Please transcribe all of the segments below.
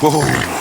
Whoa.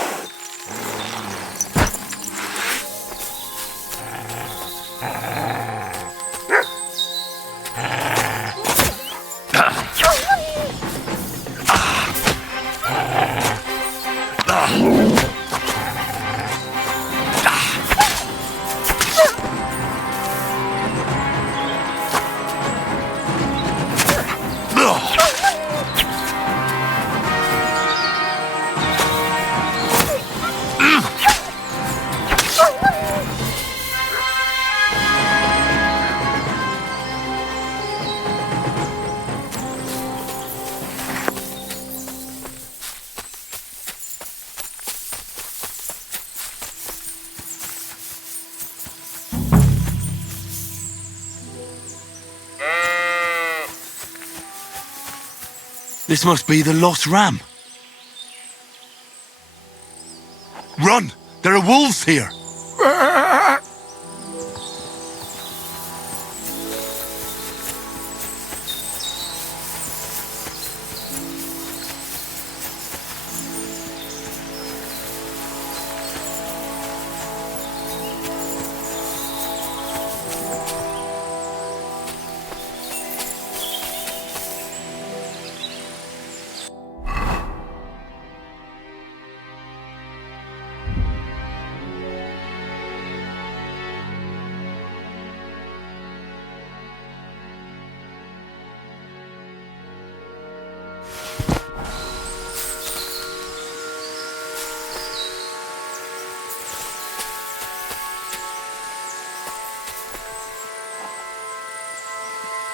This must be the lost ram. Run! There are wolves here!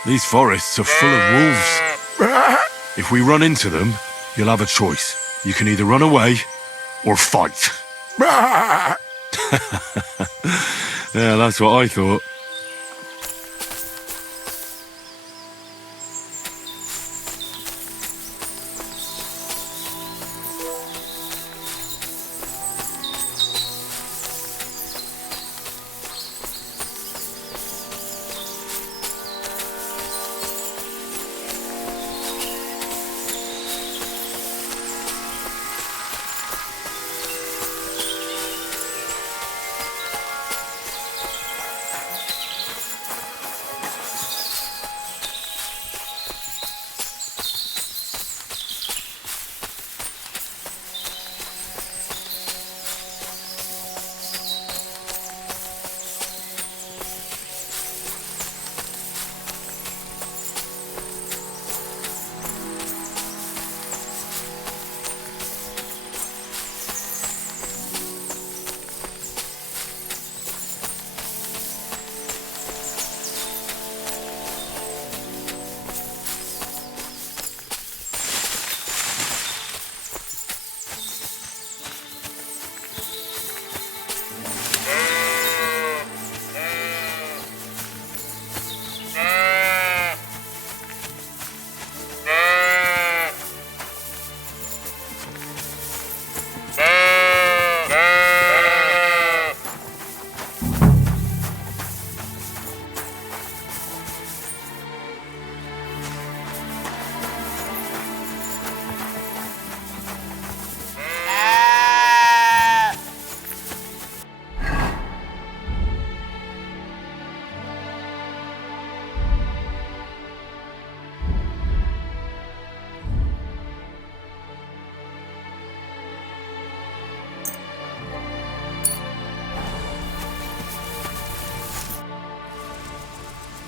These forests are full of wolves. If we run into them, you'll have a choice. You can either run away or fight. Yeah, that's what I thought.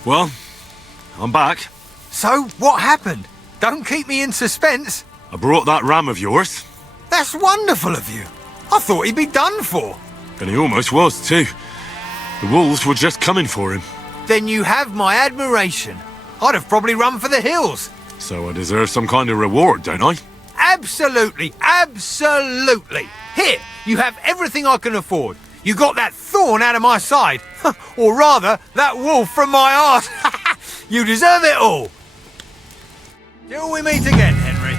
Well, I'm back. So, what happened? Don't keep me in suspense. I brought that ram of yours. That's wonderful of you. I thought he'd be done for. And he almost was, too. The wolves were just coming for him. Then you have my admiration. I'd have probably run for the hills. So I deserve some kind of reward, don't I? Absolutely, absolutely. Here, you have everything I can afford. You got that thorn out of my side. Or rather, that wolf from my arse. You deserve it all. Till we meet again, Henry.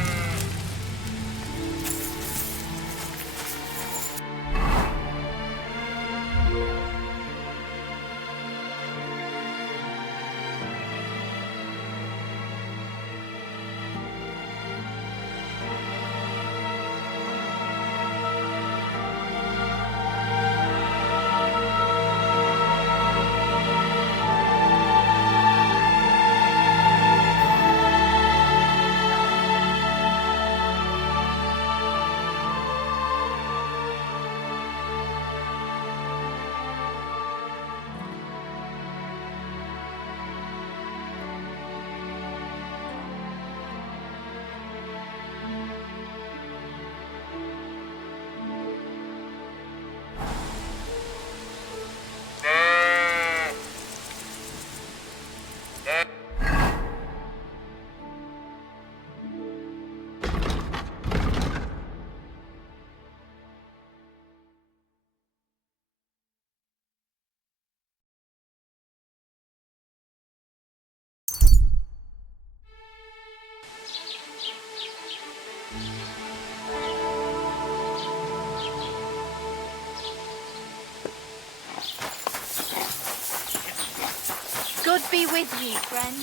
God be with you, friend.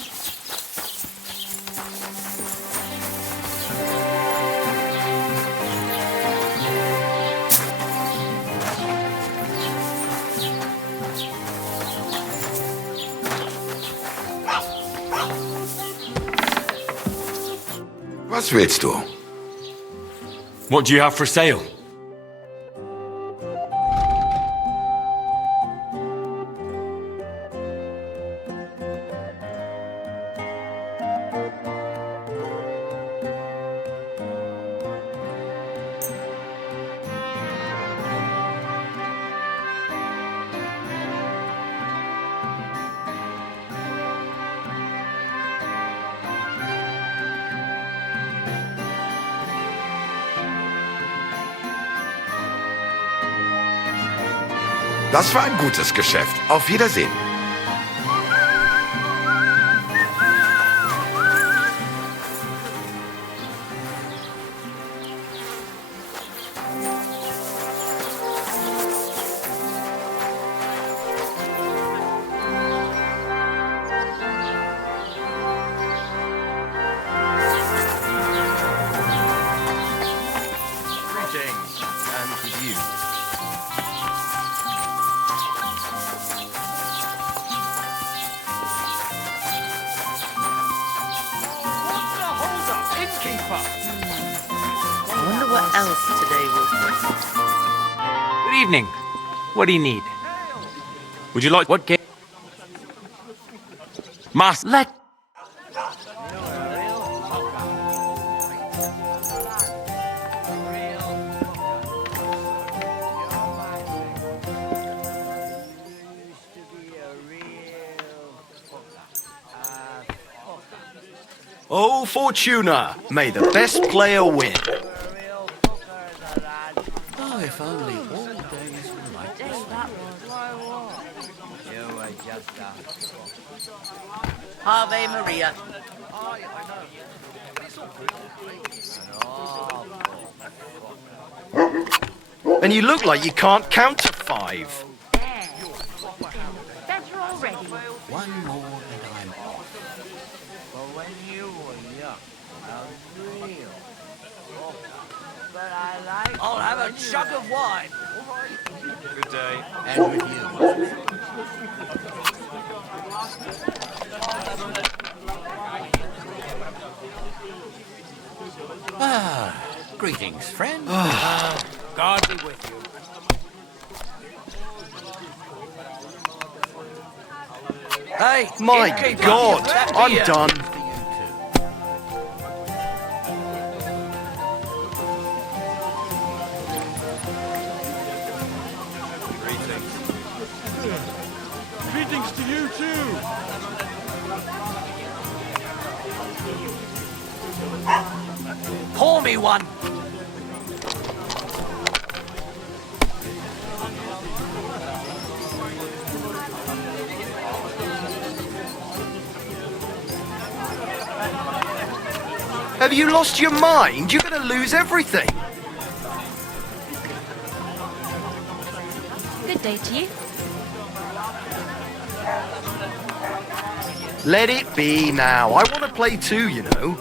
Was willst du? What do you have for sale? Das war ein gutes Geschäft. Auf Wiedersehen. Greetings, and to you. I wonder what else today will bring. Good evening. What do you need? Would you like What game? Mass? Let. Oh, Fortuna, may the best player win. Oh, if only all days were like this. Ave Maria. And you look like you can't count to 5. Better already. One more and I'm off. I'll have a jug of wine. Good day. And with you. Greetings, friend. God be with you. Hey, My innkeeper, God, that I'm beer. done. Greetings to you too. Pour me one. Have you lost your mind? You're going to lose everything. Good day to you. Let it be now. I want to play too, you know.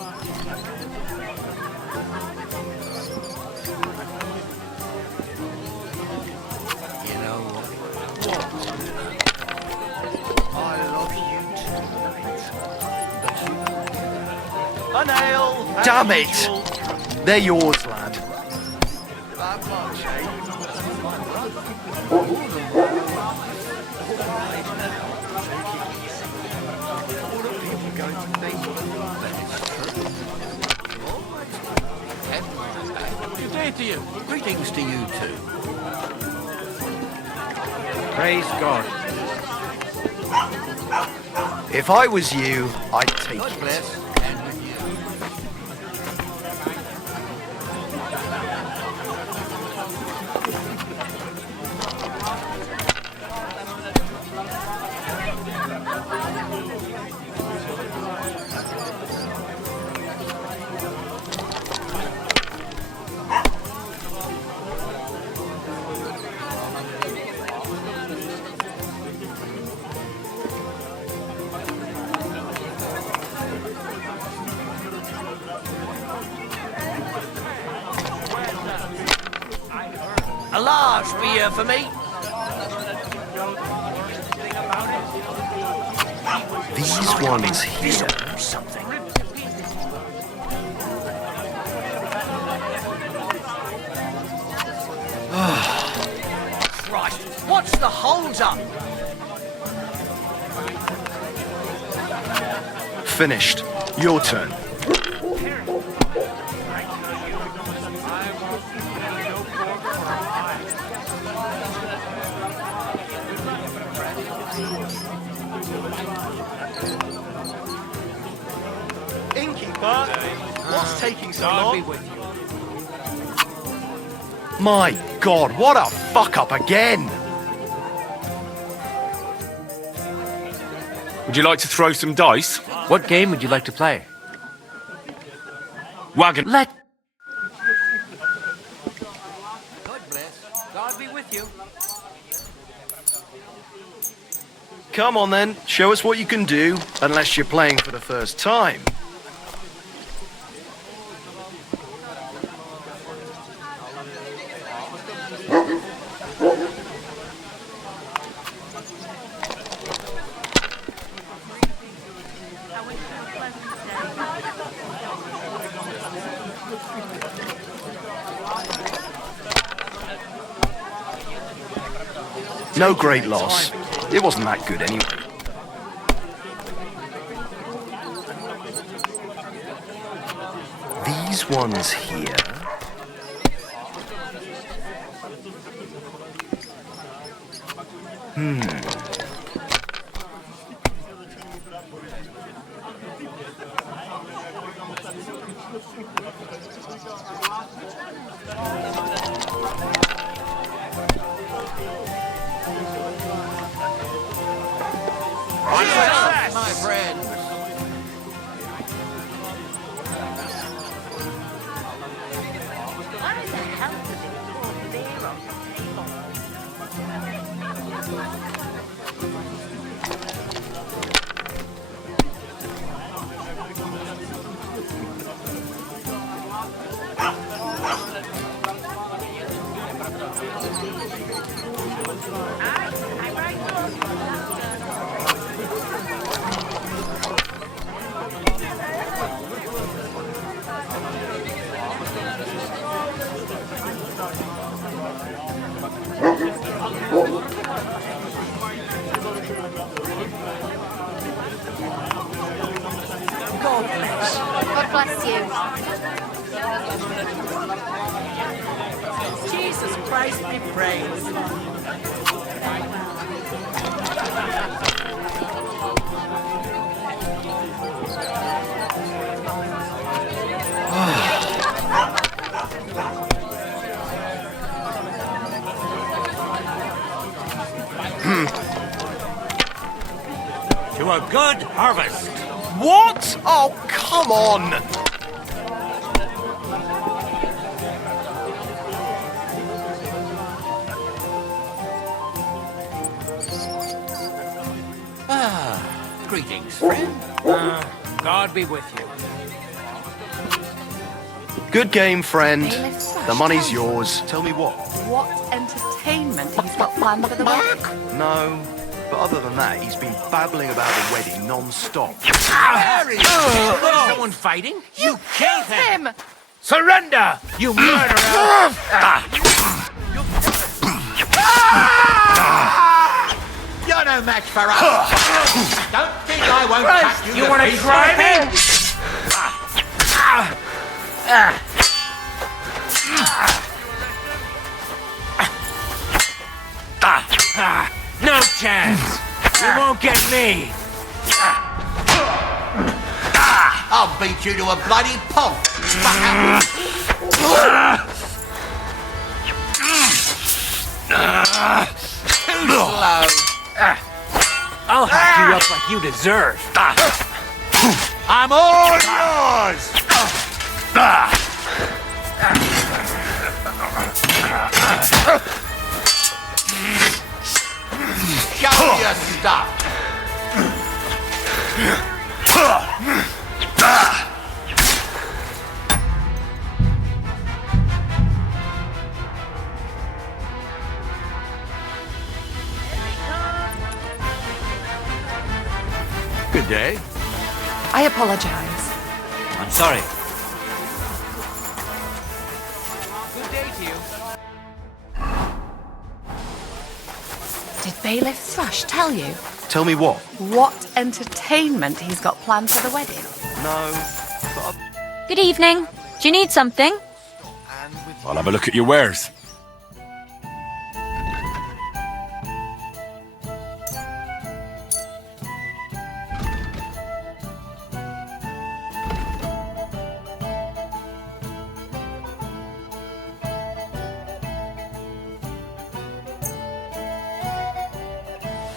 You know what? I love you tonight. A nail. Damn it. They're yours, lad. That much, Good day to you. Greetings to you too. Praise God. If I was you, I'd take God it. bless. And with you. large beer for me. These ones here. Something. Christ, what's the hold up? Finished. Your turn. Innkeeper, what's taking so long? My God, what a fuck up again! Would you like to throw some dice? What game would you like to play? Wagon. Let... God bless. God be with you. Come on then, show us what you can do, unless you're playing for the first time. No great loss. It wasn't that good anyway. These ones here. My friend. Why the hell does it pour beer on God bless you. Jesus Christ be praised. To a good harvest. What? Oh, come on! Greetings, friend. God be with you. Good game, friend. Bailiff's The money's yours. Tell me what? What entertainment he's got planned for the wedding? No. But other than that, he's been babbling about the wedding non-stop. Harry! Someone fighting? You killed him! Surrender, you murderer! You're no match for us. Don't think I won't cut you. You want to try me? No chance. You won't get me. I'll beat you to a bloody pulp. Too slow. I'll hack you up like you deserve. I'm all yours. Show me your stuff. Good day. I apologize. I'm sorry. Good day to you. Did Bailiff Thrush tell you Tell me what? what entertainment he's got planned for the wedding? No. But Good evening. Do you need something? I'll have a look at your wares.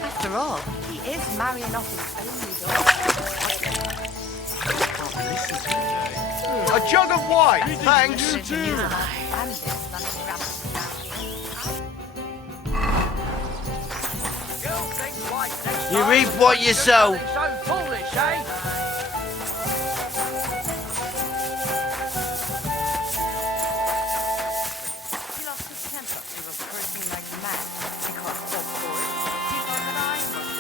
After all, he is marrying off his only daughter. a jug of wine, thanks. Bandits running around. You reap what you sow. So foolish, eh? He lost his temper. He was cursing like mad because, of course, he thought that I was.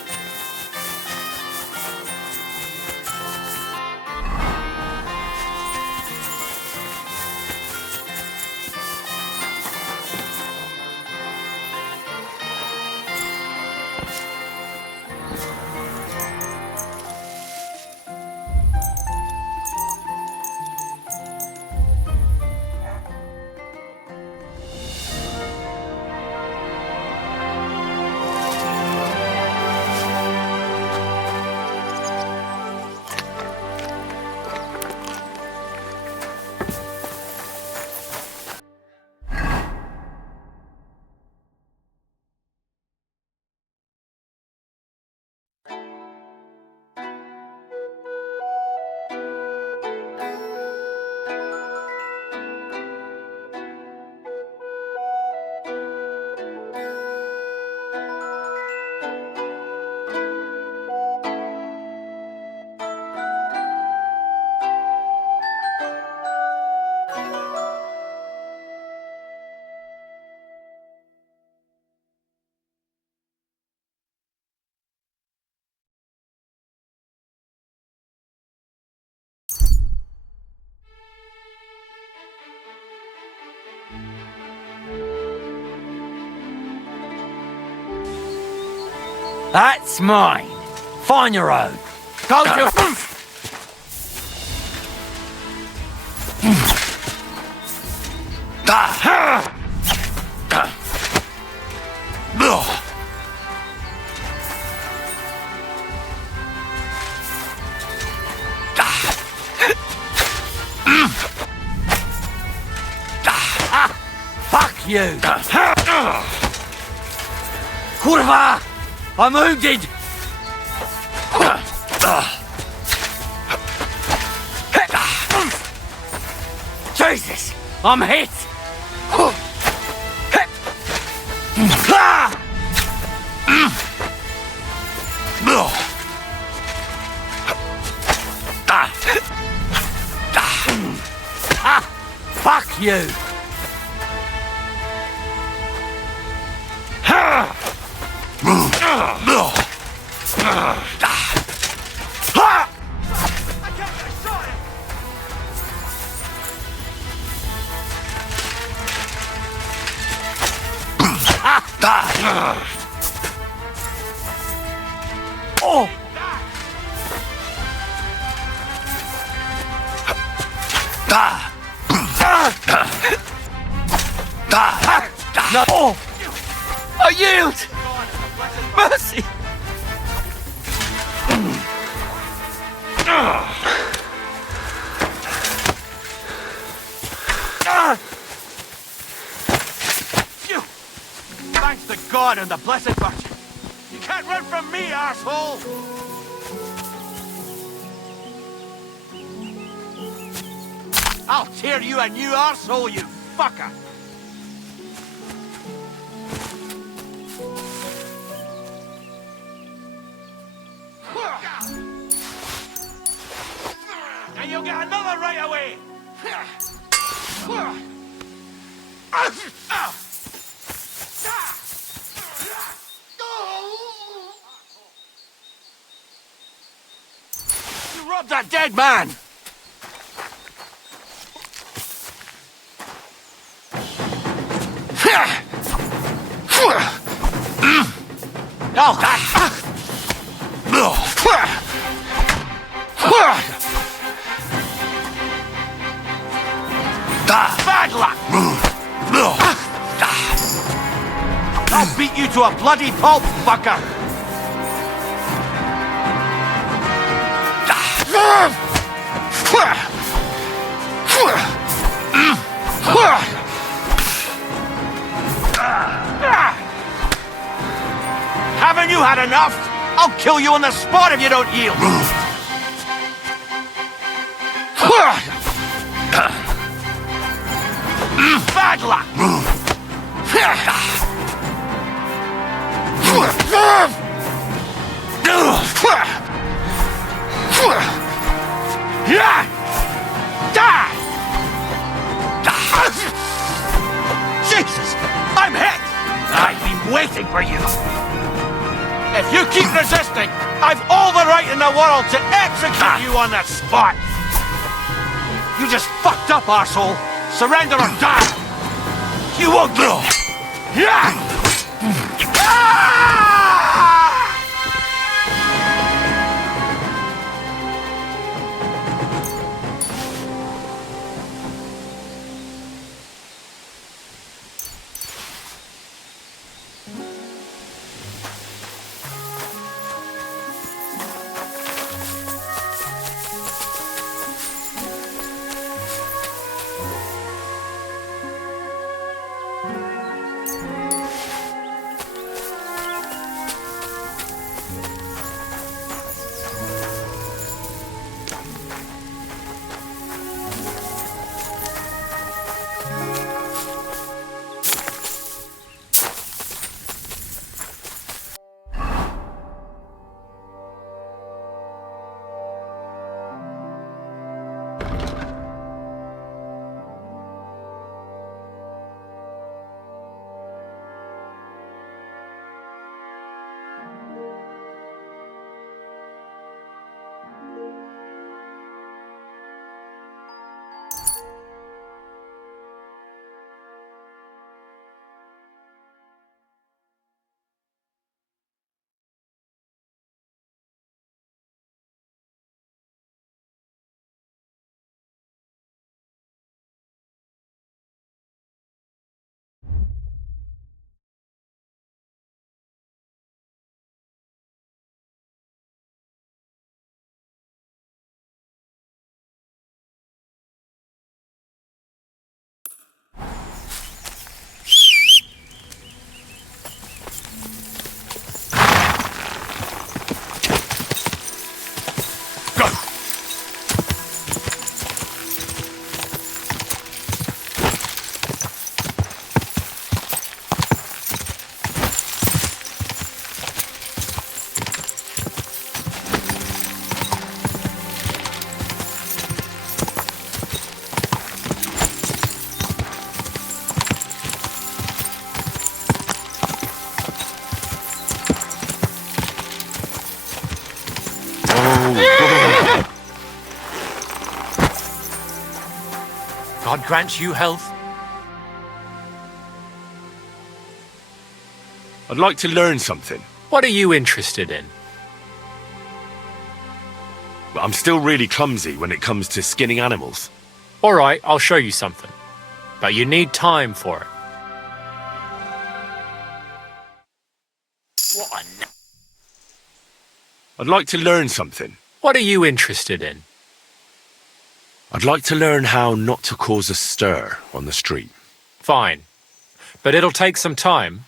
That's mine. Find your own. Go to... Fuck you. Kurwa! I'm wounded! Jesus! I'm hit! Fuck you! Oh! No! Oh! I yield! Mercy! Phew! Thanks to God and the Blessed Virgin. You can't run from me, arsehole! I'll tear you a new arsehole, you fucker! And you'll get another right away! Rob that dead man! Oh, bad luck! I'll beat you to a bloody pulp, fucker! Haven't you had enough? I'll kill you on the spot if you don't yield! Bad luck! Jesus! I'm hit! I've been waiting for you! If you keep resisting, I've all the right in the world to execute you on the spot! You just fucked up, arsehole! Surrender or die! You won't go! God grant you health. I'd like to learn something, What are you interested in? but I'm still really clumsy when it comes to skinning animals. All right, I'll show you something. But you need time for it. What a I'd like to learn something. What are you interested in? I'd like to learn how not to cause a stir on the street. Fine. But it'll take some time.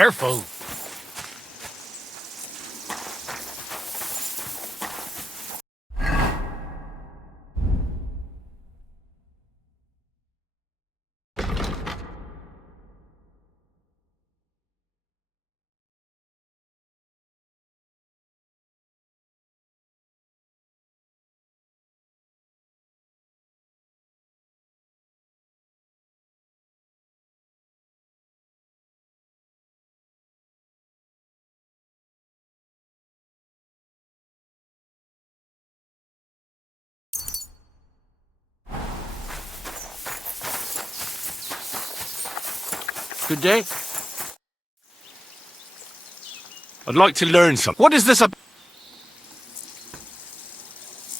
careful. Good day. I'd like to learn something. What is this about?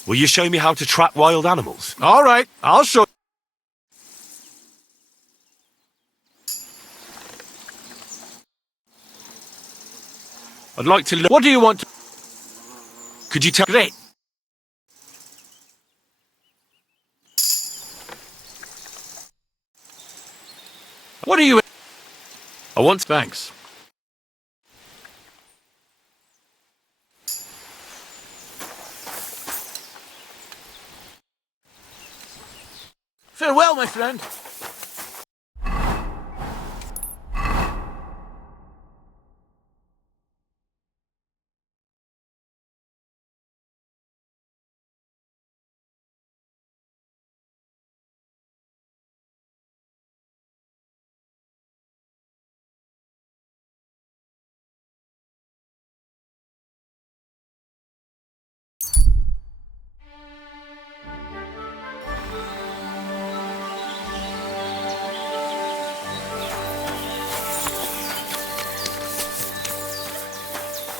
Will you show me how to trap wild animals? All right, I'll show. I'd like to learn. What do you want? Could you tell? Great. What are you? I want. Thanks. Farewell, my friend.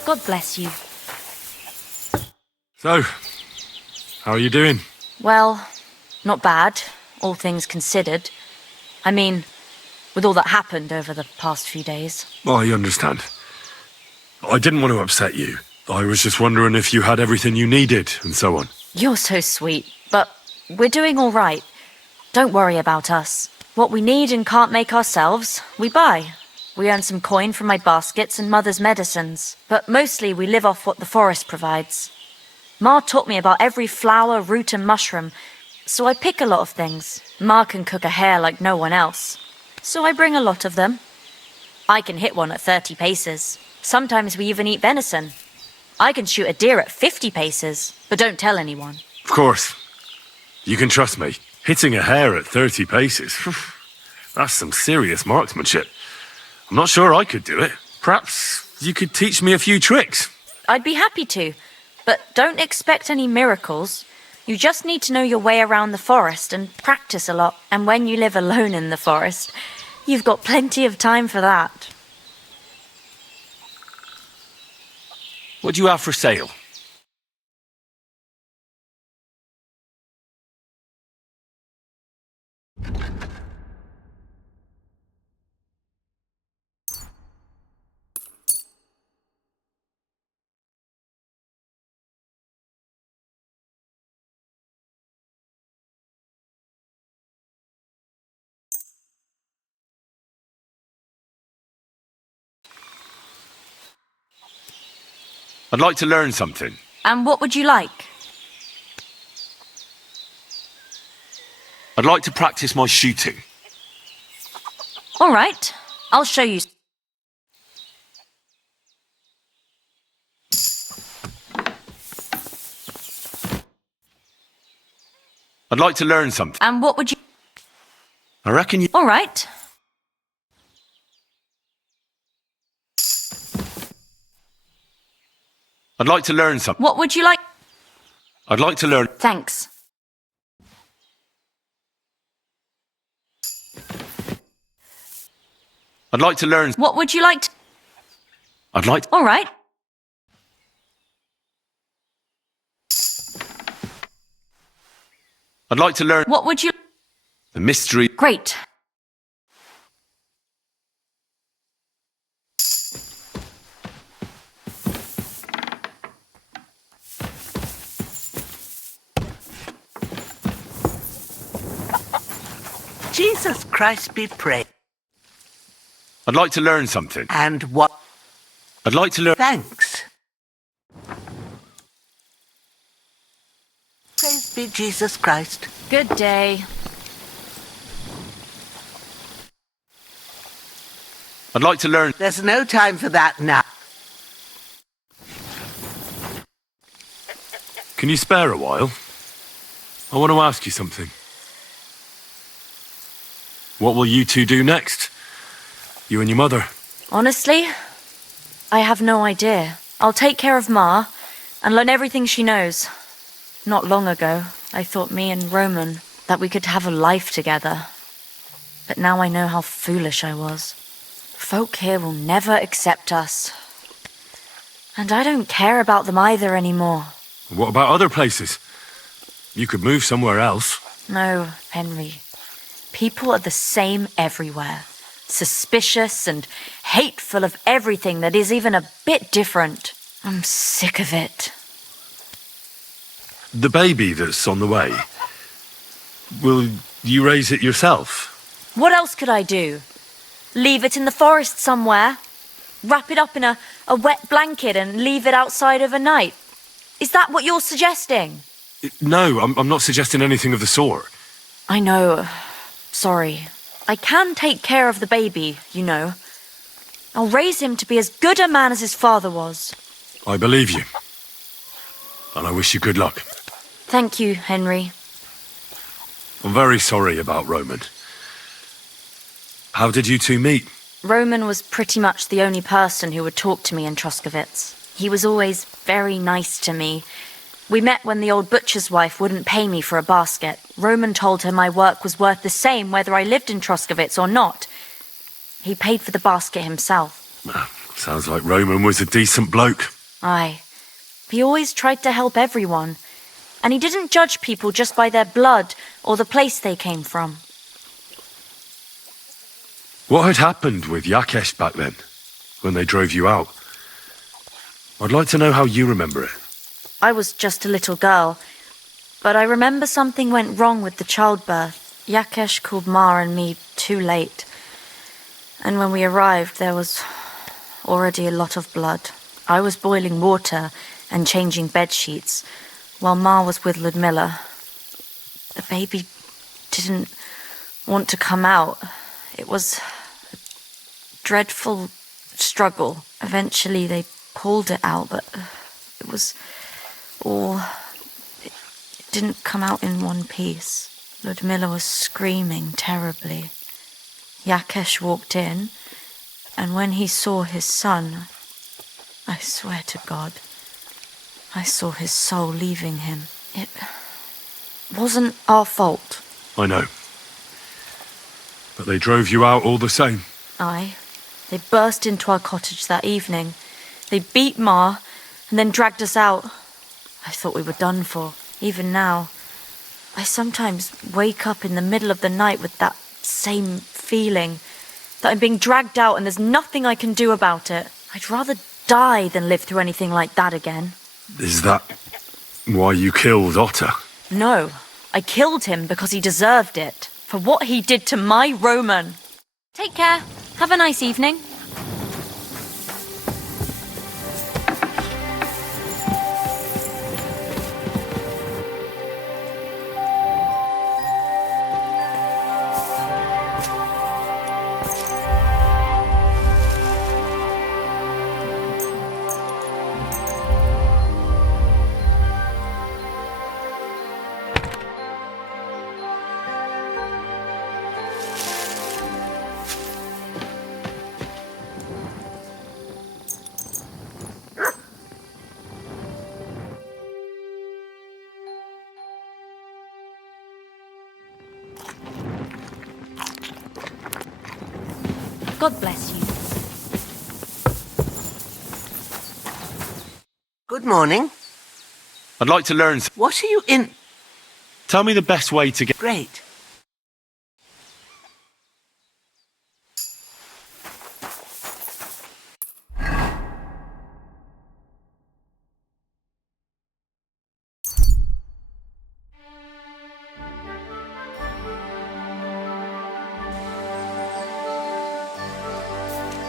God bless you. So, how are you doing? Well, not bad, all things considered. I mean, with all that happened over the past few days. I understand. I didn't want to upset you. I was just wondering if you had everything you needed and so on. You're so sweet, but we're doing all right. Don't worry about us. What we need and can't make ourselves, we buy. We earn some coin from my baskets and Mother's medicines, but mostly we live off what the forest provides. Ma taught me about every flower, root and mushroom, so I pick a lot of things. Ma can cook a hare like no one else, so I bring a lot of them. I can hit one at 30 paces. Sometimes we even eat venison. I can shoot a deer at 50 paces, but don't tell anyone. Of course. You can trust me. Hitting a hare at 30 paces, that's some serious marksmanship. I'm not sure I could do it. Perhaps you could teach me a few tricks. I'd be happy to, but don't expect any miracles. You just need to know your way around the forest and practice a lot. And when you live alone in the forest, you've got plenty of time for that. What do you have for sale? I'd like to learn something. And what would you like? I'd like to practice my shooting. All right, I'll show you. I'd like to learn something. And what would you... I reckon you... All right. I'd like to learn something. What would you like? I'd like to learn... Thanks. I'd like to learn... What would you like to... I'd like... All right. I'd like to learn... What would you... The mystery... Great. Jesus Christ be praised. I'd like to learn something. And what? I'd like to learn... Thanks. Praise be Jesus Christ. Good day. I'd like to learn... There's no time for that now. Can you spare a while? I want to ask you something. What will you two do next? You and your mother? Honestly, I have no idea. I'll take care of Ma and learn everything she knows. Not long ago, I thought me and Roman, that we could have a life together. But now I know how foolish I was. Folk here will never accept us. And I don't care about them either anymore. What about other places? You could move somewhere else. No, Henry. People are the same everywhere. Suspicious and hateful of everything that is even a bit different. I'm sick of it. The baby that's on the way, will you raise it yourself? What else could I do? Leave it in the forest somewhere? Wrap it up in a wet blanket and leave it outside overnight? Is that what you're suggesting? No, I'm not suggesting anything of the sort. I know. Sorry. I can take care of the baby, you know. I'll raise him to be as good a man as his father was. I believe you. And I wish you good luck. Thank you, Henry. I'm very sorry about Roman. How did you two meet? Roman was pretty much the only person who would talk to me in Troskovitz. He was always very nice to me. We met when the old butcher's wife wouldn't pay me for a basket. Roman told her my work was worth the same whether I lived in Troskovitz or not. He paid for the basket himself. Sounds like Roman was a decent bloke. Aye. He always tried to help everyone. And he didn't judge people just by their blood or the place they came from. What had happened with Yakesh back then, when they drove you out? I'd like to know how you remember it. I was just a little girl, but I remember something went wrong with the childbirth. Yakesh called Ma and me too late. And when we arrived, there was already a lot of blood. I was boiling water and changing bed sheets, while Ma was with Ludmilla. The baby didn't want to come out. It was a dreadful struggle. Eventually they pulled it out, but it was all... It didn't come out in one piece. Ludmilla was screaming terribly. Yakesh walked in, and when he saw his son, I swear to God, I saw his soul leaving him. It wasn't our fault. I know. But they drove you out all the same. Aye. They burst into our cottage that evening. They beat Ma, and then dragged us out. I thought we were done for. Even now, I sometimes wake up in the middle of the night with that same feeling, that I'm being dragged out and there's nothing I can do about it. I'd rather die than live through anything like that again. Is that why you killed Otter? No, I killed him because he deserved it, for what he did to my Roman. Take care. Have a nice evening. God bless you. Good morning. I'd like to learn... What are you in? Tell me the best way to get... Great.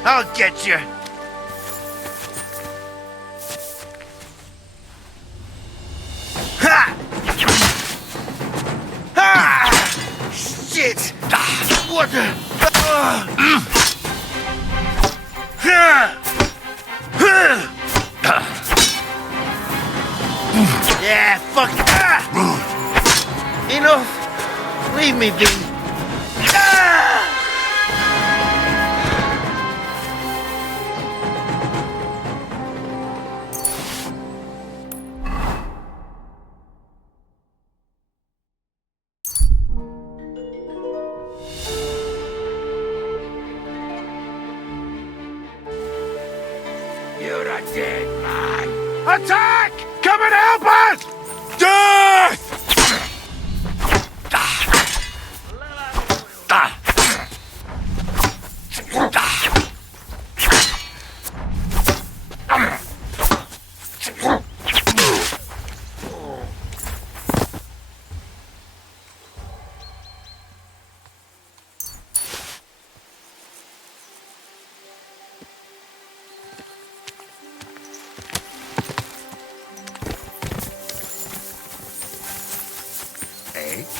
I'll get you. Ha! Ha! Shit! What the? Yeah, fuck it. Enough. Leave me be. dead man! Attack! Come and help us! Death!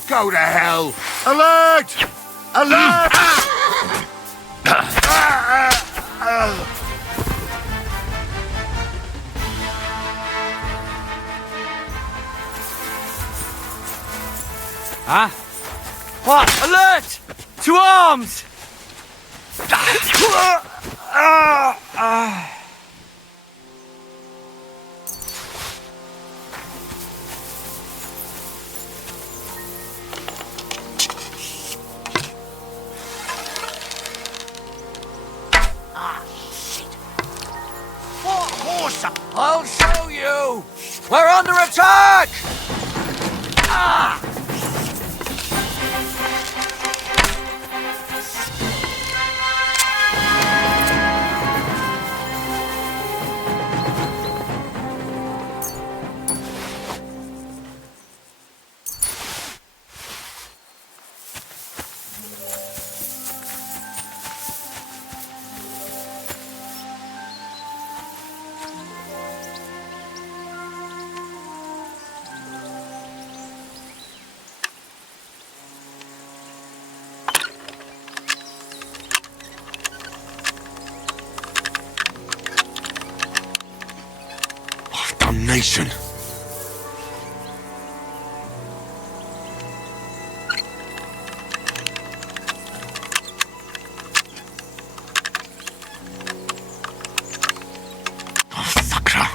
Go to hell! Alert! Alert! Huh? What? Alert! To arms! I'll show you! We're under attack! Damnation. Oh, sacra.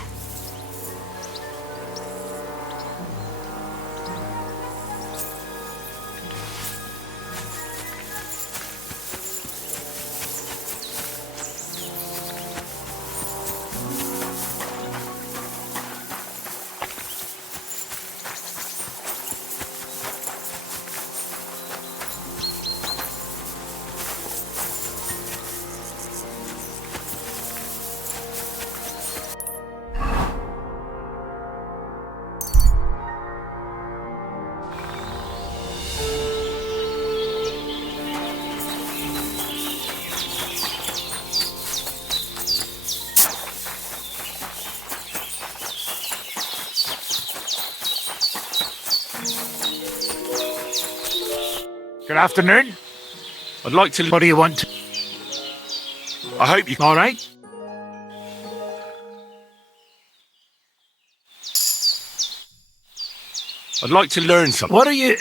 Good afternoon. I'd like to... What do you want? I hope you... All right. I'd like to learn something. What are you...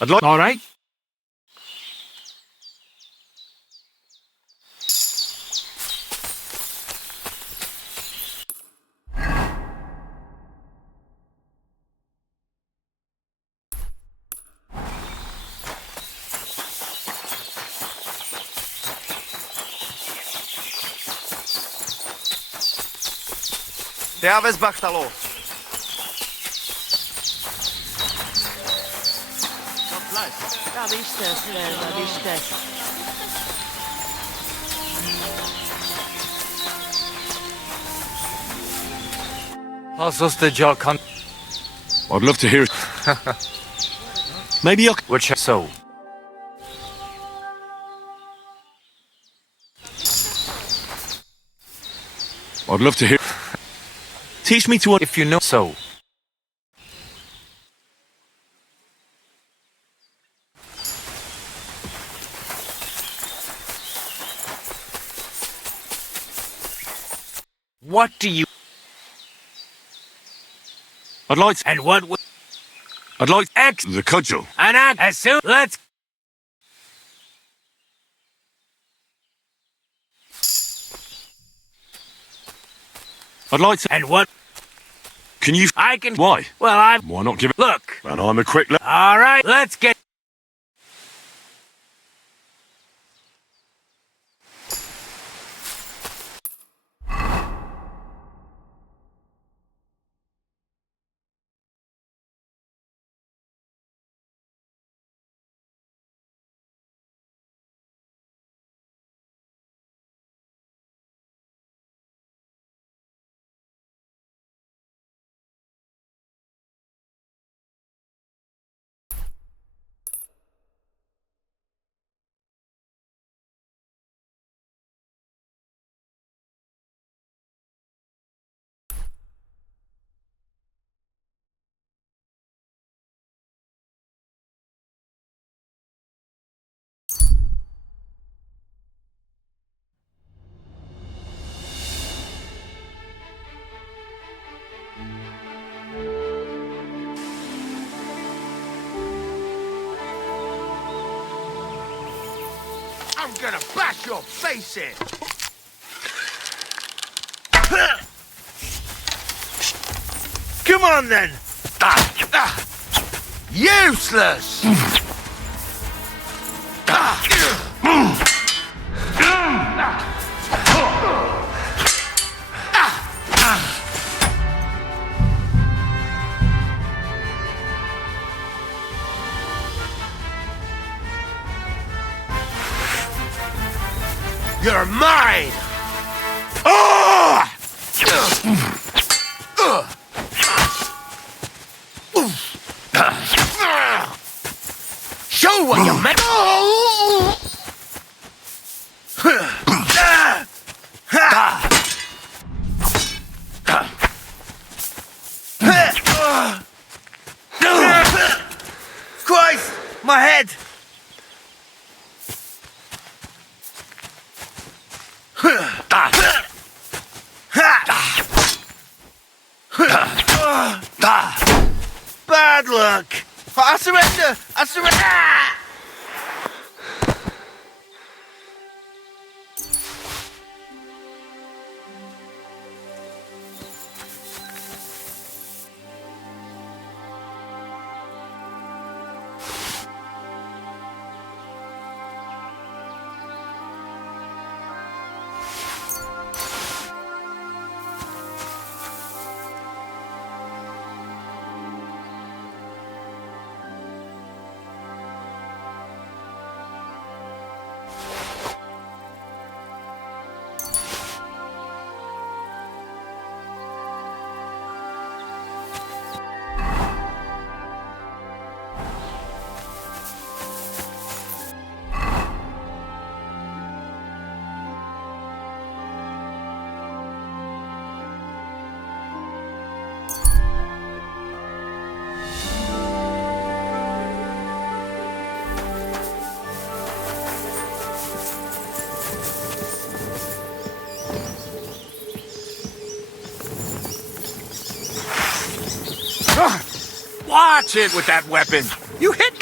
I'd like... All right. Der Westbachtalo. Da viste, da viste. Also, job con. I'd love to hear it. Maybe I... Which so? I'd love to hear... Teach me to... If you know so. What do you... I'd like to... And what... I'd like... X... The cudgel. And act as soon... Let's... I'd like to... And what... Can you... I can... Why? Well, I'm... Why not give it... Look. And I'm a quick... All right, let's get... gonna bash your face in! Come on then! Useless! You're mine! Oh! Show what you meant! Christ! My head! Bad luck! I surrender! I surrender! Watch it with that weapon! You hit me!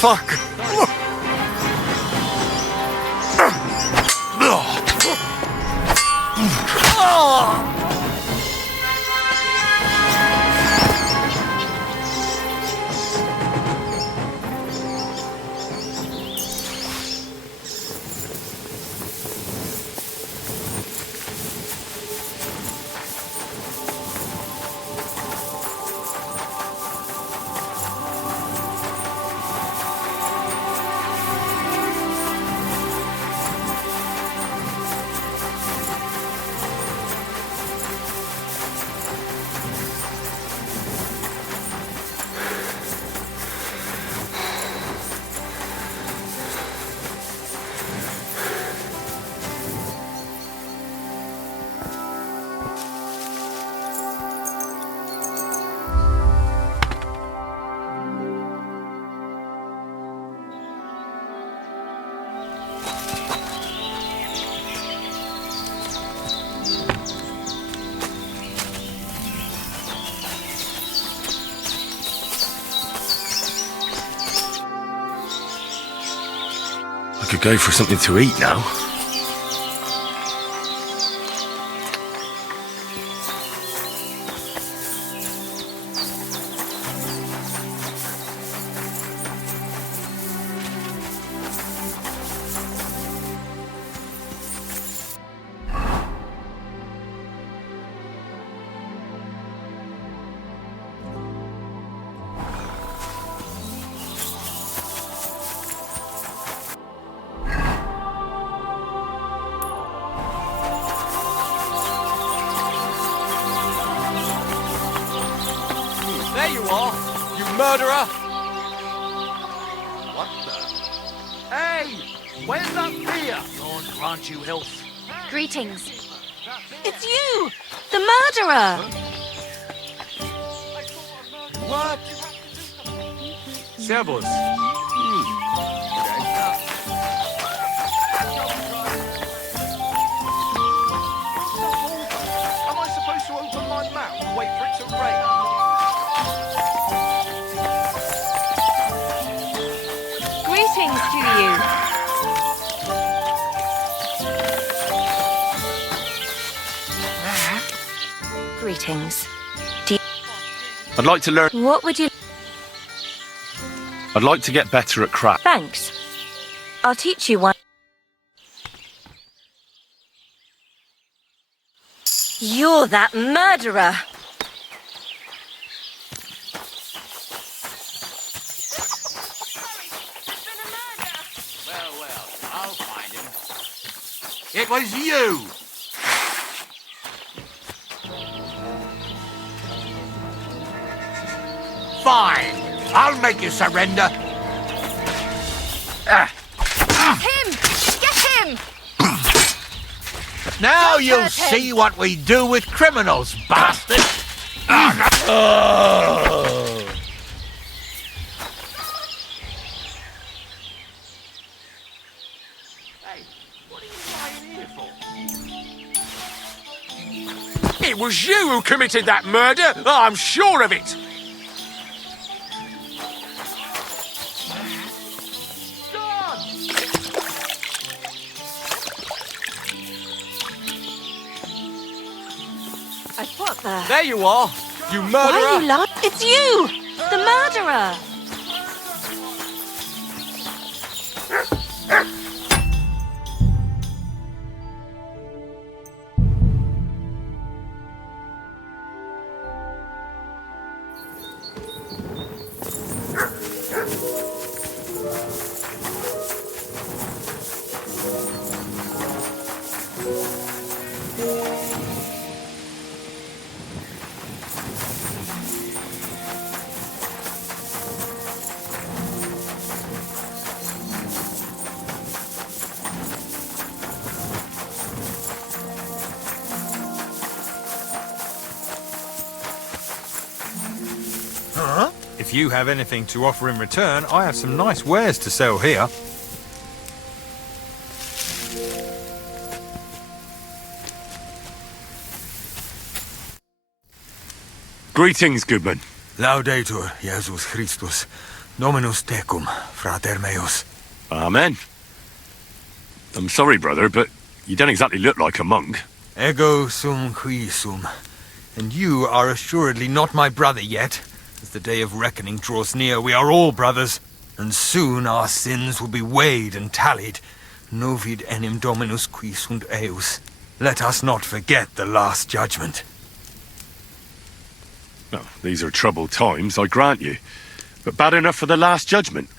Fuck! I could go for something to eat now. There you are, you murderer! What the? Hey! Where's that beer? Lord grant you health. Greetings. It's you! The murderer! What? Servus. Am I supposed to open my mouth and wait for it to Greetings to you. Greetings. I'd like to learn. What would you... I'd like to get better at craft. Thanks. I'll teach you one. You're that murderer! Well, I'll find him. It was you! Fine! I'll make you surrender! Him! Get him! Now Don't you'll hurt him. see what we do with criminals, bastard! Hey, what are you lying here for? It was you who committed that murder! I'm sure of it! What the... There you are, you Why murderer! are you lying? It's you! The murderer! Huh? If you have anything to offer in return, I have some nice wares to sell here. Greetings, goodman. Laudetur Jesus Christus, Dominus tecum, frater meus. Amen. I'm sorry, brother, but you don't exactly look like a monk. Ego sum qui sum. And you are assuredly not my brother yet. As the day of reckoning draws near, we are all brothers, and soon our sins will be weighed and tallied. Novid enim Dominus qui sunt eus. Let us not forget the last judgment. Well, these are troubled times, I grant you. But bad enough for the last judgment.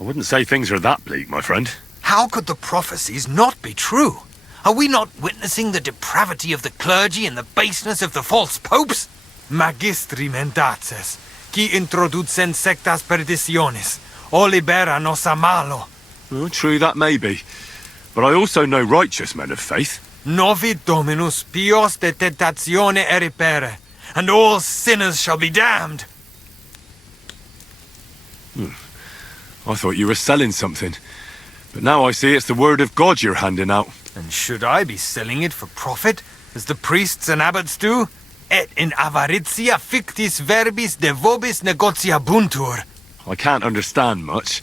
I wouldn't say things are that bleak, my friend. How could the prophecies not be true? Are we not witnessing the depravity of the clergy and the baseness of the false popes? Magistri mendaces, qui introducen sectas perditionis, o libera nos a malo. Well, true that may be. But I also know righteous men of faith. Novid Dominus pios de tentatione eripere, and all sinners shall be damned. I thought you were selling something. But now I see it's the word of God you're handing out. And should I be selling it for profit, as the priests and abbots do? Et in avaritia fictis verbis de vobis negociabuntur. I can't understand much.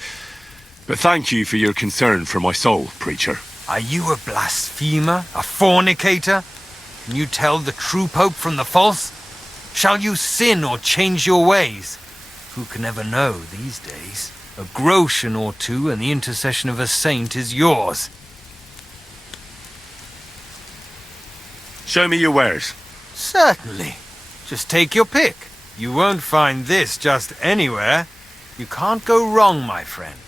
But thank you for your concern for my soul, preacher. Are you a blasphemer, a fornicator? Can you tell the true pope from the false? Shall you sin or change your ways? Who can ever know these days? A groschen or two and the intercession of a saint is yours. Show me your wares. Certainly. Just take your pick. You won't find this just anywhere. You can't go wrong, my friend.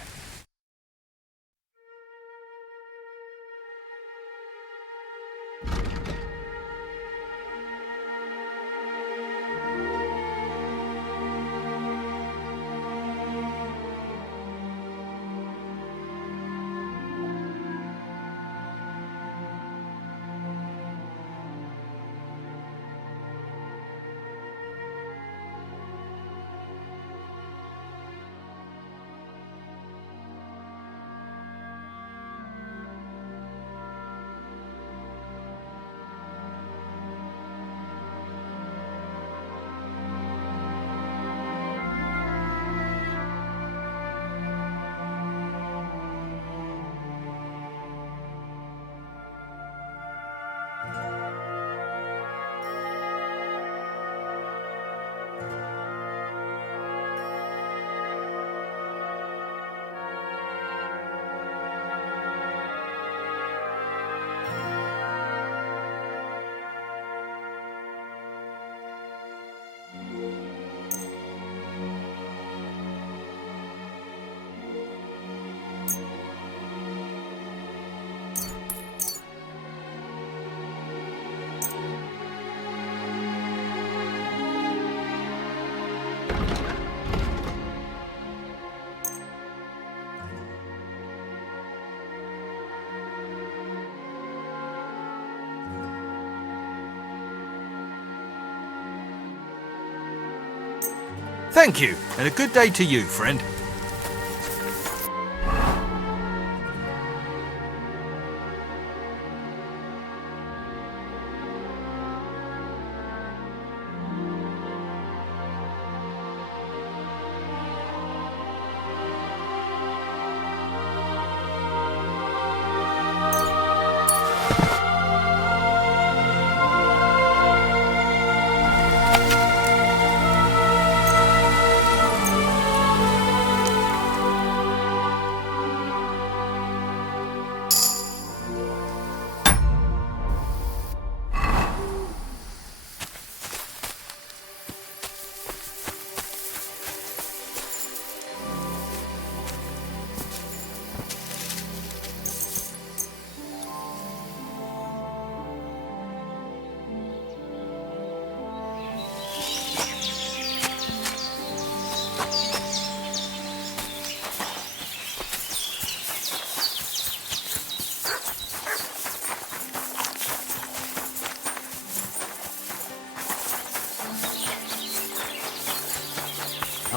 Thank you, and a good day to you, friend.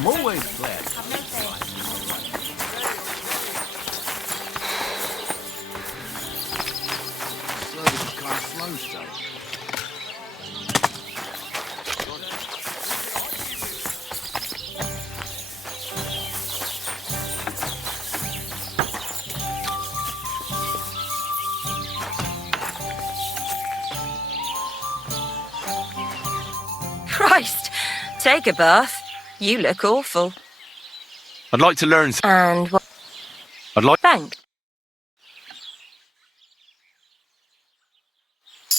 I'm always glad. Christ! Take a bath. You look awful. I'd like to learn. And what? I'd like. Thank.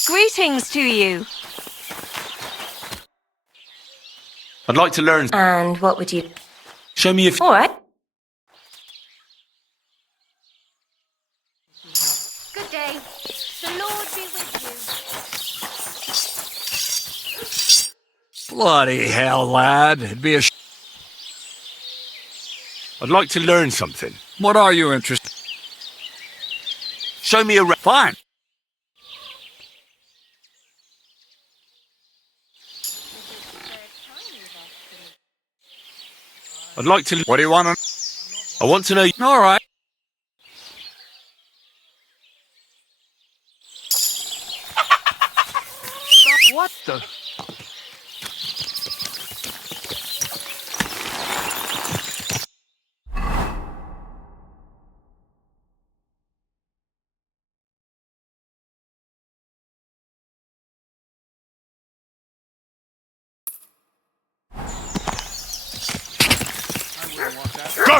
Greetings to you. I'd like to learn. And what would you? Show me if. All right. Good day. The Lord be with you. Bloody hell, lad. It'd be a I'd like to learn something. What are you interested? Show me a. Fine. I'd like to. What do you want to... I want to know. All right. What the... Go!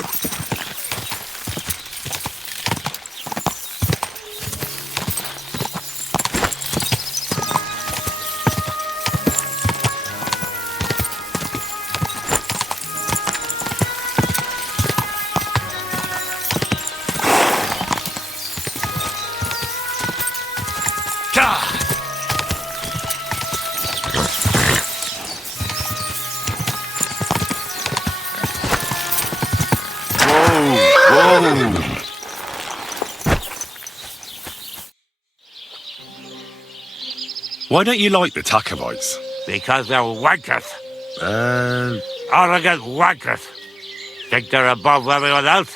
Why don't you like the Tacovites? Because they're wankers. Uh, Arrogant wankers. Think they're above everyone else.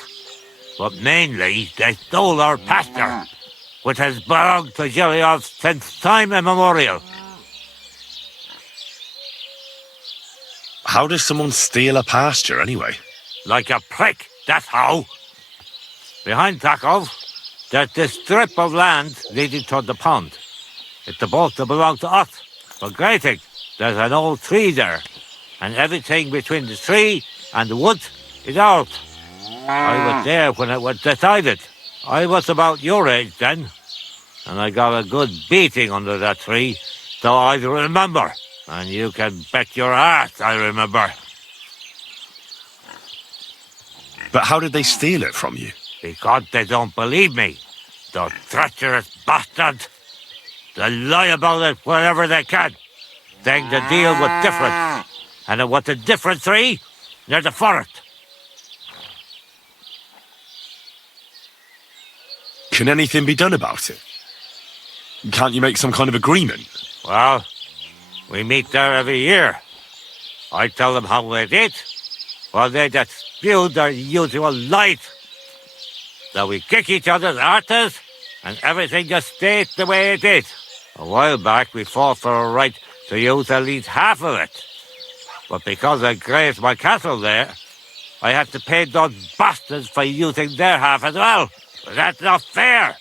But mainly, they stole our pasture, which has belonged to Giliov since time immemorial. how does someone steal a pasture anyway? Like a prick, that's how. Behind Takov, there's this strip of land leading toward the pond. It's supposed to belong to us. But great thing, there's an old tree there, and everything between the tree and the wood is ours. I was there when it was decided. I was about your age then, and I got a good beating under that tree, so I remember. And you can bet your ass I remember. But how did they steal it from you? Because they don't believe me. The treacherous bastards. They lie about it wherever they can. Saying the deal was different. And it was a different tree near the forest. Can anything be done about it? Can't you make some kind of agreement? Well, we meet there every year. I tell them how it is, while they just spew their usual lies. So we kick each other's arses, and everything just stays the way it is. A while back, we fought for a right to use at least half of it. But because I grazed my cattle there, I had to pay those bastards for using their half as well. But that's not fair.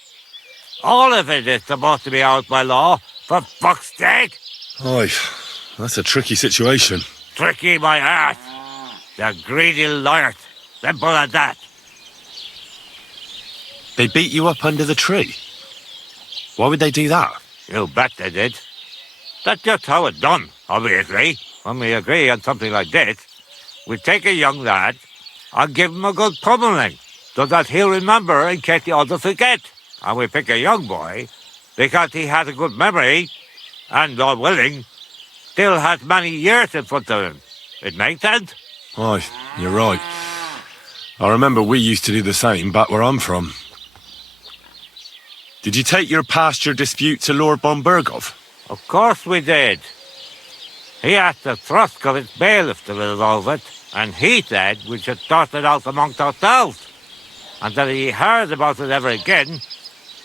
All of it is supposed to be ours by law, for fuck's sake. Aye, that's a tricky situation. Tricky my ass. They're greedy liars. Simple as that. They beat you up under the tree? Why would they do that? You bet they did. That's just how it's done, obviously. When we agree on something like this, we take a young lad and give him a good pummeling, so that he'll remember in case the others forget. And we pick a young boy because he has a good memory and, Lord willing, still has many years in front of him. It makes sense? Aye, you're right. I remember we used to do the same back where I'm from. Did you take your pasture dispute to Lord Bombergov? Of course we did. He asked the Thrusk of his bailiff to resolve it, and he said we should sort it out amongst ourselves. And that if he heard about it ever again,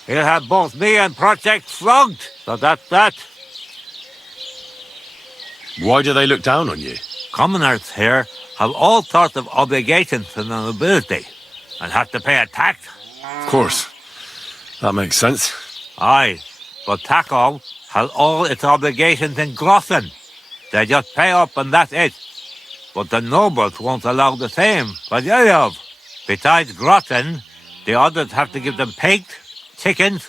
he'll have both me and Project flogged. So that's that. Why do they look down on you? Commoners here have all sorts of obligations to the nobility, and have to pay a tax. Of course. That makes sense. Aye, but Taco has all its obligations in Grossen. They just pay up and that's it. But the nobles won't allow the same for the other. Besides Grossen, the others have to give them pigs, chickens,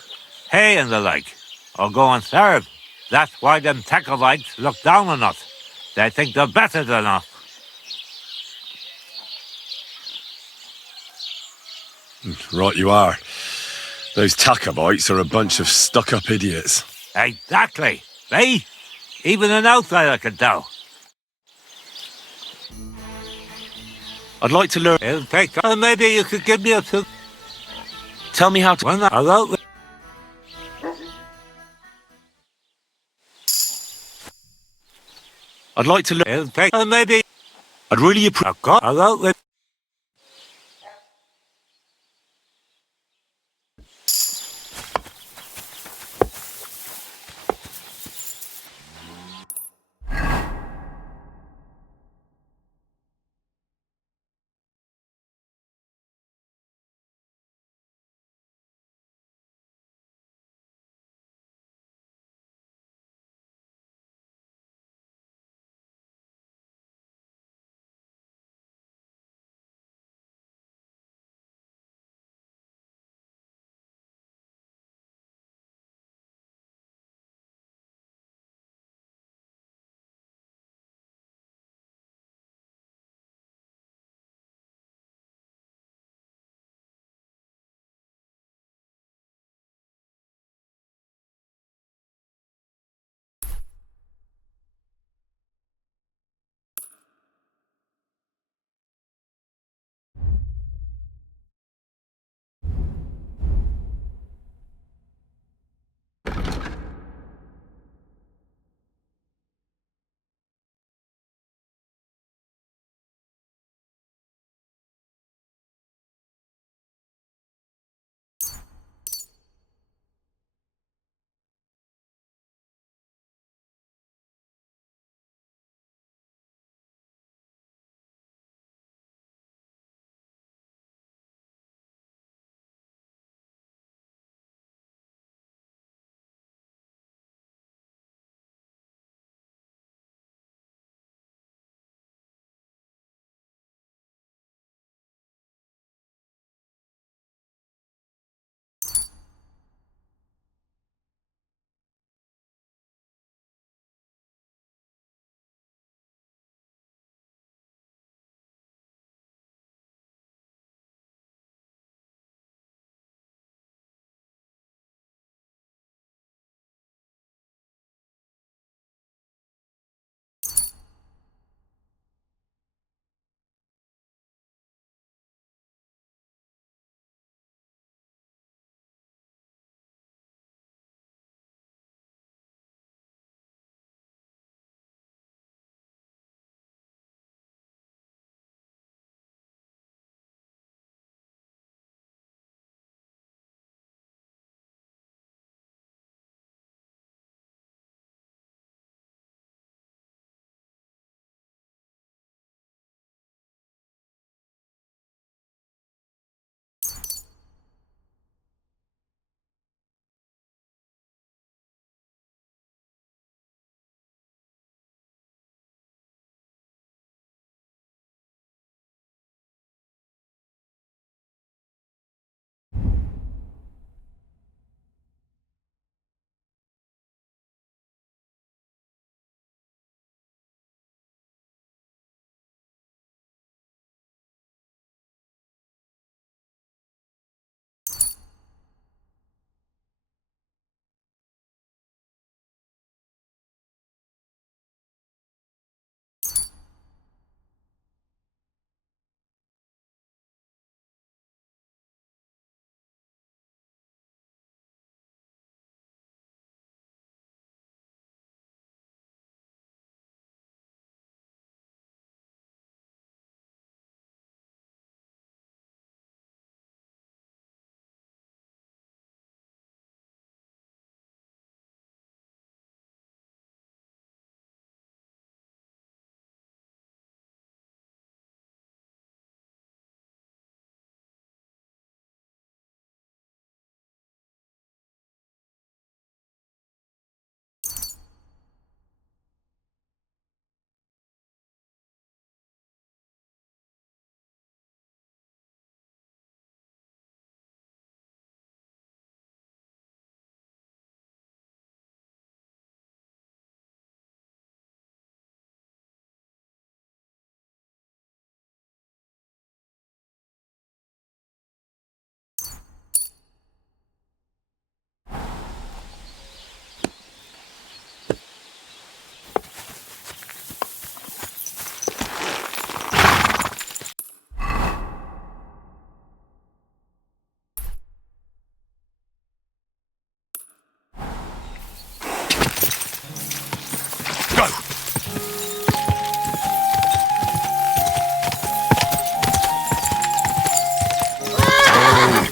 hay and the like, or go and serve. That's why them Tacovites look down on us. They think they're better than us. Right you are. Those Tacovites are a bunch of stuck-up idiots. Exactly. See? Even an outsider can tell. I'd like to learn... It'll take time. Maybe you could give me a tip. Tell me how to... Well, hello. I'd like to learn... It'll take time. Maybe... I'd really appreciate... Hello.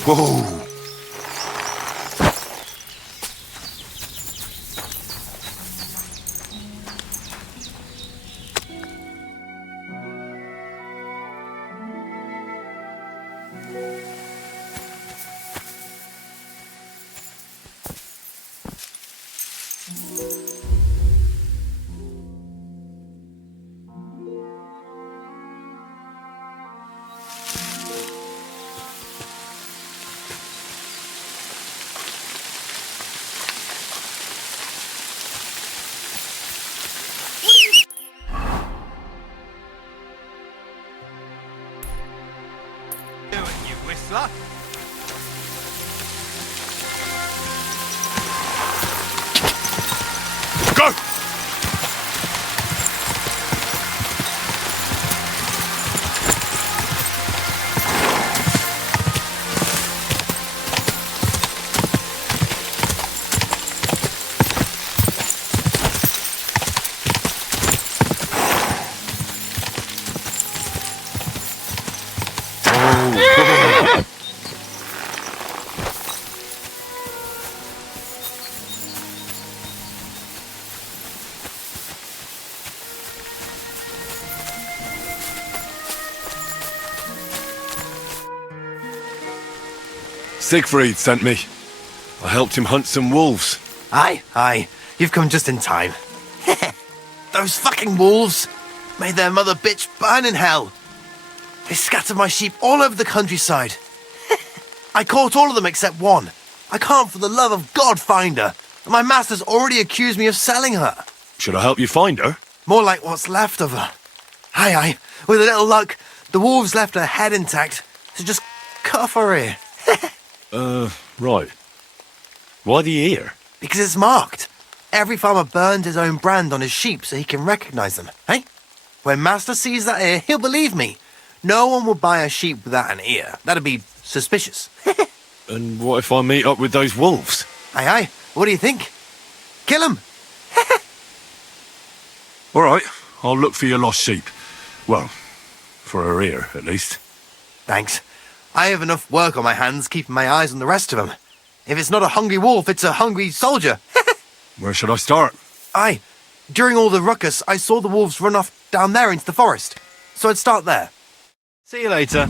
Whoa. Doing, you whistler. Go! Siegfried sent me. I helped him hunt some wolves. Aye. You've come just in time. Those fucking wolves made their mother bitch burn in hell. They scattered my sheep all over the countryside. I caught all of them except one. I can't for the love of God find her. And my master's already accused me of selling her. Should I help you find her? More like what's left of her. Aye. With a little luck, the wolves left her head intact. So just cut off her ear. Right. Why the ear? Because it's marked. Every farmer burns his own brand on his sheep so he can recognise them, eh? When Master sees that ear, he'll believe me. No one will buy a sheep without an ear. That'd be suspicious. And what if I meet up with those wolves? Aye. What do you think? Kill him. All right, I'll look for your lost sheep. Well, for her ear, at least. Thanks. I have enough work on my hands keeping my eyes on the rest of them. If it's not a hungry wolf, it's a hungry soldier. Where should I start? Aye. During all the ruckus, I saw the wolves run off down there into the forest. So I'd start there. See you later.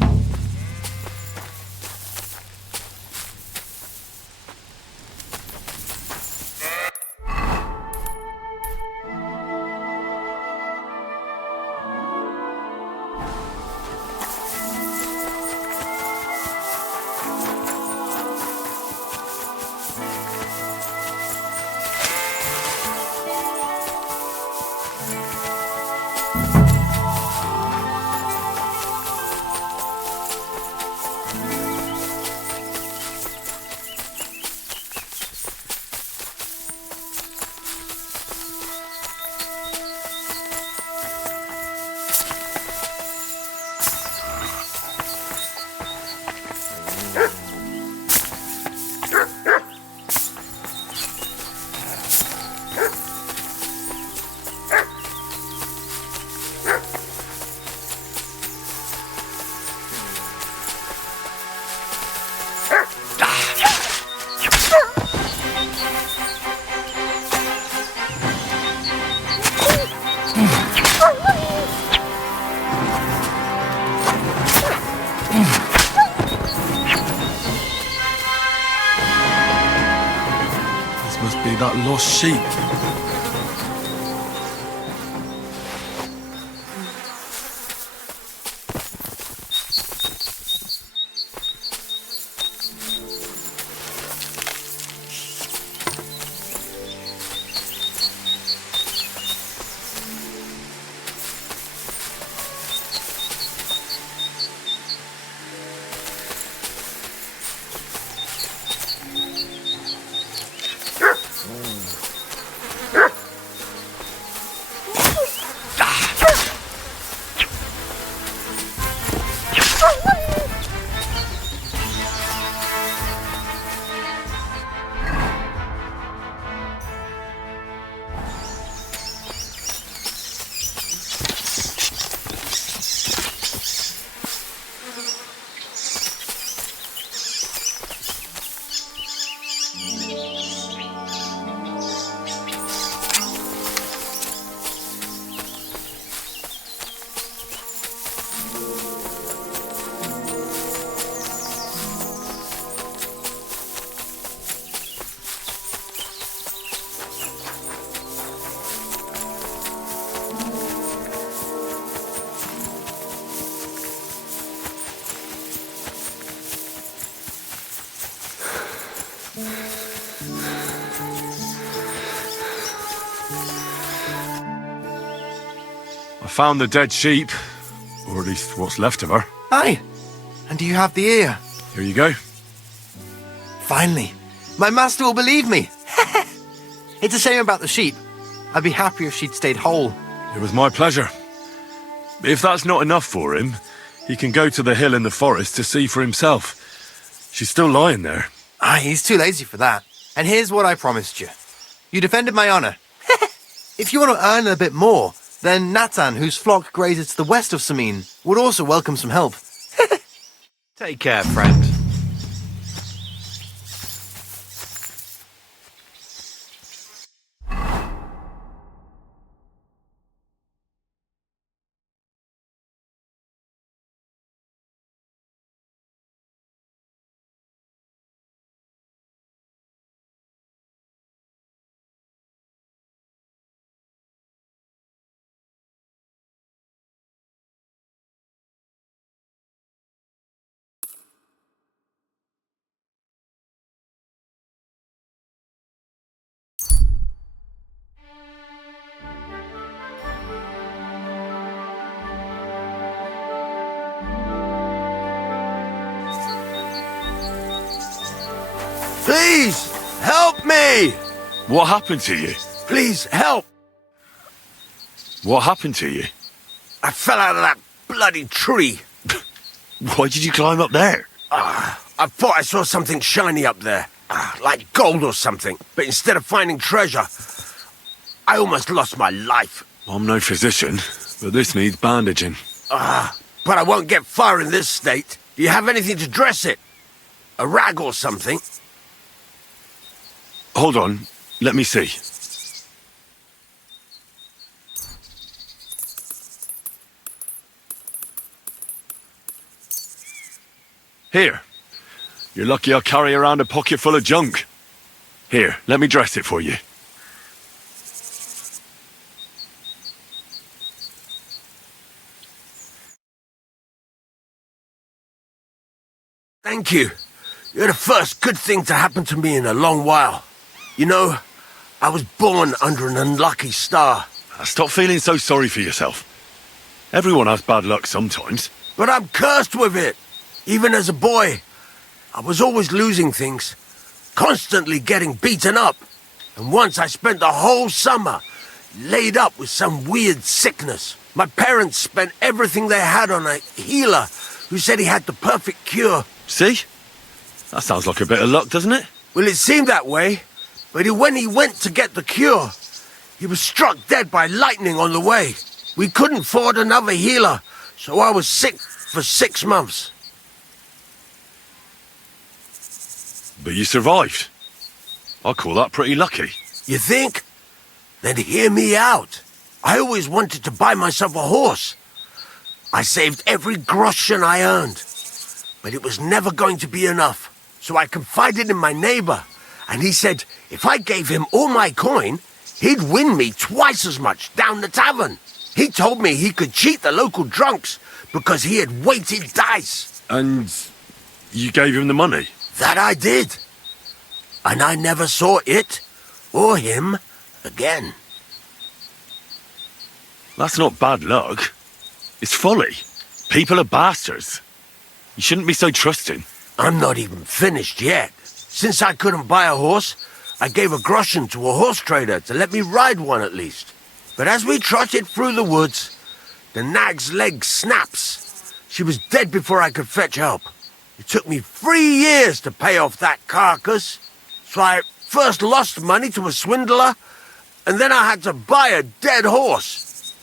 Must be that lost sheep. found the dead sheep, or at least what's left of her. Aye. And do you have the ear? Here you go. Finally. My master will believe me. It's a shame about the sheep. I'd be happier if she'd stayed whole. It was my pleasure. If that's not enough for him, he can go to the hill in the forest to see for himself. She's still lying there. Aye, he's too lazy for that. And here's what I promised you. You defended my honor. If you want to earn a bit more, then Natan, whose flock grazes to the west of Samin, would also welcome some help. Take care, friend. Please, help me! What happened to you? Please, help! What happened to you? I fell out of that bloody tree. Why did you climb up there? I thought I saw something shiny up there. Like gold or something. But instead of finding treasure, I almost lost my life. I'm no physician, but this needs bandaging. But I won't get far in this state. Do you have anything to dress it? A rag or something? Hold on, let me see. Here. You're lucky I carry around a pocket full of junk. Here, let me dress it for you. Thank you. You're the first good thing to happen to me in a long while. You know, I was born under an unlucky star. Stop feeling so sorry for yourself. Everyone has bad luck sometimes. But I'm cursed with it. Even as a boy, I was always losing things. Constantly getting beaten up. And once I spent the whole summer laid up with some weird sickness. My parents spent everything they had on a healer who said he had the perfect cure. See? That sounds like a bit of luck, doesn't it? Well, it seemed that way. But when he went to get the cure, he was struck dead by lightning on the way. We couldn't afford another healer, so I was sick for 6 months. But you survived. I call that pretty lucky. You think? Then hear me out. I always wanted to buy myself a horse. I saved every groschen I earned. But it was never going to be enough. So I confided in my neighbor. And he said if I gave him all my coin, he'd win me twice as much down the tavern. He told me he could cheat the local drunks because he had weighted dice. And you gave him the money? That I did. And I never saw it or him again. That's not bad luck. It's folly. People are bastards. You shouldn't be so trusting. I'm not even finished yet. Since I couldn't buy a horse, I gave a groschen to a horse trader to let me ride one at least. But as we trotted through the woods, the nag's leg snaps. She was dead before I could fetch help. It took me 3 years to pay off that carcass. So I first lost money to a swindler, and then I had to buy a dead horse.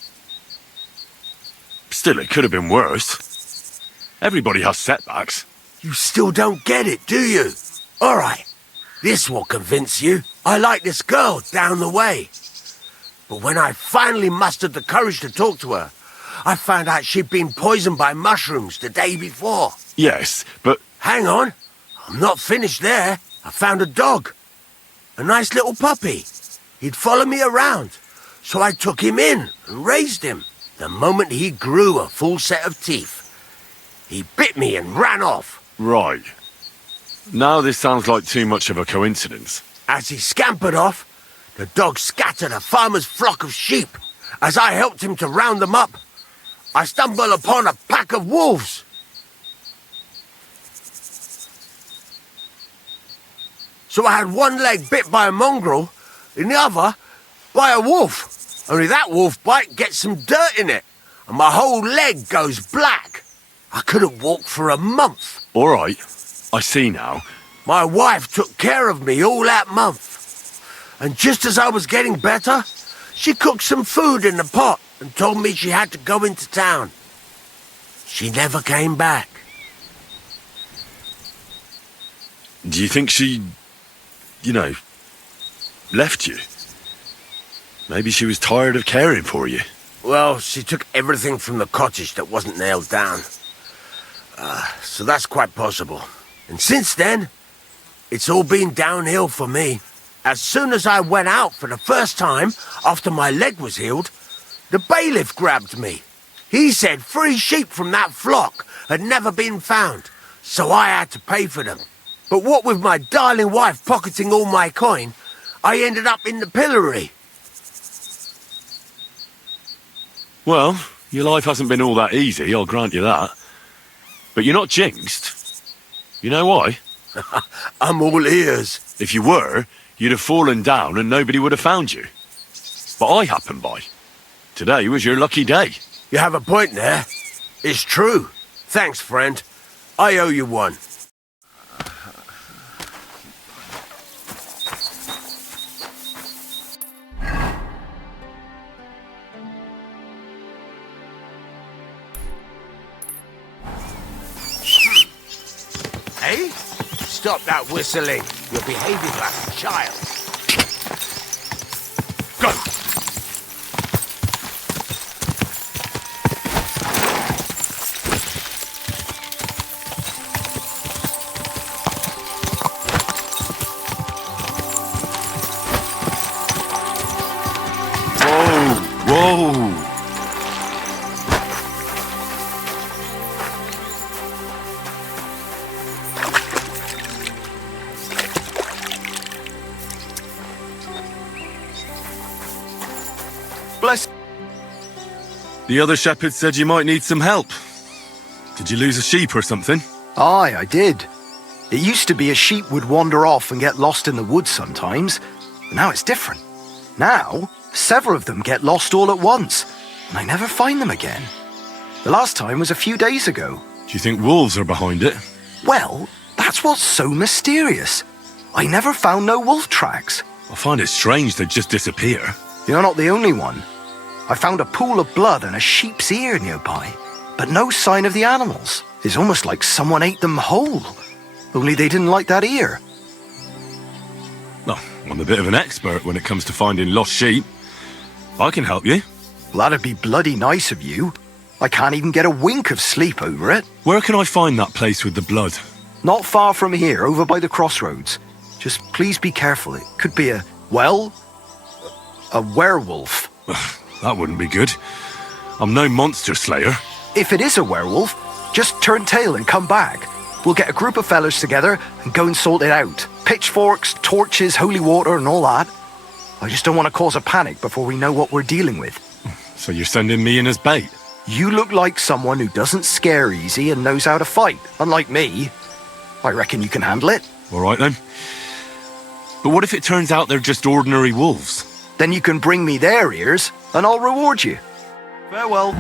Still, it could have been worse. Everybody has setbacks. You still don't get it, do you? All right, this will convince you. I like this girl down the way. But when I finally mustered the courage to talk to her, I found out she'd been poisoned by mushrooms the day before. Yes, but... Hang on. I'm not finished there. I found a dog. A nice little puppy. He'd follow me around. So I took him in and raised him. The moment he grew a full set of teeth, he bit me and ran off. Right. Now this sounds like too much of a coincidence. As he scampered off, the dog scattered a farmer's flock of sheep As I helped him to round them up, I stumbled upon a pack of wolves. So I had one leg bit by a mongrel, and the other by a wolf. Only that wolf bite gets some dirt in it, and my whole leg goes black. I couldn't walk for a month. All right, I see now. My wife took care of me all that month. And just as I was getting better, she cooked some food in the pot and told me she had to go into town. She never came back. Do you think she, left you? Maybe she was tired of caring for you. Well, she took everything from the cottage that wasn't nailed down. So that's quite possible. And since then, it's all been downhill for me. As soon as I went out for the first time, after my leg was healed, the bailiff grabbed me. He said 3 sheep from that flock had never been found, so I had to pay for them. But what with my darling wife pocketing all my coin, I ended up in the pillory. Well, your life hasn't been all that easy, I'll grant you that. But you're not jinxed. You know why? I'm all ears. If you were, you'd have fallen down and nobody would have found you. But I happened by. Today was your lucky day. You have a point there. It's true. Thanks, friend. I owe you one. Hey? Stop that whistling. You're behaving like a child. Go! Whoa! Bless. The other shepherd said you might need some help. Did you lose a sheep or something? Aye, I did. It used to be a sheep would wander off and get lost in the woods sometimes, but now it's different. Now, several of them get lost all at once, and I never find them again. The last time was a few days ago. Do you think wolves are behind it? Well, that's what's so mysterious. I never found no wolf tracks. I find it strange they'd just disappear. You're not the only one. I found a pool of blood and a sheep's ear nearby, but no sign of the animals. It's almost like someone ate them whole, only they didn't like that ear. Well, I'm a bit of an expert when it comes to finding lost sheep. I can help you. Well, that'd be bloody nice of you. I can't even get a wink of sleep over it. Where can I find that place with the blood? Not far from here, over by the crossroads. Just please be careful. It could be a werewolf. That wouldn't be good. I'm no monster slayer. If it is a werewolf, just turn tail and come back. We'll get a group of fellas together and go and sort it out. Pitchforks, torches, holy water and all that. I just don't want to cause a panic before we know what we're dealing with. So you're sending me in as bait? You look like someone who doesn't scare easy and knows how to fight, unlike me. I reckon you can handle it. All right then. But what if it turns out they're just ordinary wolves? Then you can bring me their ears and I'll reward you. Farewell.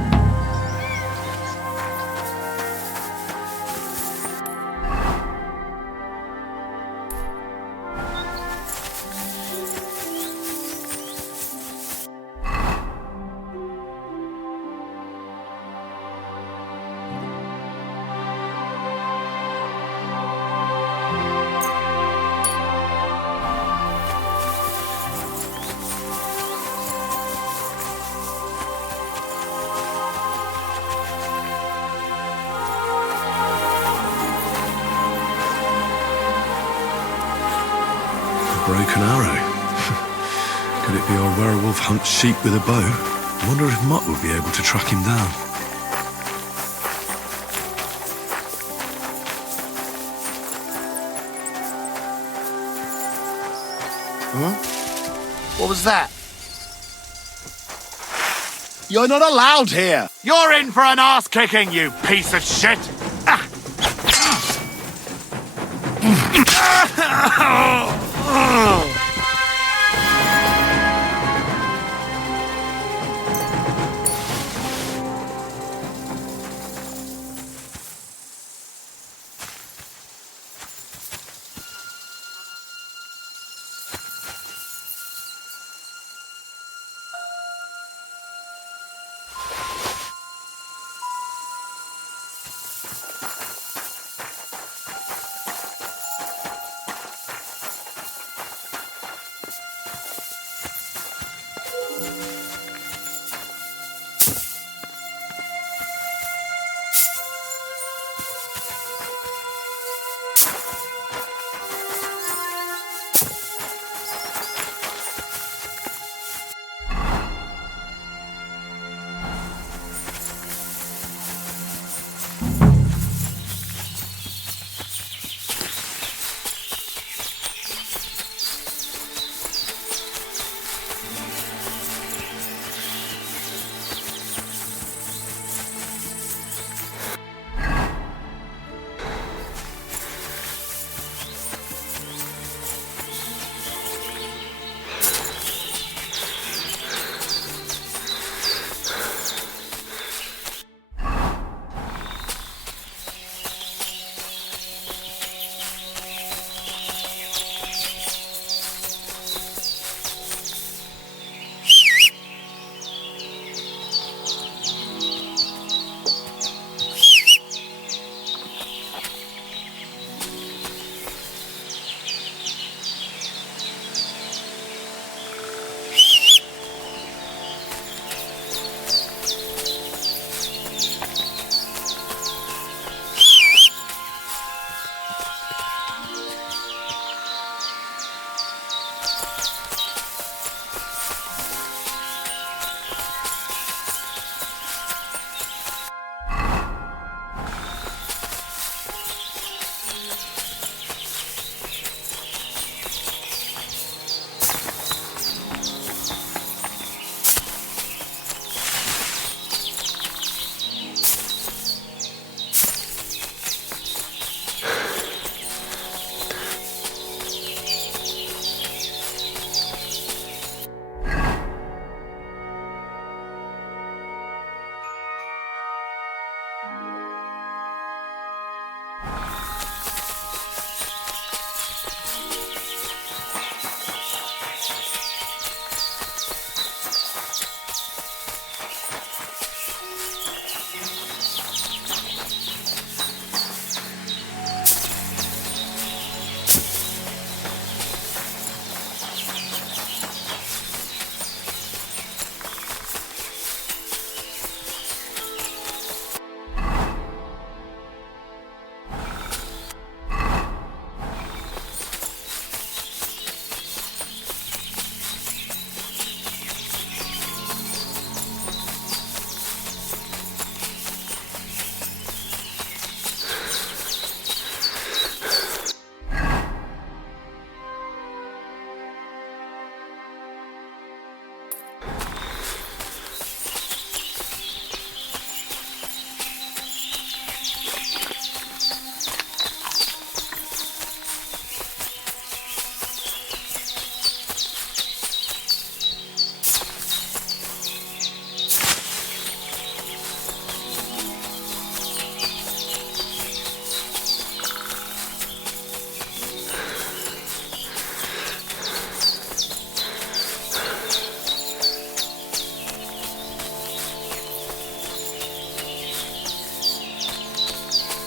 Broken arrow. Could it be our werewolf hunts sheep with a bow? I wonder if Mutt will be able to track him down. What was that? You're not allowed here. You're in for an ass kicking, you piece of shit.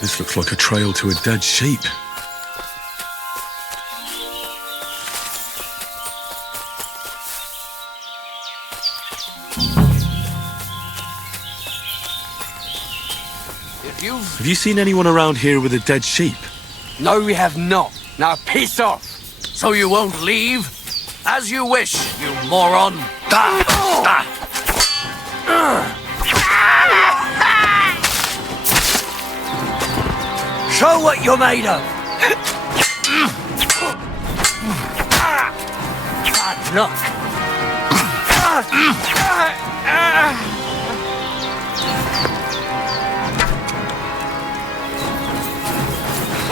This looks like a trail to a dead sheep. Have you seen anyone around here with a dead sheep? No, we have not. Now piss off. So you won't leave? As you wish, you moron. Show what you're made of. Bad luck.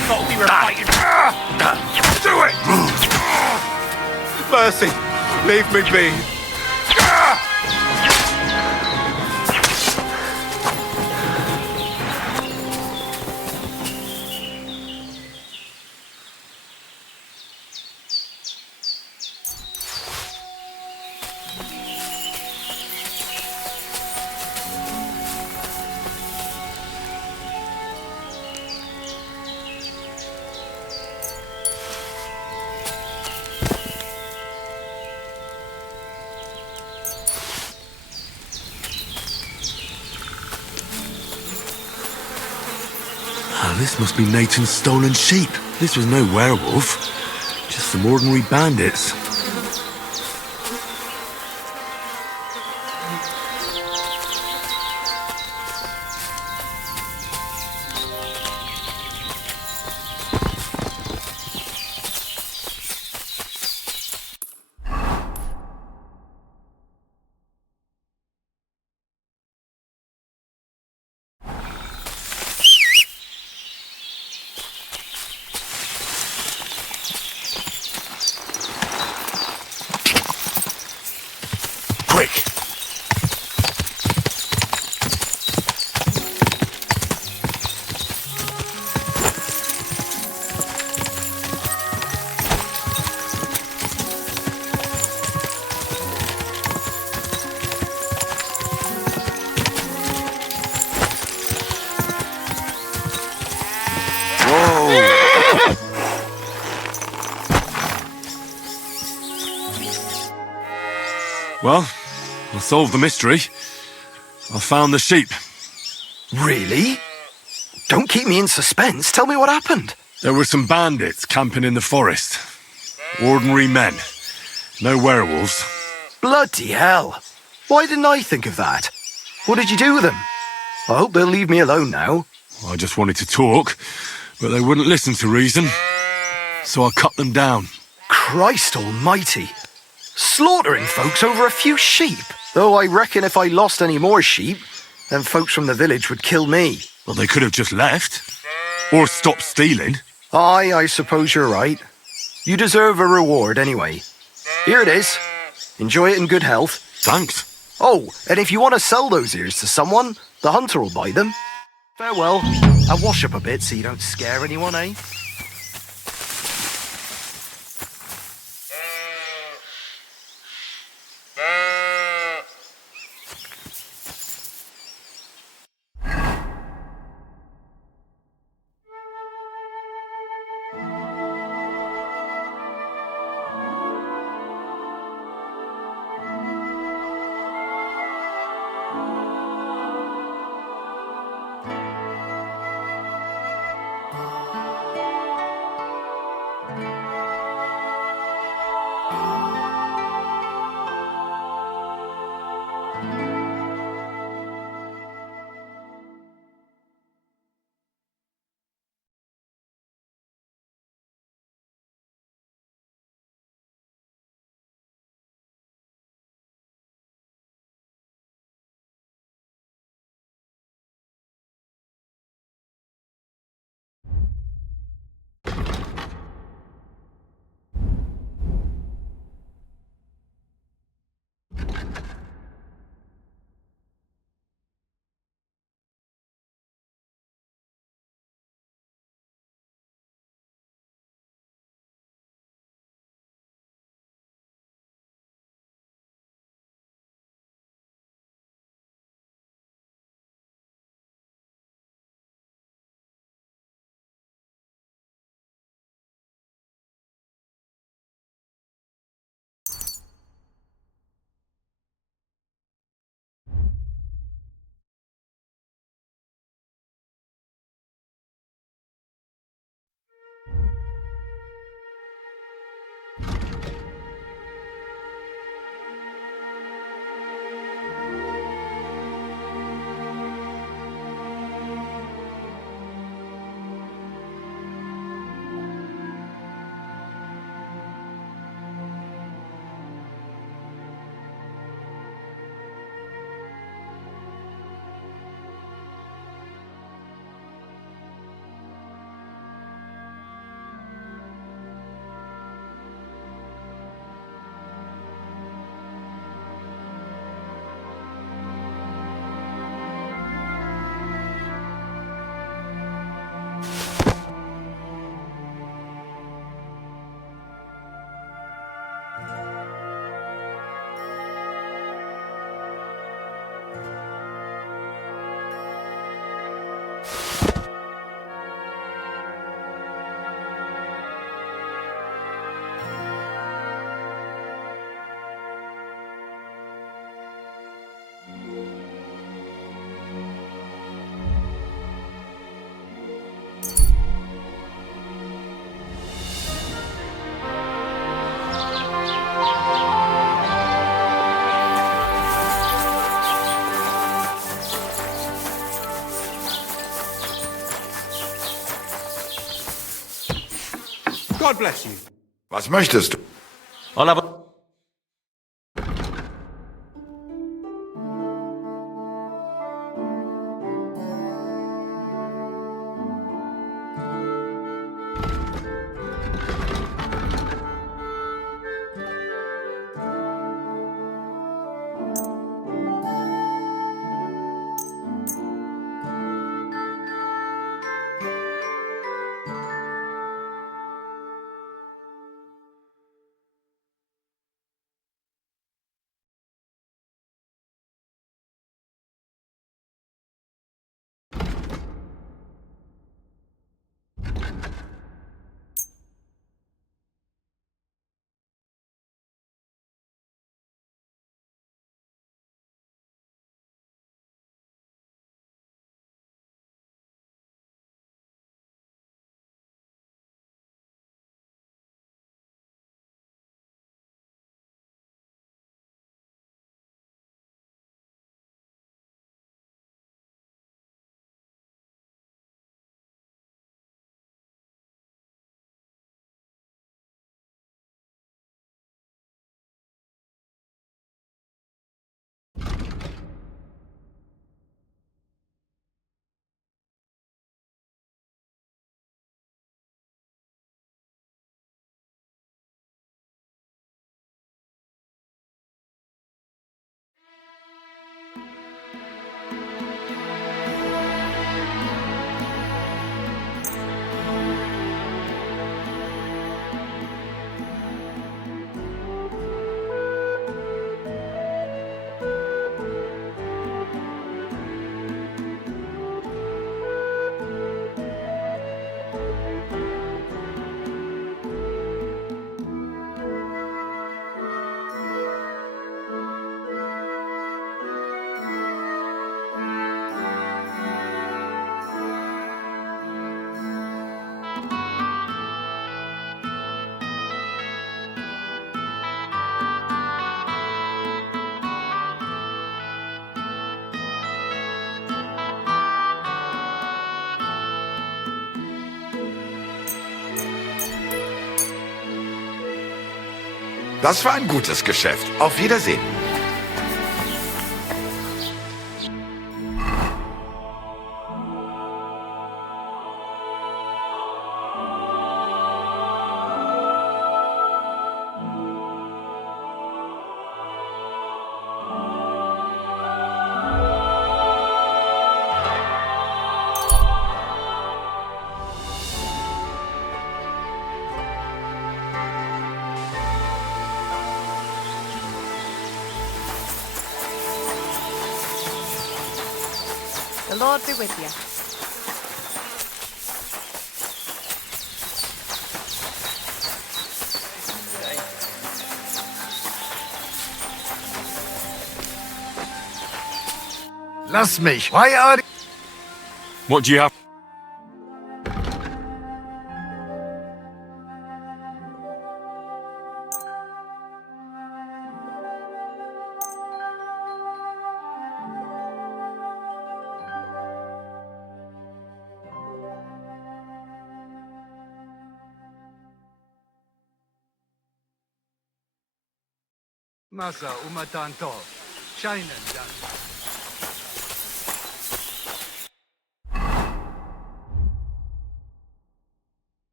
I thought we were fighting. Do it! Mercy, leave me be. This must be Nathan's stolen sheep. This was no werewolf, just some ordinary bandits. Quick! Well, I solved the mystery. I found the sheep. Really? Don't keep me in suspense. Tell me what happened. There were some bandits camping in the forest. Ordinary men. No werewolves. Bloody hell. Why didn't I think of that? What did you do with them? I hope they'll leave me alone now. I just wanted to talk, but they wouldn't listen to reason. So I cut them down. Christ almighty. Slaughtering folks over a few sheep. Though I reckon if I lost any more sheep, then folks from the village would kill me. Well, they could have just left. Or stopped stealing. Aye, I suppose you're right. You deserve a reward anyway. Here it is. Enjoy it in good health. Thanks. Oh, and if you want to sell those ears to someone, the hunter will buy them. Farewell. I'll wash up a bit so you don't scare anyone, eh? God bless you. Was möchtest du? I'll have a... Das war ein gutes Geschäft. Auf Wiedersehen. The Lord be with you. Lass mich. Why are... What do you have? Masa umatanto. Scheinen dann.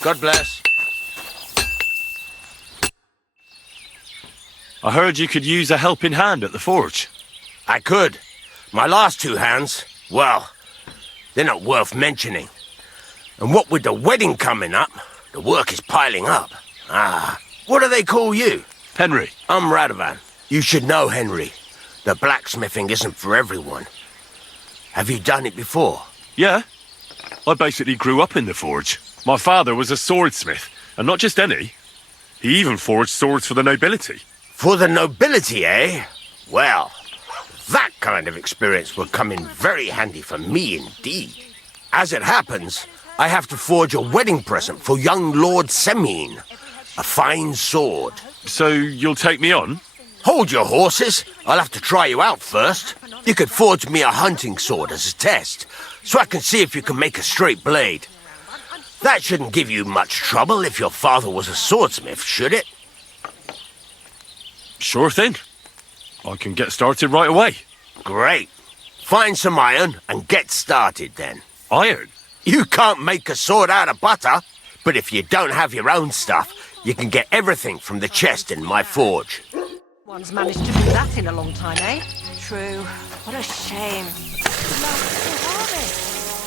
God bless. I heard you could use a helping hand at the forge. I could. My last two hands, well, they're not worth mentioning. And what with the wedding coming up, the work is piling up. What do they call you? Henry. I'm Radovan. You should know, Henry. The blacksmithing isn't for everyone. Have you done it before? Yeah. I basically grew up in the forge. My father was a swordsmith, and not just any. He even forged swords for the nobility. For the nobility, eh? Well, that kind of experience will come in very handy for me indeed. As it happens, I have to forge a wedding present for young Lord Semine. A fine sword. So you'll take me on? Hold your horses. I'll have to try you out first. You could forge me a hunting sword as a test, so I can see if you can make a straight blade. That shouldn't give you much trouble if your father was a swordsmith, should it? Sure thing. I can get started right away. Great. Find some iron and get started then. Iron? You can't make a sword out of butter, but if you don't have your own stuff, you can get everything from the chest in my forge. One's managed to do that in a long time, eh? True. What a shame.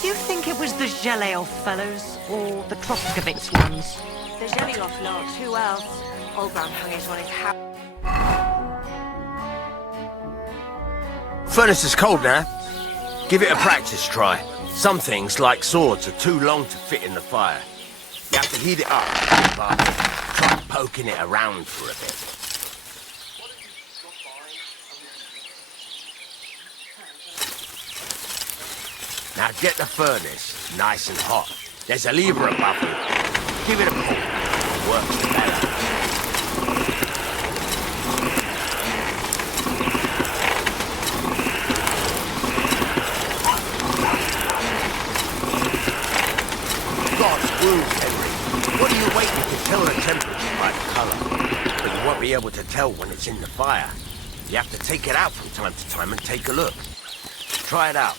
Do you think it was the Zheleo fellows or the Troskovitz ones? The Zheliov lot. Who else? Old Brown hung it on his hat. Furnace is cold now. Give it a practice try. Some things, like swords, are too long to fit in the fire. You have to heat it up, but try poking it around for a bit. Now get the furnace nice and hot. There's a lever above you. Give it a pull. It works better. God's wounds, Henry. What are you waiting to tell the temperature by the colour? But you won't be able to tell when it's in the fire. You have to take it out from time to time and take a look. Try it out.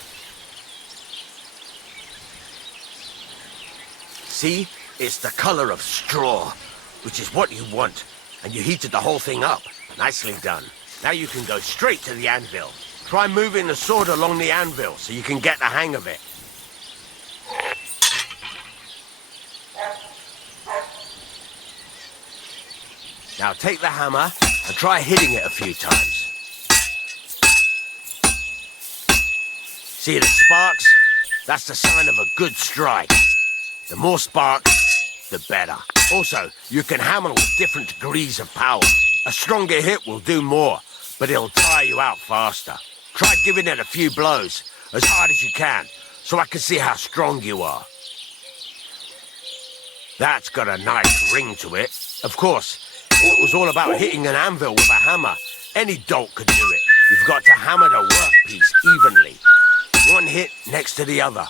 See? It's the colour of straw, which is what you want. And you heated the whole thing up. Nicely done. Now you can go straight to the anvil. Try moving the sword along the anvil so you can get the hang of it. Now take the hammer and try hitting it a few times. See the sparks? That's the sign of a good strike. The more sparks, the better. Also, you can hammer with different degrees of power. A stronger hit will do more, but it'll tire you out faster. Try giving it a few blows, as hard as you can, so I can see how strong you are. That's got a nice ring to it. Of course, if it was all about hitting an anvil with a hammer, any dolt could do it. You've got to hammer the workpiece evenly. One hit next to the other.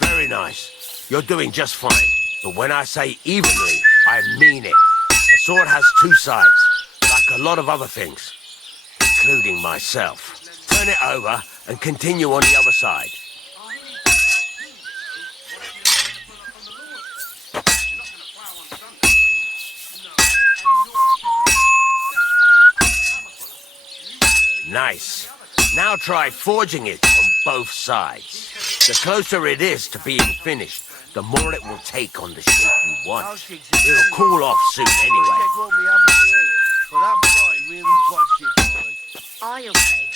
Very nice. You're doing just fine. But when I say evenly, I mean it. A sword has two sides, like a lot of other things, including myself. Turn it over and continue on the other side. Nice. Now try forging it on both sides. The closer it is to being finished, the more it will take on the shape you want. It'll cool off soon anyway. I'll say,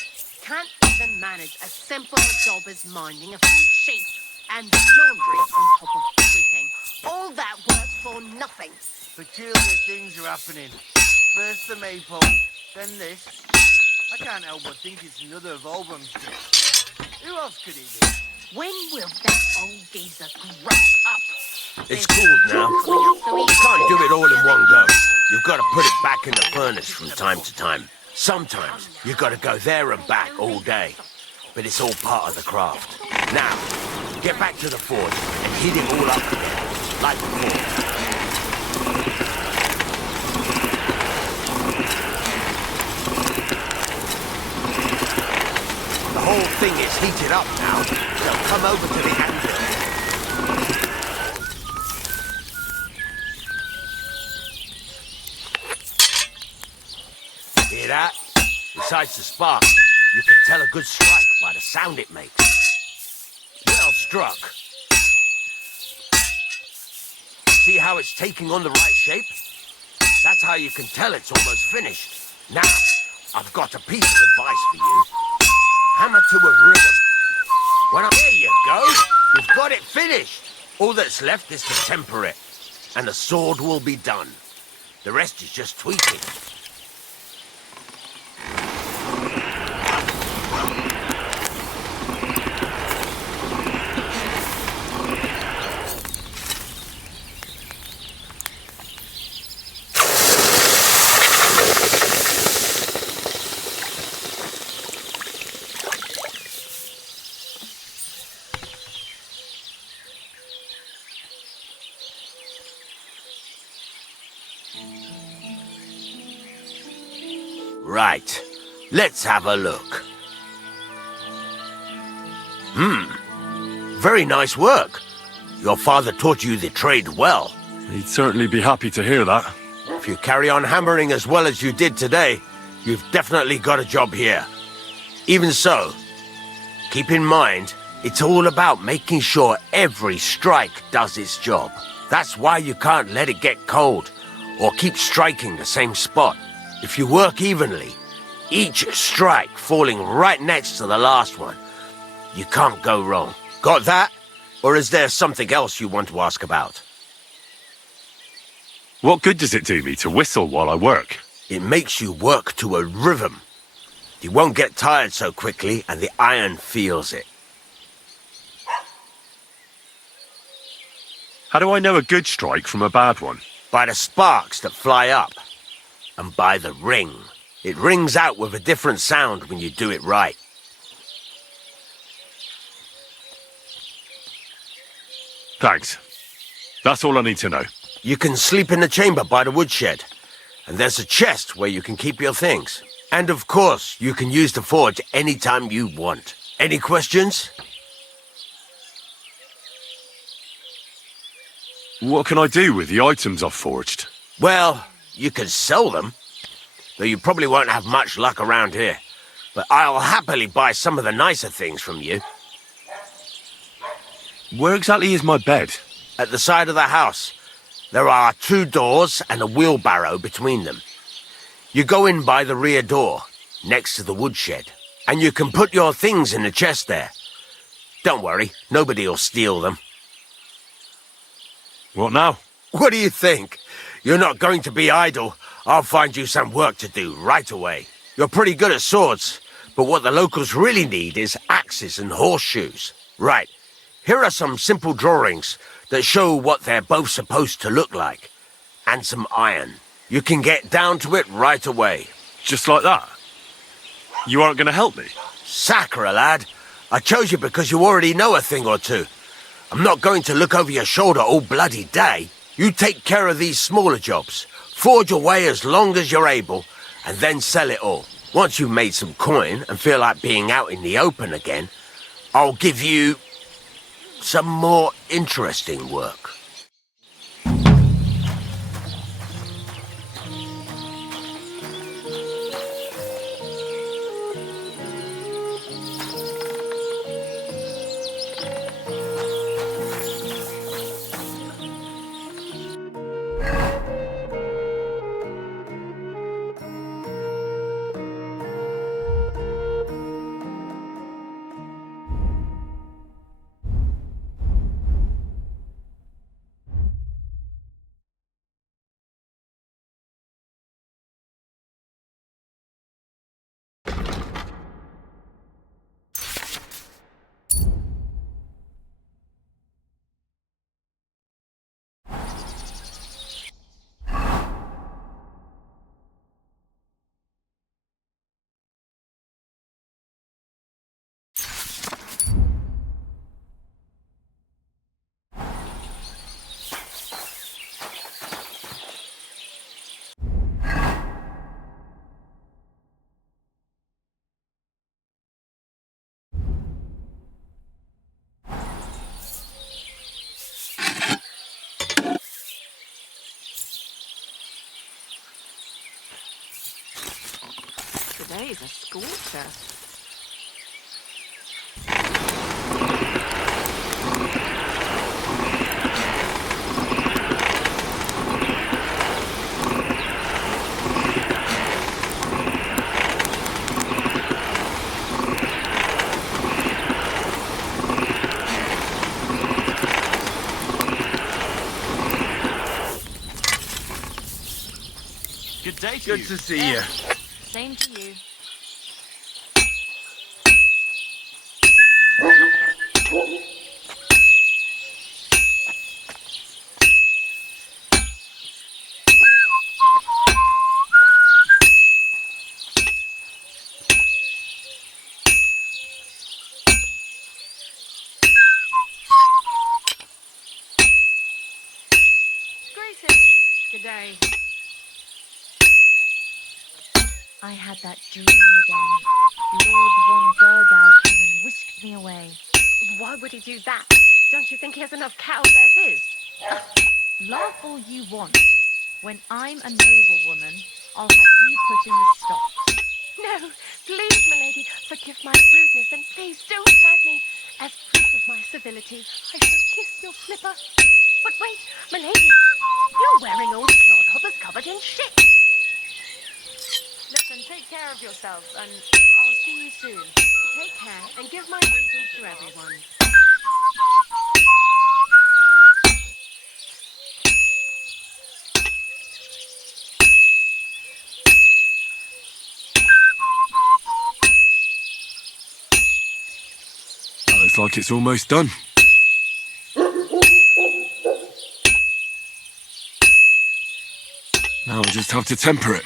can't even manage as simple a job as minding a few sheep and the laundry on top of everything. All that work for nothing. Peculiar things are happening. First the maypole, then this. I can't help but think it's another of Oldham's tricks. Who else could it be? When will that old geezer grow up? It's cooled now. You can't do it all in one go. You've got to put it back in the furnace from time to time. Sometimes you've got to go there and back all day. But it's all part of the craft. Now, get back to the forge and heat it all up again, like before. The whole thing is heated up now. So come over to the anvil. Hear that? Besides the spark, you can tell a good strike by the sound it makes. Well struck. See how it's taking on the right shape? That's how you can tell it's almost finished. Now, I've got a piece of advice for you. Hammer to a rhythm. There you go. You've got it finished. All that's left is to temper it, and the sword will be done. The rest is just tweaking. Right, let's have a look. Very nice work. Your father taught you the trade well. He'd certainly be happy to hear that. If you carry on hammering as well as you did today, you've definitely got a job here. Even so, keep in mind, it's all about making sure every strike does its job. That's why you can't let it get cold, or keep striking the same spot. If you work evenly, each strike falling right next to the last one, you can't go wrong. Got that? Or is there something else you want to ask about? What good does it do me to whistle while I work? It makes you work to a rhythm. You won't get tired so quickly, and the iron feels it. How do I know a good strike from a bad one? By the sparks that fly up. And by the ring. It rings out with a different sound when you do it right. Thanks. That's all I need to know. You can sleep in the chamber by the woodshed. And there's a chest where you can keep your things. And of course, you can use the forge anytime you want. Any questions? What can I do with the items I've forged? Well, you could sell them, though you probably won't have much luck around here. But I'll happily buy some of the nicer things from you. Where exactly is my bed? At the side of the house. There are 2 doors and a wheelbarrow between them. You go in by the rear door, next to the woodshed, and you can put your things in the chest there. Don't worry, nobody'll steal them. What now? What do you think? You're not going to be idle. I'll find you some work to do right away. You're pretty good at swords, but what the locals really need is axes and horseshoes. Right, here are some simple drawings that show what they're both supposed to look like. And some iron. You can get down to it right away. Just like that? You aren't going to help me? Sacre, lad. I chose you because you already know a thing or two. I'm not going to look over your shoulder all bloody day. You take care of these smaller jobs. Forge away as long as you're able, and then sell it all. Once you've made some coin and feel like being out in the open again, I'll give you some more interesting work. Today's a scorcher. Good to see you. Same to you. Greetings. Good day. I had that dream again. Lord von Burgau came and whisked me away. Why would he do that? Don't you think he has enough cows as is? Laugh all you want. When I'm a noblewoman, I'll have you put in the stocks. No, please, milady, forgive my rudeness, and please don't hurt me. As proof of my civility, I shall kiss your slipper. But wait, milady, you're wearing old clodhoppers covered in shit. Listen, take care of yourself, and I'll see you soon. Take care and give my greetings to everyone. Well, looks like it's almost done. Now I just have to temper it.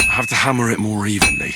I have to hammer it more evenly.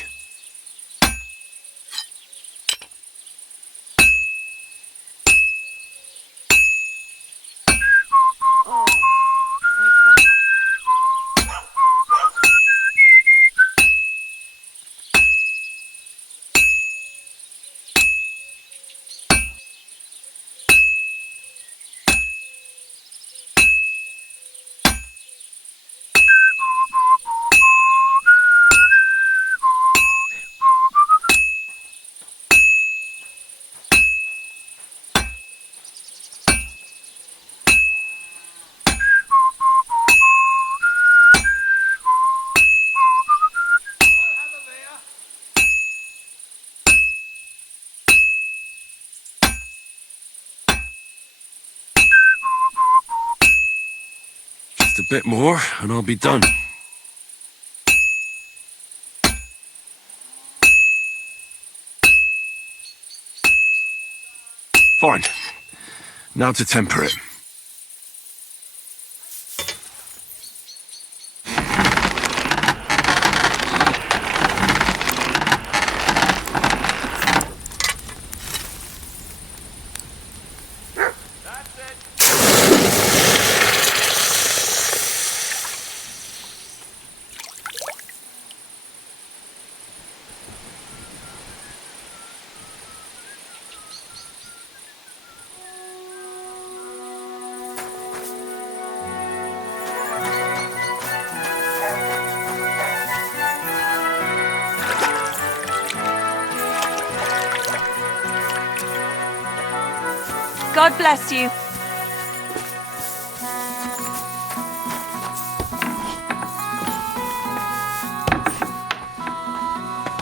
Just a bit more, and I'll be done. Fine. Now to temper it. God bless you.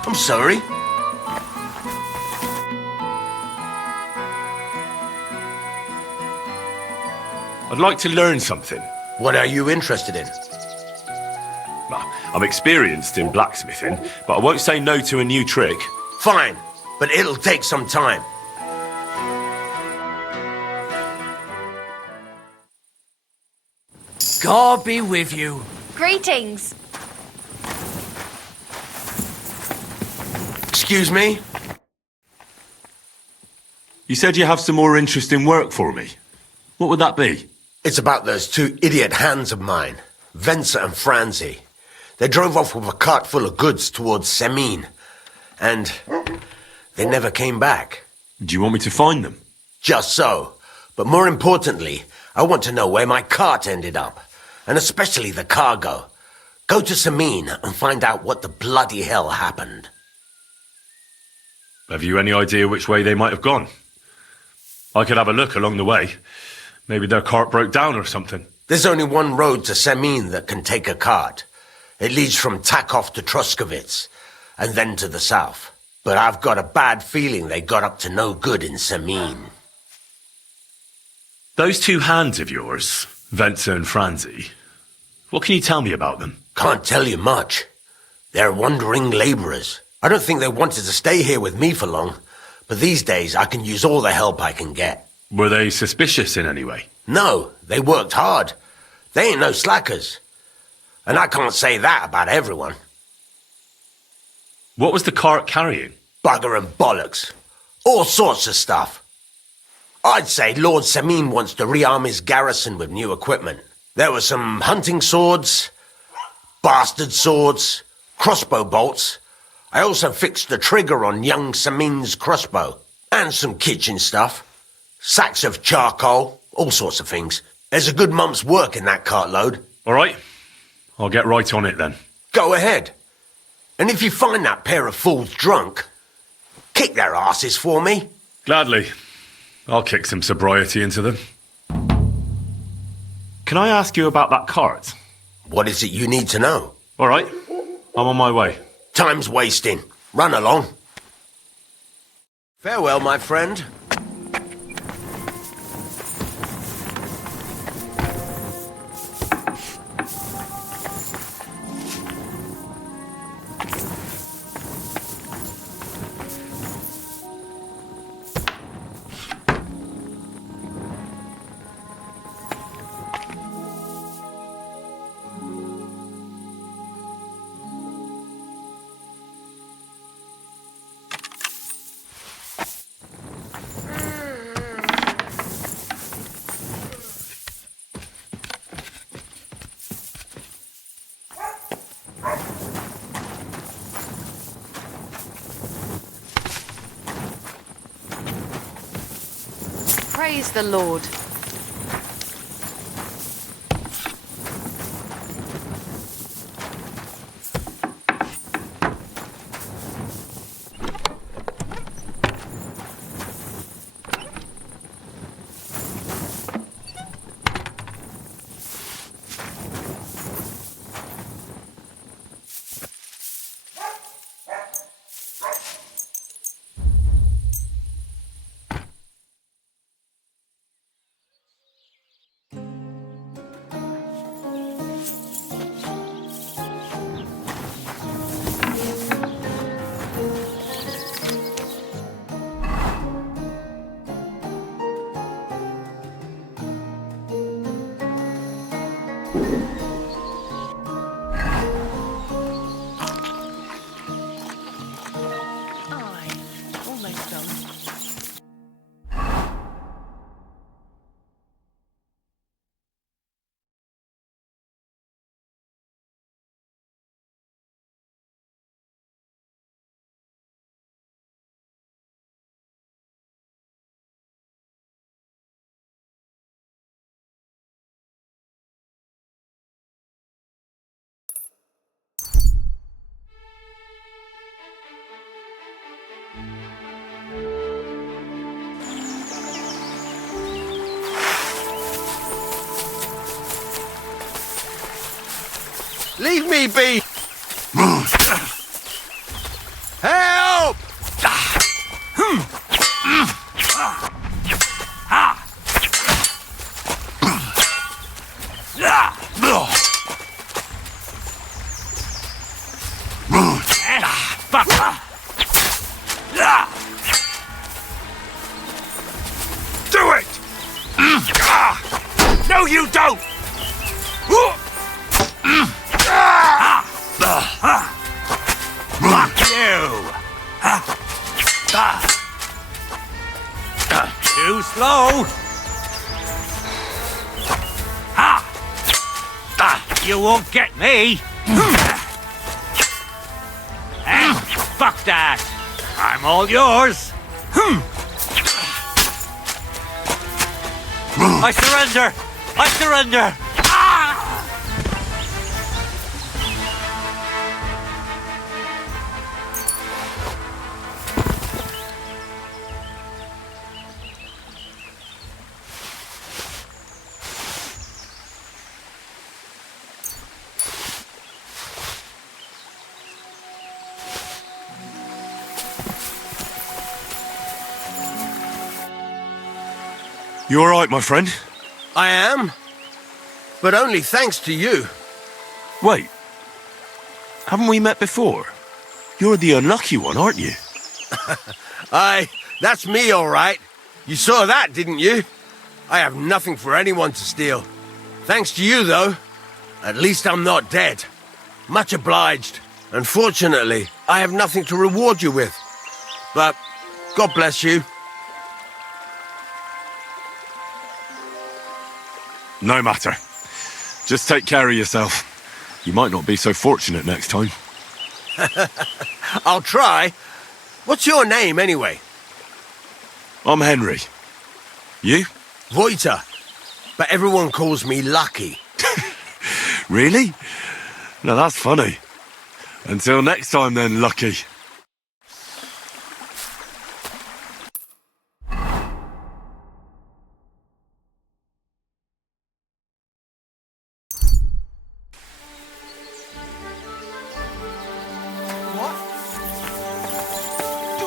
I'm sorry. I'd like to learn something. What are you interested in? Well, I'm experienced in blacksmithing, but I won't say no to a new trick. Fine, but it'll take some time. God be with you. Greetings. Excuse me? You said you have some more interesting work for me. What would that be? It's about those two idiot hands of mine, Venser and Franzi. They drove off with a cart full of goods towards Semin, and they never came back. Do you want me to find them? Just so. But more importantly, I want to know where my cart ended up, and especially the cargo. Go to Semin and find out what the bloody hell happened. Have you any idea which way they might have gone? I could have a look along the way. Maybe their cart broke down or something. There's only one road to Semin that can take a cart. It leads from Takov to Troskovitz, and then to the south. But I've got a bad feeling they got up to no good in Semin. Those two hands of yours, Venser and Franzi, what can you tell me about them? Can't tell you much. They're wandering labourers. I don't think they wanted to stay here with me for long, but these days I can use all the help I can get. Were they suspicious in any way? No, they worked hard. They ain't no slackers. And I can't say that about everyone. What was the cart carrying? Bugger and bollocks. All sorts of stuff. I'd say Lord Semin wants to rearm his garrison with new equipment. There were some hunting swords, bastard swords, crossbow bolts. I also fixed the trigger on young Semin's crossbow. And some kitchen stuff. Sacks of charcoal, all sorts of things. There's a good month's work in that cartload. All right. I'll get right on it then. Go ahead. And if you find that pair of fools drunk, kick their asses for me. Gladly. I'll kick some sobriety into them. Can I ask you about that cart? What is it you need to know? All right. I'm on my way. Time's wasting. Run along. Farewell, my friend. Praise the Lord. Aye, almost done. Leave me be! Help! Do it! No, you don't! Fuck you! Too slow! You won't get me! Fuck that! I'm all yours! I surrender! I surrender! You alright, my friend? I am. But only thanks to you. Wait. Haven't we met before? You're the unlucky one, aren't you? Aye, that's me, all right. You saw that, didn't you? I have nothing for anyone to steal. Thanks to you, though. At least I'm not dead. Much obliged. Unfortunately, I have nothing to reward you with. But God bless you. No matter. Just take care of yourself. You might not be so fortunate next time. I'll try. What's your name, anyway? I'm Henry. You? Voita. But everyone calls me Lucky. Really? Now that's funny. Until next time then, Lucky.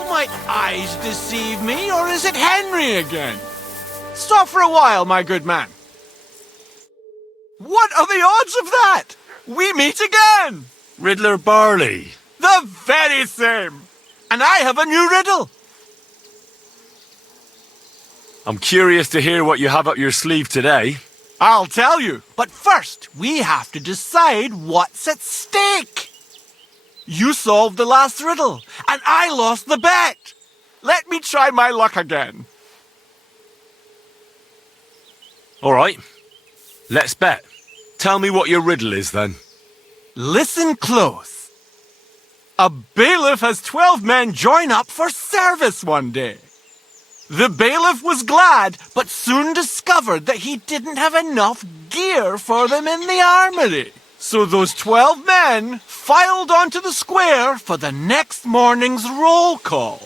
My eyes deceive me, or is it Henry again? Stop for a while, my good man. What are the odds of that? We meet again! Riddler Barley. The very same! And I have a new riddle. I'm curious to hear what you have up your sleeve today. I'll tell you, but first we have to decide what's at stake. You solved the last riddle, and I lost the bet. Let me try my luck again. All right. Let's bet. Tell me what your riddle is, then. Listen close. A bailiff has 12 men join up for service one day. The bailiff was glad, but soon discovered that he didn't have enough gear for them in the armory. So those 12 men filed onto the square for the next morning's roll call.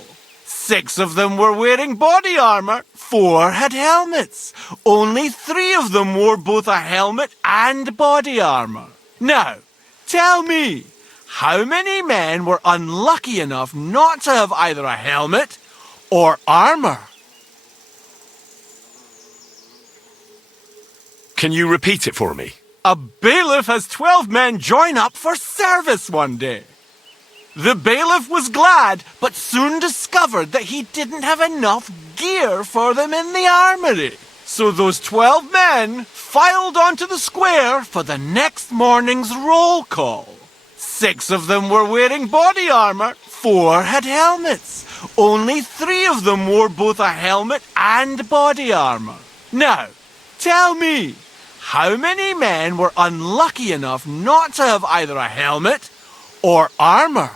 6 of them were wearing body armor, 4 had helmets. Only 3 of them wore both a helmet and body armor. Now, tell me, how many men were unlucky enough not to have either a helmet or armor? Can you repeat it for me? A bailiff has 12 men join up for service one day. The bailiff was glad, but soon discovered that he didn't have enough gear for them in the armory. So those 12 men filed onto the square for the next morning's roll call. 6 of them were wearing body armor, 4 had helmets. Only 3 of them wore both a helmet and body armor. Now, tell me, how many men were unlucky enough not to have either a helmet or armor?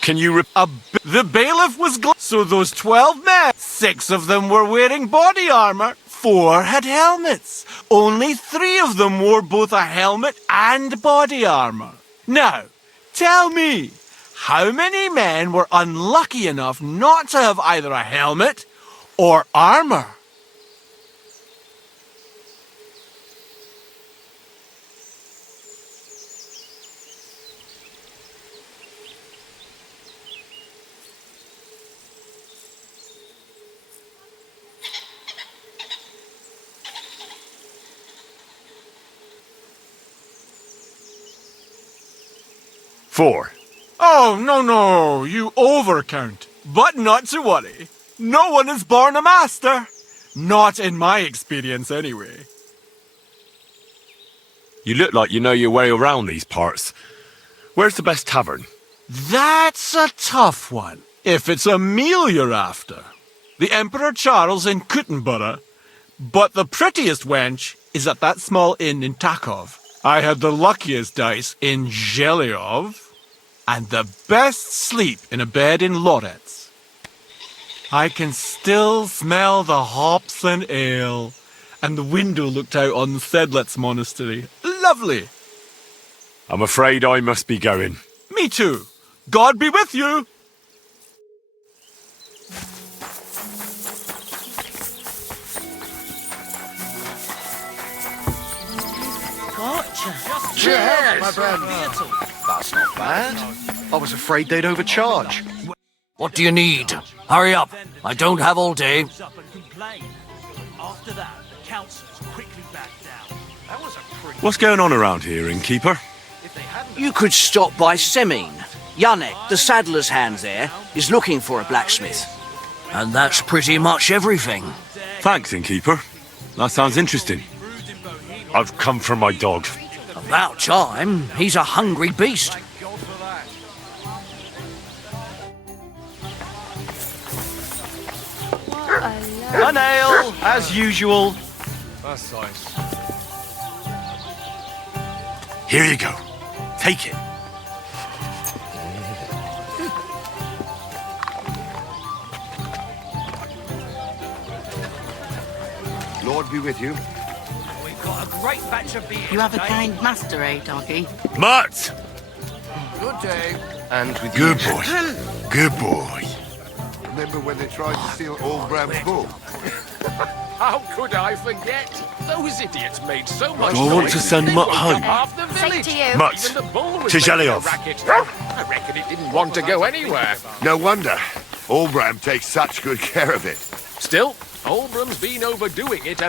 Can you The bailiff was so those 12 men, 6 of them were wearing body armor, 4 had helmets. Only 3 of them wore both a helmet and body armor. Now, tell me, how many men were unlucky enough not to have either a helmet or armor? Four. Oh, no, you overcount. But not to worry. No one is born a master. Not in my experience, anyway. You look like you know your way around these parts. Where's the best tavern? That's a tough one. If it's a meal you're after. The Emperor Charles in Kuttenborough. But the prettiest wench is at that small inn in Takov. I had the luckiest dice in Zhelyov. And the best sleep in a bed in Loretz. I can still smell the hops and ale. And the window looked out on the Sedlitz Monastery. Lovely. I'm afraid I must be going. Me too. God be with you. Gotcha. Cheers, my friend. That's not bad. I was afraid they'd overcharge. What do you need? Hurry up. I don't have all day. What's going on around here, innkeeper? You could stop by Semin. Yannick, the saddler's hand there, is looking for a blacksmith. And that's pretty much everything. Thanks, innkeeper. That sounds interesting. I've come for my dog. About time. He's a hungry beast. An ale, as usual. That's nice. Here you go. Take it. Lord be with you. We've got a great batch of beer. You have a kind master, eh, doggy? Mutt! Good day. And with Good you. boy. Good boy. Remember when they tried to steal old Bram's bull? How could I forget? Those idiots made so much Do I want to send Mutt home? half the village. to you. Mutt, Even the bull was to making a Zhelyov. racket. I reckon it didn't want to go anywhere. No wonder. Olbram takes such good care of it. Still, Olbram's been overdoing it.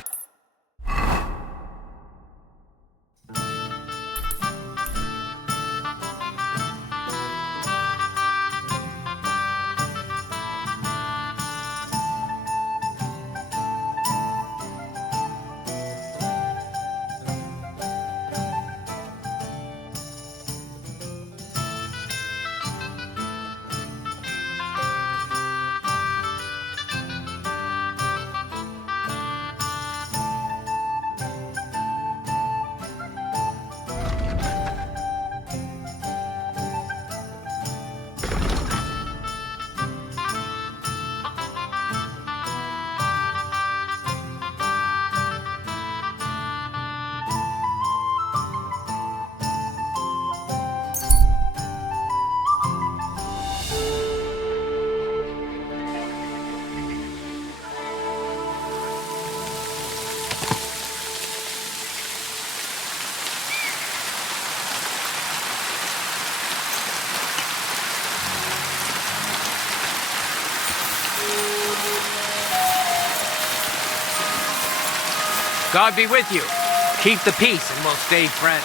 God be with you. Keep the peace and we'll stay friends.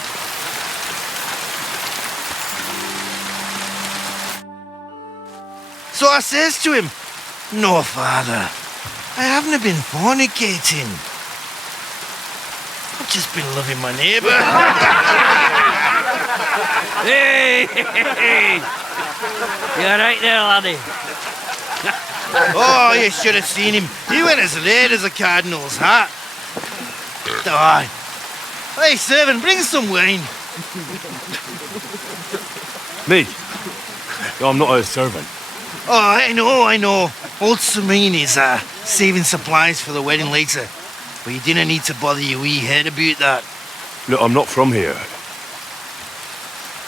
So I says to him, "No, Father, I haven't been fornicating. I've just been loving my neighbour." Hey! You alright there, laddie? Oh, you should have seen him. He went as red as a cardinal's hat. Aye. Hey, servant, bring some wine. Me? I'm not a servant. Oh, I know. Old Samine is saving supplies for the wedding later. But you didn't need to bother your wee head about that. Look, I'm not from here.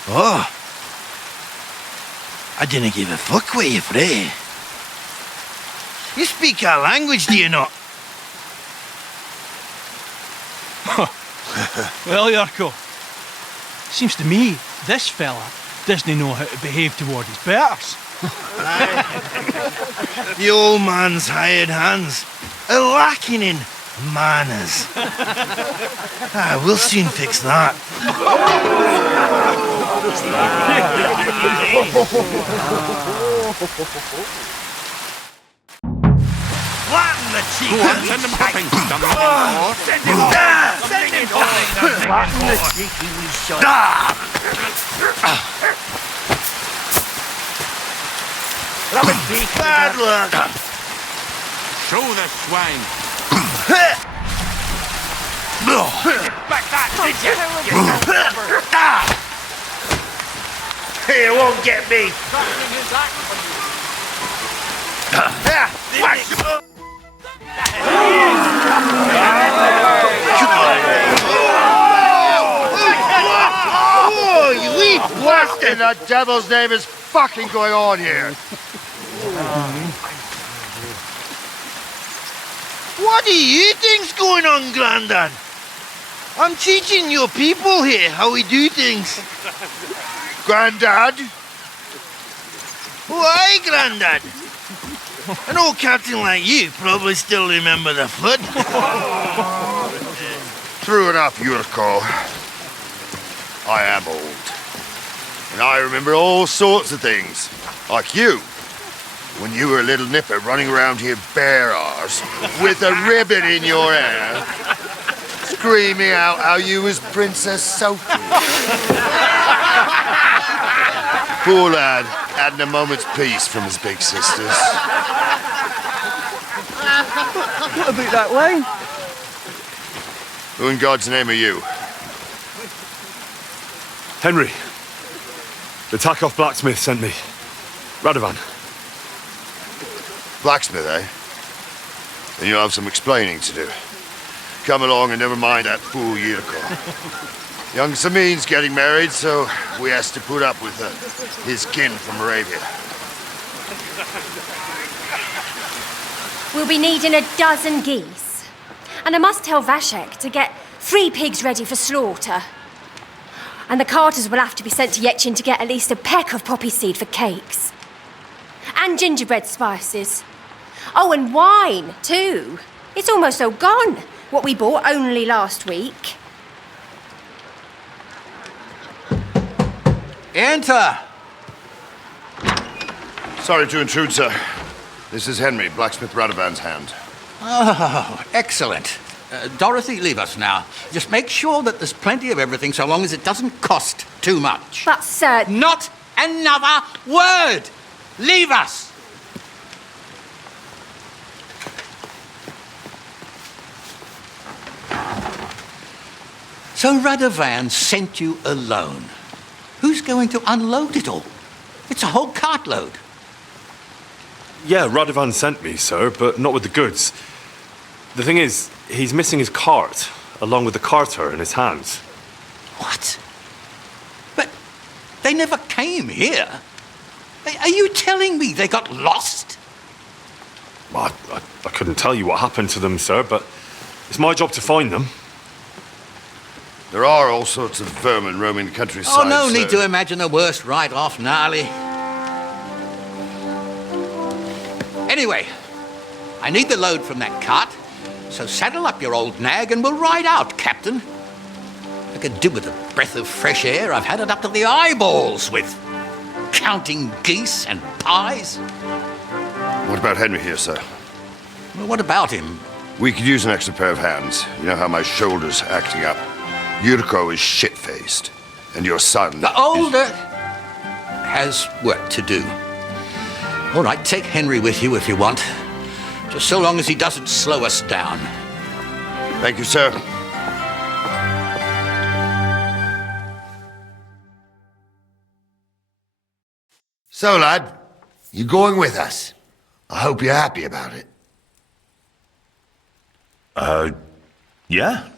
Oh. I didn't give a fuck where you're from. You speak our language, do you not? Well, Yurko, seems to me this fella doesn't know how to behave toward his betters. The old man's hired hands are lacking in manners. We'll soon fix that. Flatten the cheek. Go on, send him hopping. Send him Flatten the cheeky wee shot. Bad luck. Show the swine. Back that, did you? You won't get me. Oh, you wee What in the devil's name is fucking going on here? What do you think's going on, Grandad? I'm teaching your people here how we do things. Grandad? Why, Grandad? An old captain like you probably still remember the flood. True enough, Yurko. I am old. And I remember all sorts of things. Like you. When you were a little nipper running around here bare arse with a ribbon in your hair, screaming out how you was Princess Sophie. Poor lad, hadn't a moment's peace from his big sisters. What about that wine? Who in God's name are you? Henry. The Takeoff blacksmith sent me. Radovan. Blacksmith, eh? Then you'll have some explaining to do. Come along and never mind that fool Yurko. Young Samin's getting married, so we has to put up with his kin from Arabia. We'll be needing a dozen geese. And I must tell Vashek to get 3 pigs ready for slaughter. And the carters will have to be sent to Yetchin to get at least a peck of poppy seed for cakes. And gingerbread spices. Oh, and wine, too. It's almost all gone, what we bought only last week. Enter! Sorry to intrude, sir. This is Henry, blacksmith Radovan's hand. Oh, excellent. Dorothy, leave us now. Just make sure that there's plenty of everything so long as it doesn't cost too much. But, sir... Not another word! Leave us! So Radovan sent you alone. Who's going to unload it all? It's a whole cartload. Yeah, Radovan sent me, sir, but not with the goods. The thing is, he's missing his cart, along with the carter in his hands. What? But they never came here. Are you telling me they got lost? Well, I couldn't tell you what happened to them, sir, but it's my job to find them. There are all sorts of vermin roaming the countryside. Oh, no need to imagine the worst right off, gnarly. Anyway, I need the load from that cart, So saddle up your old nag and we'll ride out, Captain. I could do with a breath of fresh air. I've had it up to the eyeballs with counting geese and pies. What about Henry here, sir? Well, what about him? We could use an extra pair of hands. You know how my shoulder's acting up. Yuriko is shit-faced. And your son... The older has work to do. All right, take Henry with you if you want. Just so long as he doesn't slow us down. Thank you, sir. So, lad, you going with us? I hope you're happy about it. Yeah.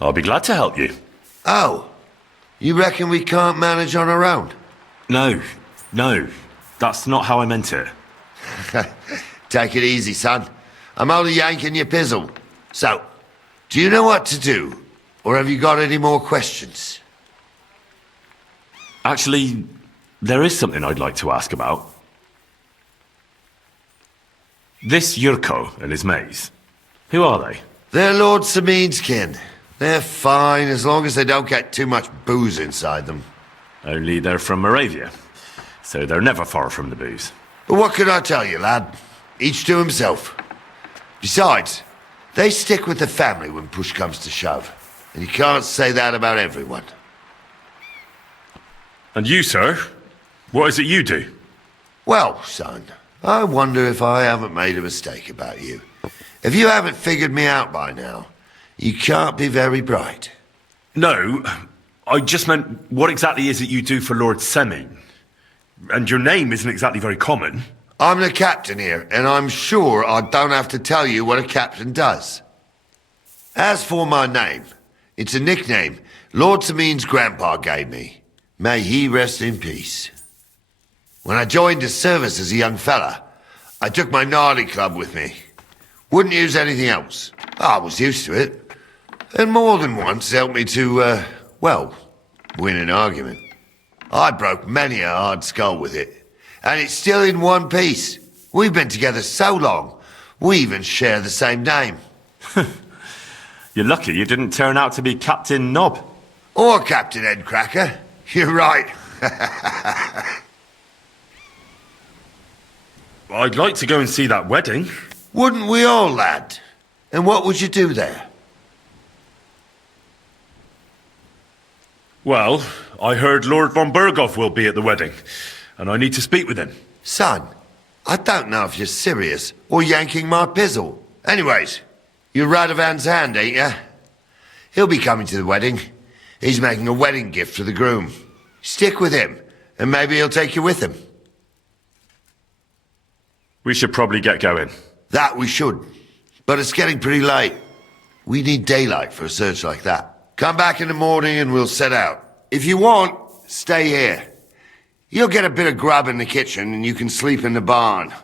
I'll be glad to help you. Oh, you reckon we can't manage on our own? No. That's not how I meant it. Take it easy, son. I'm only yanking your pizzle. So, do you know what to do? Or have you got any more questions? Actually, there is something I'd like to ask about. This Yurko and his mates, who are they? They're Lord Samin's kin. They're fine as long as they don't get too much booze inside them. Only they're from Moravia, so they're never far from the booze. But what can I tell you, lad? Each to himself. Besides, they stick with the family when push comes to shove. And you can't say that about everyone. And you, sir? What is it you do? Well, son, I wonder if I haven't made a mistake about you. If you haven't figured me out by now, you can't be very bright. No, I just meant, what exactly is it you do for Lord Semin? And your name isn't exactly very common. I'm the captain here, and I'm sure I don't have to tell you what a captain does. As for my name, it's a nickname Lord Samin's grandpa gave me. May he rest in peace. When I joined his service as a young fella, I took my gnarly club with me. Wouldn't use anything else. I was used to it. And more than once helped me to, win an argument. I broke many a hard skull with it. And it's still in one piece. We've been together so long, we even share the same name. You're lucky you didn't turn out to be Captain Knob. Or Captain Headcracker. You're right. I'd like to go and see that wedding. Wouldn't we all, lad? And what would you do there? Well, I heard Lord von Burghoff will be at the wedding, and I need to speak with him. Son, I don't know if you're serious or yanking my pizzle. Anyways, you're Radovan's hand, ain't you? He'll be coming to the wedding. He's making a wedding gift for the groom. Stick with him, and maybe he'll take you with him. We should probably get going. That we should. But it's getting pretty late. We need daylight for a search like that. Come back in the morning and we'll set out. If you want, stay here. You'll get a bit of grub in the kitchen and you can sleep in the barn.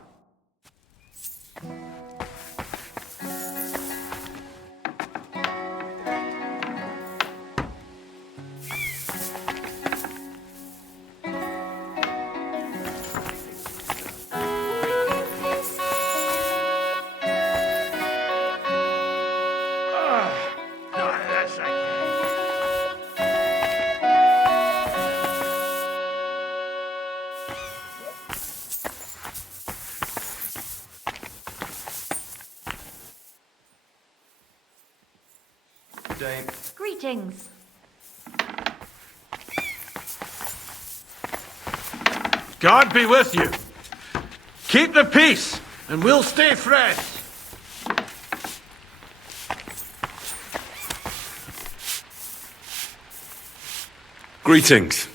Greetings. God be with you. Keep the peace, and we'll stay fresh. Greetings.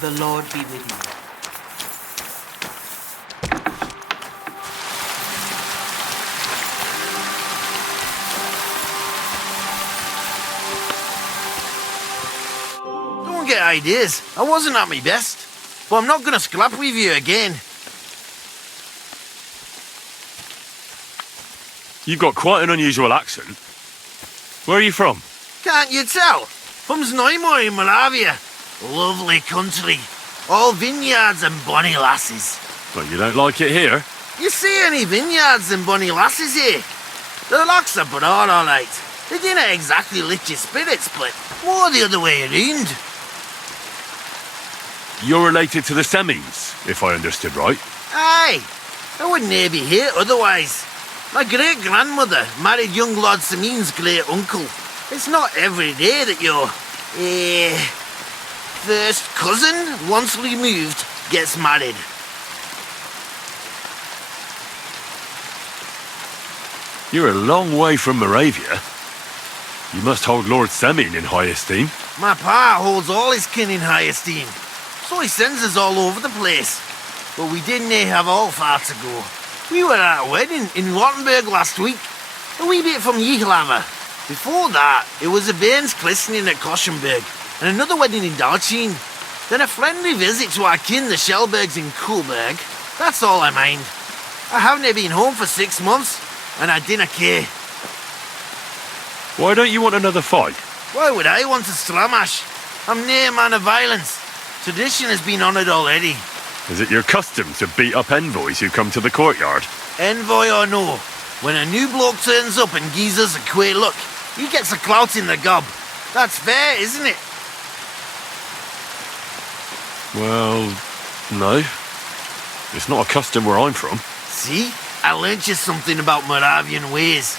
The Lord be with you. Don't get ideas. I wasn't at my best. But I'm not gonna scrap with you again. You've got quite an unusual accent. Where are you from? Can't you tell? From Znaimor in Moravia. Lovely country. All vineyards and bonny lasses. Well, you don't like it here? You see any vineyards and bonny lasses here? The locks are broad, all right. They didn't exactly lift your spirits, but more the other way around. You're related to the Semines, if I understood right. Aye. I wouldn't e'er be here otherwise. My great-grandmother married young Lord Semine's great-uncle. It's not every day that your, first cousin, once removed, gets married. You're a long way from Moravia. You must hold Lord Semine in high esteem. My pa holds all his kin in high esteem, so he sends us all over the place. But we didn't have all far to go. We were at a wedding in Rottenburg last week, a wee bit from Yichlava. Before that, it was a bairn's christening at Koschenberg, and another wedding in Dalchin. Then a friendly visit to our kin, the Shellbergs in Coolberg. That's all I mind. I haven't been home for 6 months, and I didn't care. Why don't you want another fight? Why would I want a stramash? I'm near a man of violence. Tradition has been honoured already. Is it your custom to beat up envoys who come to the courtyard? Envoy or no, when a new bloke turns up and gives us a queer look, he gets a clout in the gob. That's fair, isn't it? Well, no. It's not a custom where I'm from. See? I learnt you something about Moravian ways.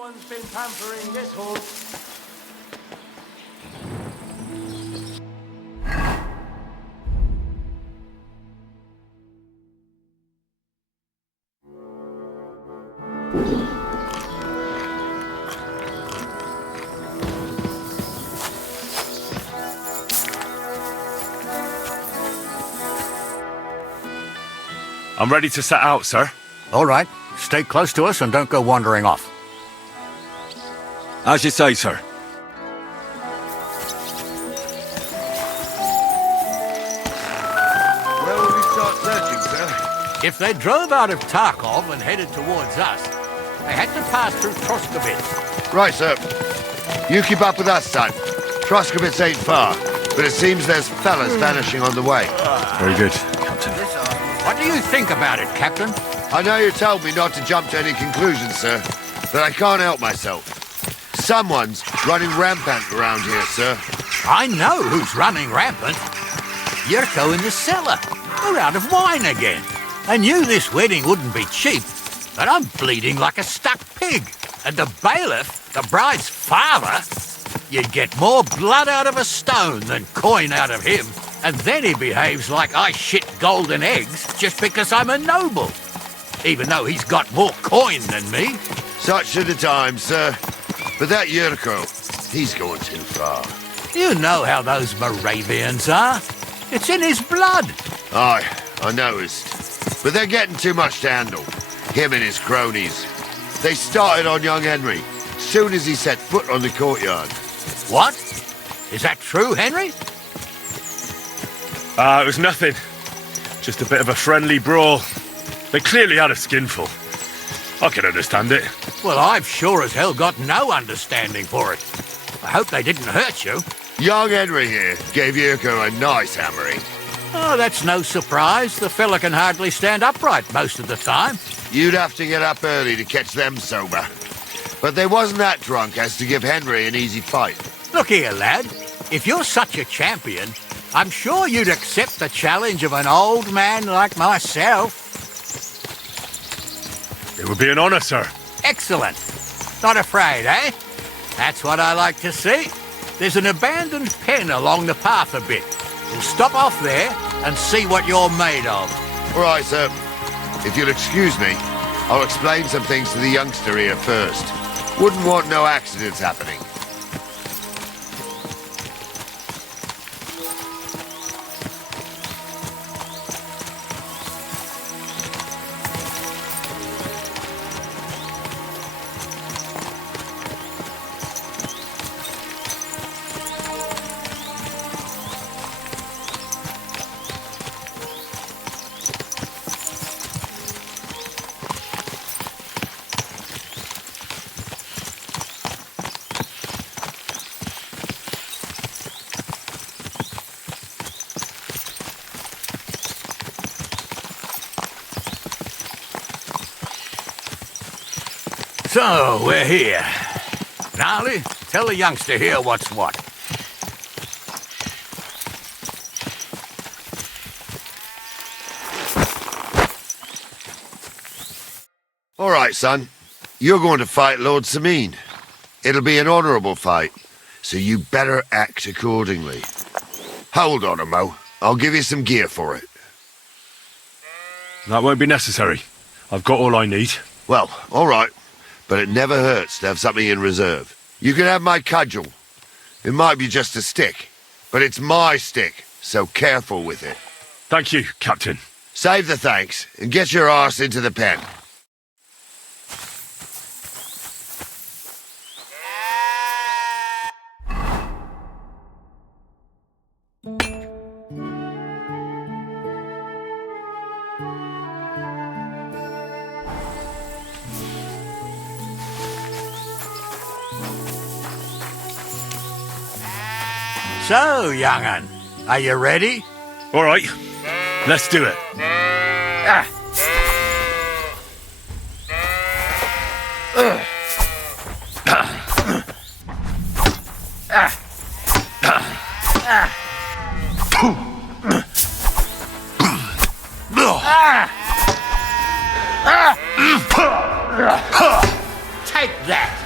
Someone's been pampering this horse. I'm ready to set out, sir. All right. Stay close to us and don't go wandering off. As you say, sir. Where will we start searching, sir? If they drove out of Tarkov and headed towards us, they had to pass through Troskovitz. Right, sir. You keep up with us, son. Troskovitz ain't far, but it seems there's fellas vanishing on the way. Very good, Captain. What do you think about it, Captain? I know you told me not to jump to any conclusions, sir, but I can't help myself. Someone's running rampant around here, sir. I know who's running rampant. Yurko in the cellar. We're out of wine again. I knew this wedding wouldn't be cheap, but I'm bleeding like a stuck pig. And the bailiff, the bride's father, you'd get more blood out of a stone than coin out of him. And then he behaves like I shit golden eggs just because I'm a noble. Even though he's got more coin than me. Such are the times, sir. But that Yurko, he's going too far. You know how those Moravians are. It's in his blood. Aye, I noticed. But they're getting too much to handle. Him and his cronies. They started on young Henry, soon as he set foot on the courtyard. What? Is that true, Henry? It was nothing. Just a bit of a friendly brawl. They clearly had a skinful. I can understand it. Well, I've sure as hell got no understanding for it. I hope they didn't hurt you. Young Henry here gave Yurko a nice hammering. Oh, that's no surprise. The fella can hardly stand upright most of the time. You'd have to get up early to catch them sober. But they wasn't that drunk as to give Henry an easy fight. Look here, lad. If you're such a champion, I'm sure you'd accept the challenge of an old man like myself. It would be an honour, sir. Excellent. Not afraid, eh? That's what I like to see. There's an abandoned pen along the path a bit. We'll stop off there and see what you're made of. All right, sir. If you'll excuse me, I'll explain some things to the youngster here first. Wouldn't want no accidents happening. So, we're here. Gnarly, tell the youngster here what's what. All right, son. You're going to fight Lord Sameen. It'll be an honourable fight, so you better act accordingly. Hold on, Mo. I'll give you some gear for it. That won't be necessary. I've got all I need. Well, all right. But it never hurts to have something in reserve. You can have my cudgel. It might be just a stick, but it's my stick, so careful with it. Thank you, Captain. Save the thanks, and get your arse into the pen. So, young'un, are you ready? All right, let's do it. Take that!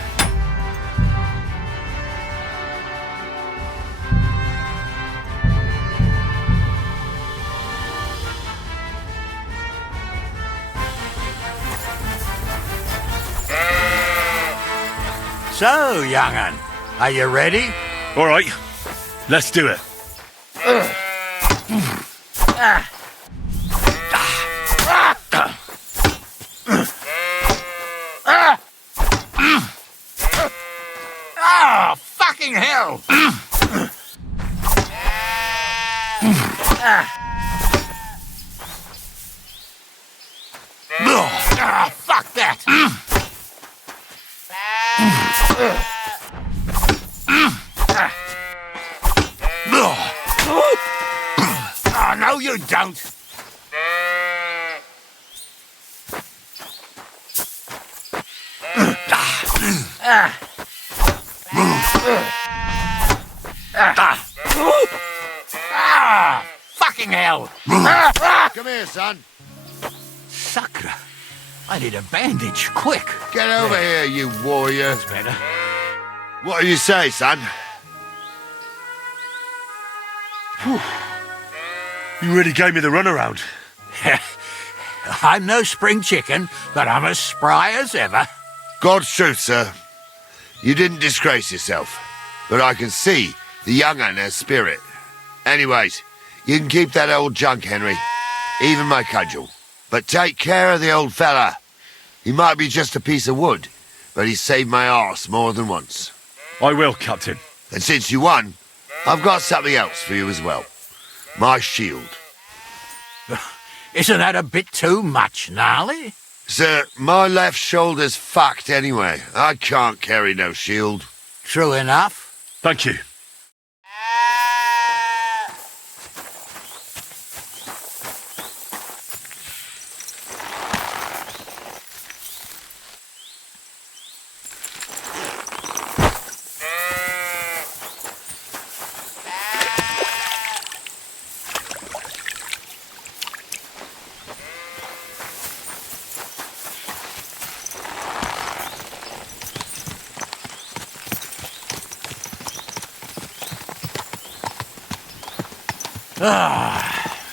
So, young'un, are you ready? All right, let's do it. Oh, fucking hell! Oh, fuck that! Oh, no, you don't! Fucking hell! Come here, son. Sucker. I need a bandage, quick. Get over here, you warrior. That's better. What do you say, son? You really gave me the runaround. I'm no spring chicken, but I'm as spry as ever. God's truth, sir. You didn't disgrace yourself, but I can see the young'un has spirit. Anyways, you can keep that old junk, Henry. Even my cudgel. But take care of the old fella. He might be just a piece of wood, but he's saved my arse more than once. I will, Captain. And since you won, I've got something else for you as well. My shield. Isn't that a bit too much, Gnarly? Sir, my left shoulder's fucked anyway. I can't carry no shield. True enough. Thank you.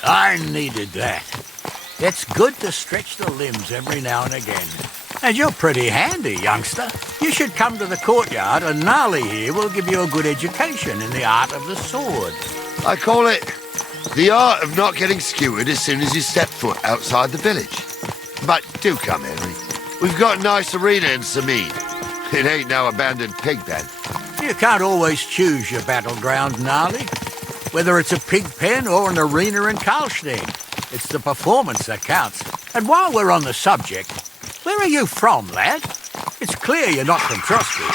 I needed that. It's good to stretch the limbs every now and again. And you're pretty handy, youngster. You should come to the courtyard and Gnarly here will give you a good education in the art of the sword. I call it the art of not getting skewered as soon as you step foot outside the village. But do come, Henry. We've got a nice arena in Samid. It ain't no abandoned pig pen. You can't always choose your battleground, Gnarly. Whether it's a pig pen or an arena in Karlstein, it's the performance that counts. And while we're on the subject, where are you from, lad? It's clear you're not from Trotsky.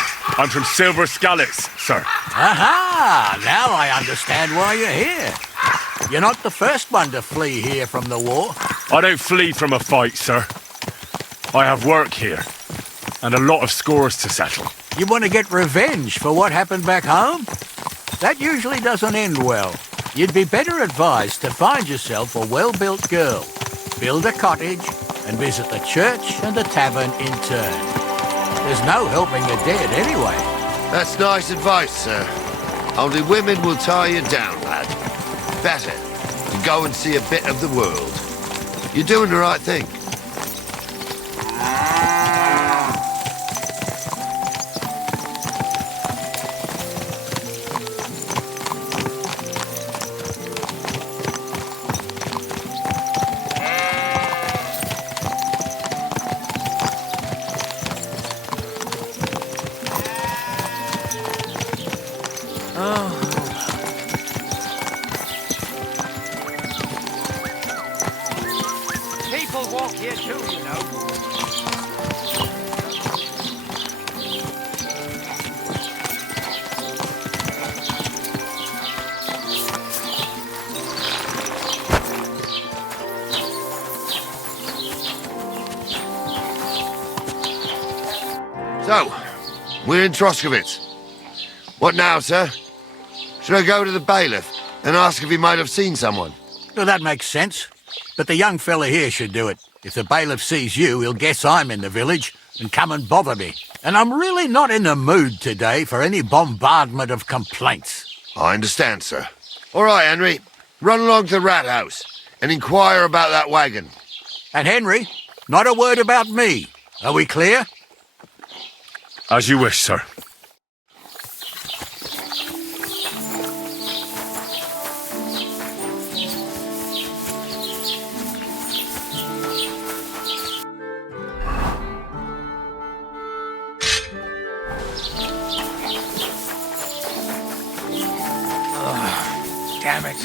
I'm from Silver Scallops, sir. Aha! Now I understand why you're here. You're not the first one to flee here from the war. I don't flee from a fight, sir. I have work here, and a lot of scores to settle. You want to get revenge for what happened back home? That usually doesn't end well. You'd be better advised to find yourself a well-built girl, build a cottage, and visit the church and the tavern in turn. There's no helping the dead anyway. That's nice advice, sir. Only women will tie you down, lad. Better to go and see a bit of the world. You're doing the right thing. People walk here too, you know. So, we're in Troskowitz. What now, sir? Should I go to the bailiff and ask if he might have seen someone? Well, that makes sense. But the young fella here should do it. If the bailiff sees you, he'll guess I'm in the village and come and bother me. And I'm really not in the mood today for any bombardment of complaints. I understand, sir. All right, Henry. Run along to the rat house and inquire about that wagon. And Henry, not a word about me. Are we clear? As you wish, sir. Damn it.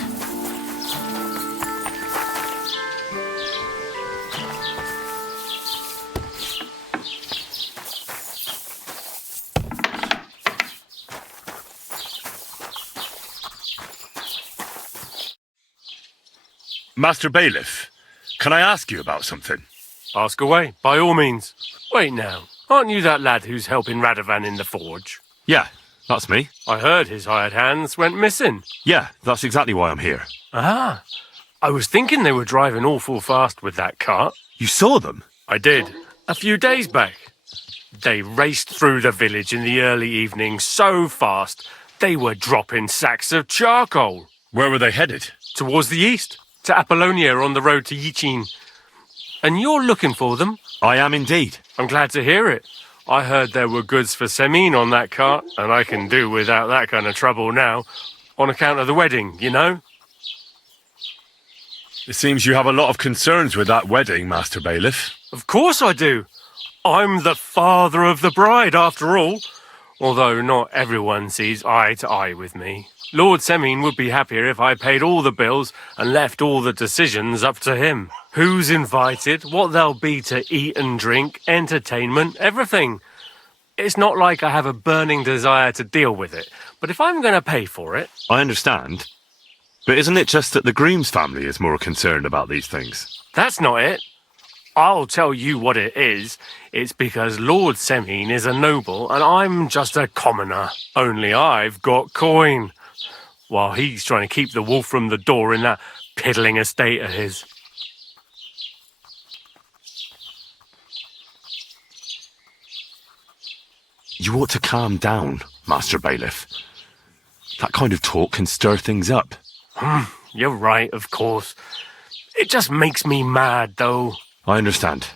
Master Bailiff, can I ask you about something? Ask away, by all means. Wait now, aren't you that lad who's helping Radovan in the forge? Yeah, that's me. I heard his hired hands went missing. Yeah, that's exactly why I'm here. Ah, I was thinking they were driving awful fast with that cart. You saw them? I did, a few days back. They raced through the village in the early evening so fast, they were dropping sacks of charcoal. Where were they headed? Towards the east, to Apollonia on the road to Yichin. And you're looking for them? I am indeed. I'm glad to hear it. I heard there were goods for Semin on that cart, and I can do without that kind of trouble now, on account of the wedding, you know? It seems you have a lot of concerns with that wedding, Master Bailiff. Of course I do. I'm the father of the bride, after all. although not everyone sees eye to eye with me. Lord Semine would be happier if I paid all the bills and left all the decisions up to him. Who's invited, what there'll be to eat and drink, entertainment, everything. It's not like I have a burning desire to deal with it, but if I'm going to pay for it... I understand. But isn't it just that the groom's family is more concerned about these things? That's not it. I'll tell you what it is. It's because Lord Semine is a noble and I'm just a commoner. Only I've got coin. While he's trying to keep the wolf from the door in that piddling estate of his. You ought to calm down, Master Bailiff. That kind of talk can stir things up. You're right, of course. It just makes me mad, though. I understand.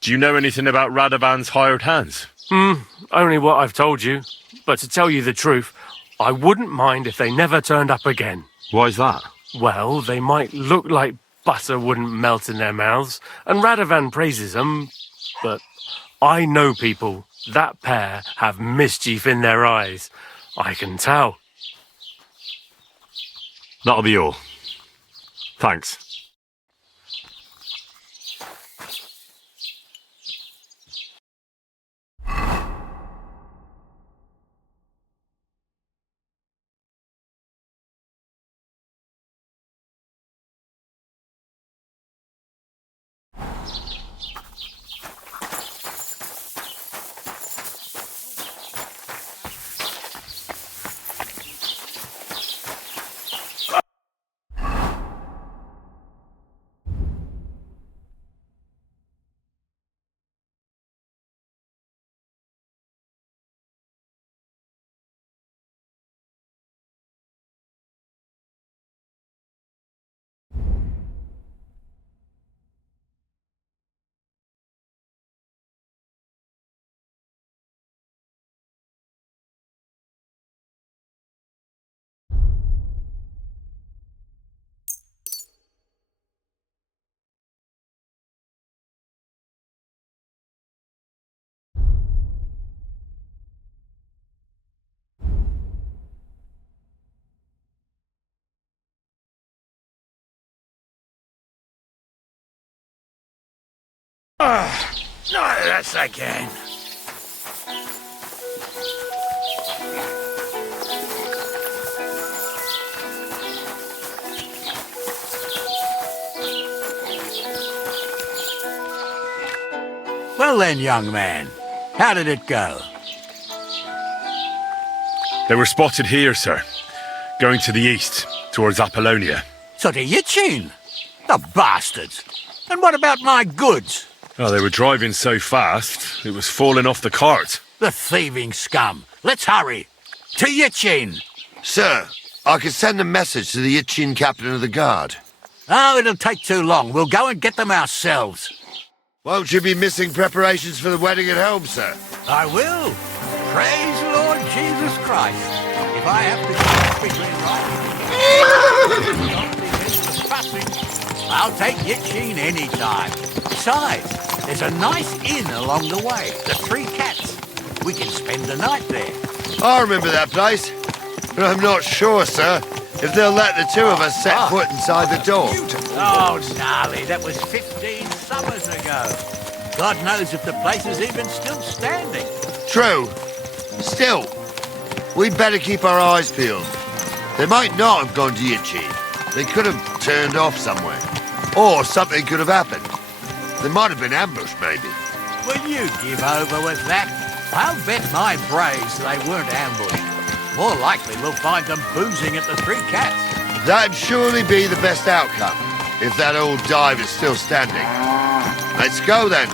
Do you know anything about Radovan's hired hands? Only what I've told you. But to tell you the truth, I wouldn't mind if they never turned up again. Why's that? Well, they might look like butter wouldn't melt in their mouths, and Radovan praises them, but I know people. That pair have mischief in their eyes. I can tell. That'll be all. Thanks. Not this again. Well then, young man, how did it go? They were spotted here, sir. Going to the east, towards Apollonia. So to Yitchin? The bastards! And what about my goods? Oh, they were driving so fast, it was falling off the cart. The thieving scum. Let's hurry. To Yitchin! Sir, I could send a message to the Yitchin captain of the guard. Oh, it'll take too long. We'll go and get them ourselves. Won't you be missing preparations for the wedding at home, sir? I will. Praise Lord Jesus Christ. If I have to fussing, I'll take Yitchin any time. Besides, there's a nice inn along the way, the Three Cats. We can spend the night there. I remember that place, but I'm not sure, sir, if they'll let the two of us set foot inside the door. Oh, gnarly, that was 15 summers ago. God knows if the place is even still standing. True. Still, we'd better keep our eyes peeled. They might not have gone to Yitchin. They could have turned off somewhere. Or something could have happened. They might have been ambushed, maybe. Will you give over with that? I'll bet my braves they weren't ambushed. More likely we'll find them boozing at the Three Cats. That'd surely be the best outcome, if that old dive is still standing. Let's go, then.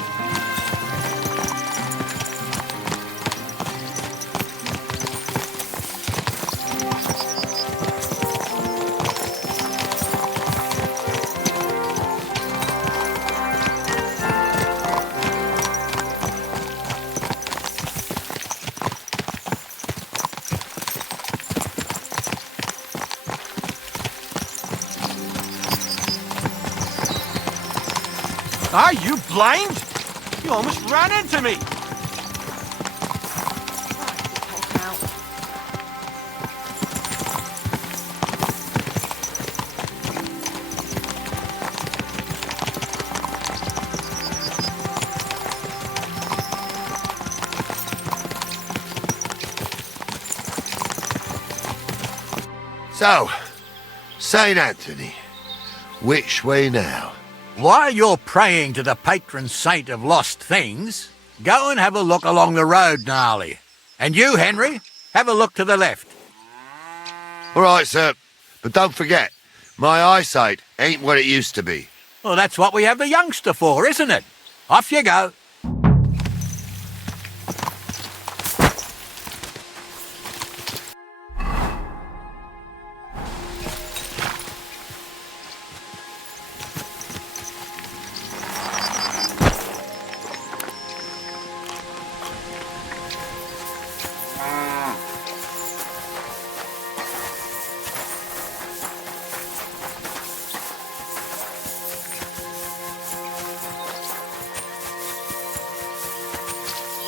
Are you blind? You almost ran into me. So, St. Anthony, which way now? While you're praying to the patron saint of lost things, go and have a look along the road, Gnarly. And you, Henry, have a look to the left. All right, sir. But don't forget, my eyesight ain't what it used to be. Well, that's what we have the youngster for, isn't it? Off you go.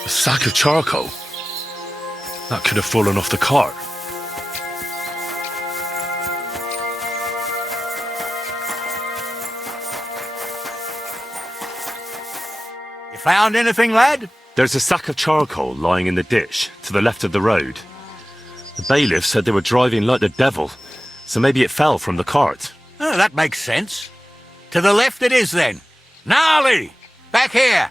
A sack of charcoal? That could have fallen off the cart. You found anything, lad? There's a sack of charcoal lying in the ditch to the left of the road. The bailiff said they were driving like the devil, so maybe it fell from the cart. Oh, that makes sense. To the left it is, then. Gnarly! Back here!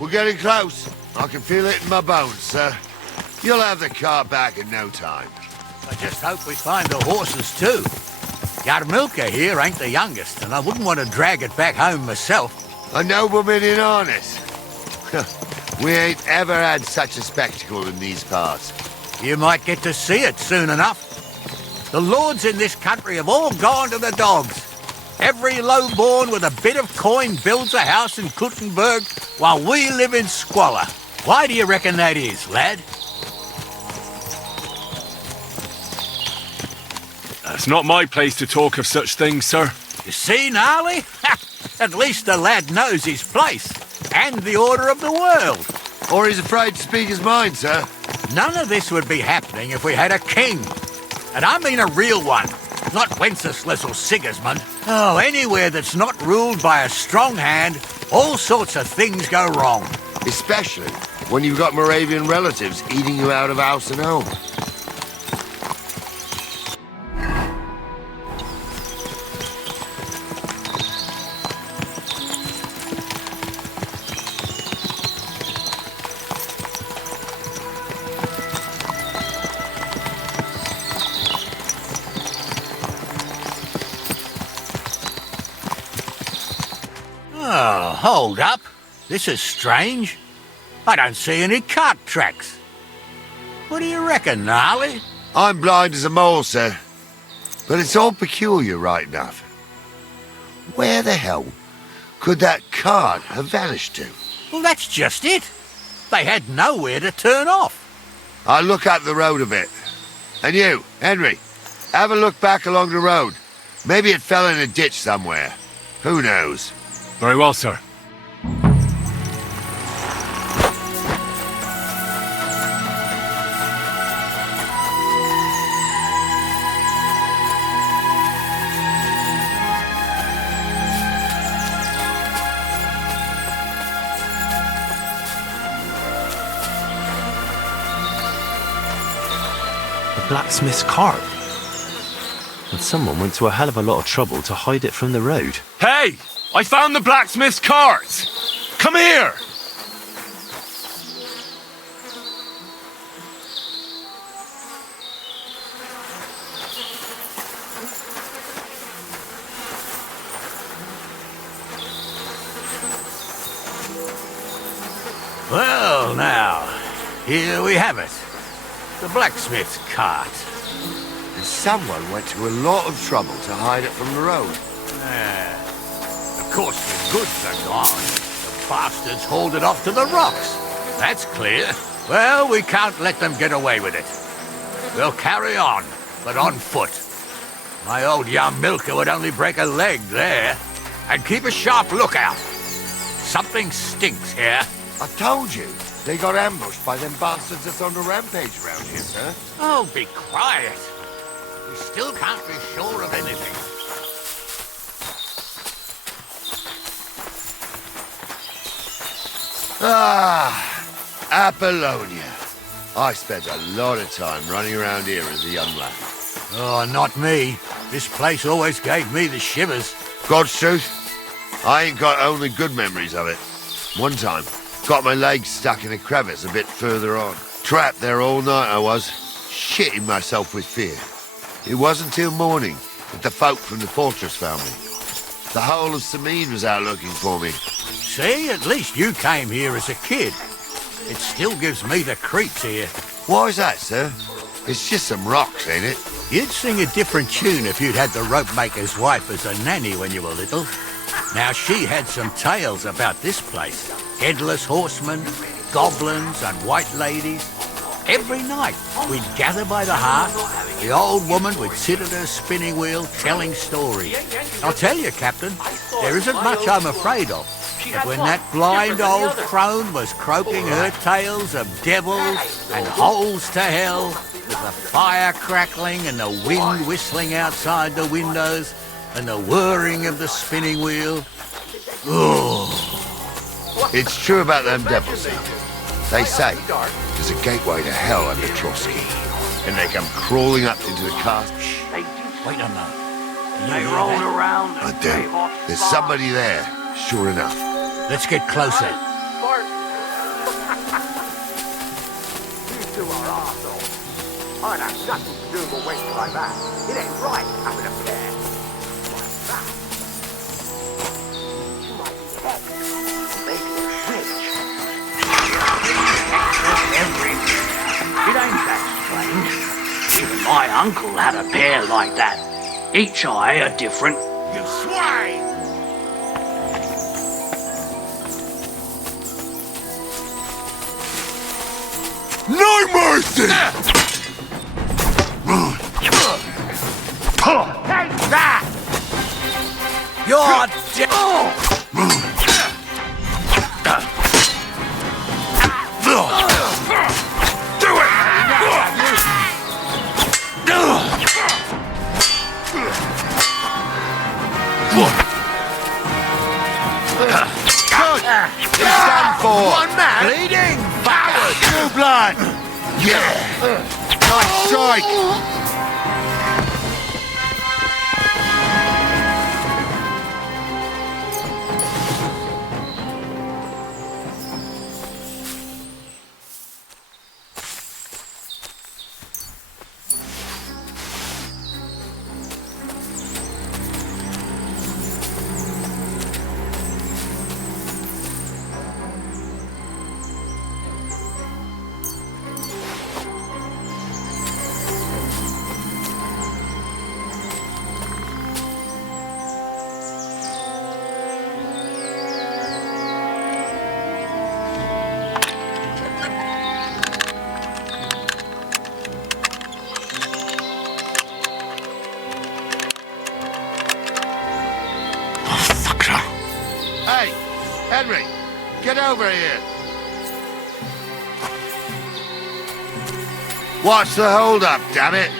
We're getting close. I can feel it in my bones, sir. You'll have the car back in no time. I just hope we find the horses, too. Yarmilka here ain't the youngest, and I wouldn't want to drag it back home myself. A nobleman in harness. We ain't ever had such a spectacle in these parts. You might get to see it soon enough. The lords in this country have all gone to the dogs. Every lowborn with a bit of coin builds a house in Kuttenberg while we live in squalor. Why do you reckon that is, lad? It's not my place to talk of such things, sir. You see, Gnarly? At least the lad knows his place and the order of the world. Or he's afraid to speak his mind, sir. None of this would be happening if we had a king. And I mean a real one, not Wenceslas or Sigismund. Oh, anywhere that's not ruled by a strong hand, all sorts of things go wrong. Especially when you've got Moravian relatives eating you out of house and home. Oh, hold up. This is strange. I don't see any cart tracks. What do you reckon, Gnarly? I'm blind as a mole, sir. But it's all peculiar right enough. Where the hell could that cart have vanished to? Well, that's just it. They had nowhere to turn off. I'll look up the road a bit. And you, Henry, have a look back along the road. Maybe it fell in a ditch somewhere. Who knows? Very well, sir. The blacksmith's cart. And someone went to a hell of a lot of trouble to hide it from the road. Hey! I found the blacksmith's cart! Come here! Well, now, here we have it. The blacksmith's cart. And someone went to a lot of trouble to hide it from the road. Of course, the goods are gone. The bastards hauled it off to the rocks. That's clear. Well, we can't let them get away with it. We'll carry on, but on foot. My old Yarmilka would only break a leg there. And keep a sharp lookout. Something stinks here. I told you, They got ambushed by them bastards that's on the rampage around here, sir. Oh, be quiet. We still can't be sure of anything. Ah, Apollonia. I spent a lot of time running around here as a young lad. Oh, not me. This place always gave me the shivers. God's truth, I ain't got only good memories of it. One time, got my legs stuck in a crevice a bit further on. Trapped there all night I was, shitting myself with fear. It wasn't till morning that the folk from the fortress found me. The whole of Sameen was out looking for me. See, at least you came here as a kid. It still gives me the creeps here. Why's that, sir? It's just some rocks, ain't it? You'd sing a different tune if you'd had the rope maker's wife as a nanny when you were little. Now, she had some tales about this place. Headless horsemen, goblins and white ladies. Every night, we'd gather by the hearth. The old woman would sit at her spinning wheel telling stories. I'll tell you, Captain, there isn't much I'm afraid of. But when that blind old crone was croaking her tales of devils and holes to hell, with the fire crackling and the wind whistling outside the windows and the whirring of the spinning wheel, It's true about them devils. They say there's a gateway to hell under Trotsky, and they come crawling up into the castle. Wait a moment. They roll around. I do. There's somebody there, sure enough. Let's get closer. You two are arseholes. I'd have nothing to do with a waste like that. It ain't right having a pair like that. You might be heck. Maybe a snitch. It ain't that strange. Even my uncle had a pair like that. Each eye a different. You swine! No mercy! Take that! You're dead. Do it! Good! It's done for! One man! Bleeding! Coward! New blood! Yeah! Nice strike! Hey, Henry, get over here. What's the hold-up, damn it?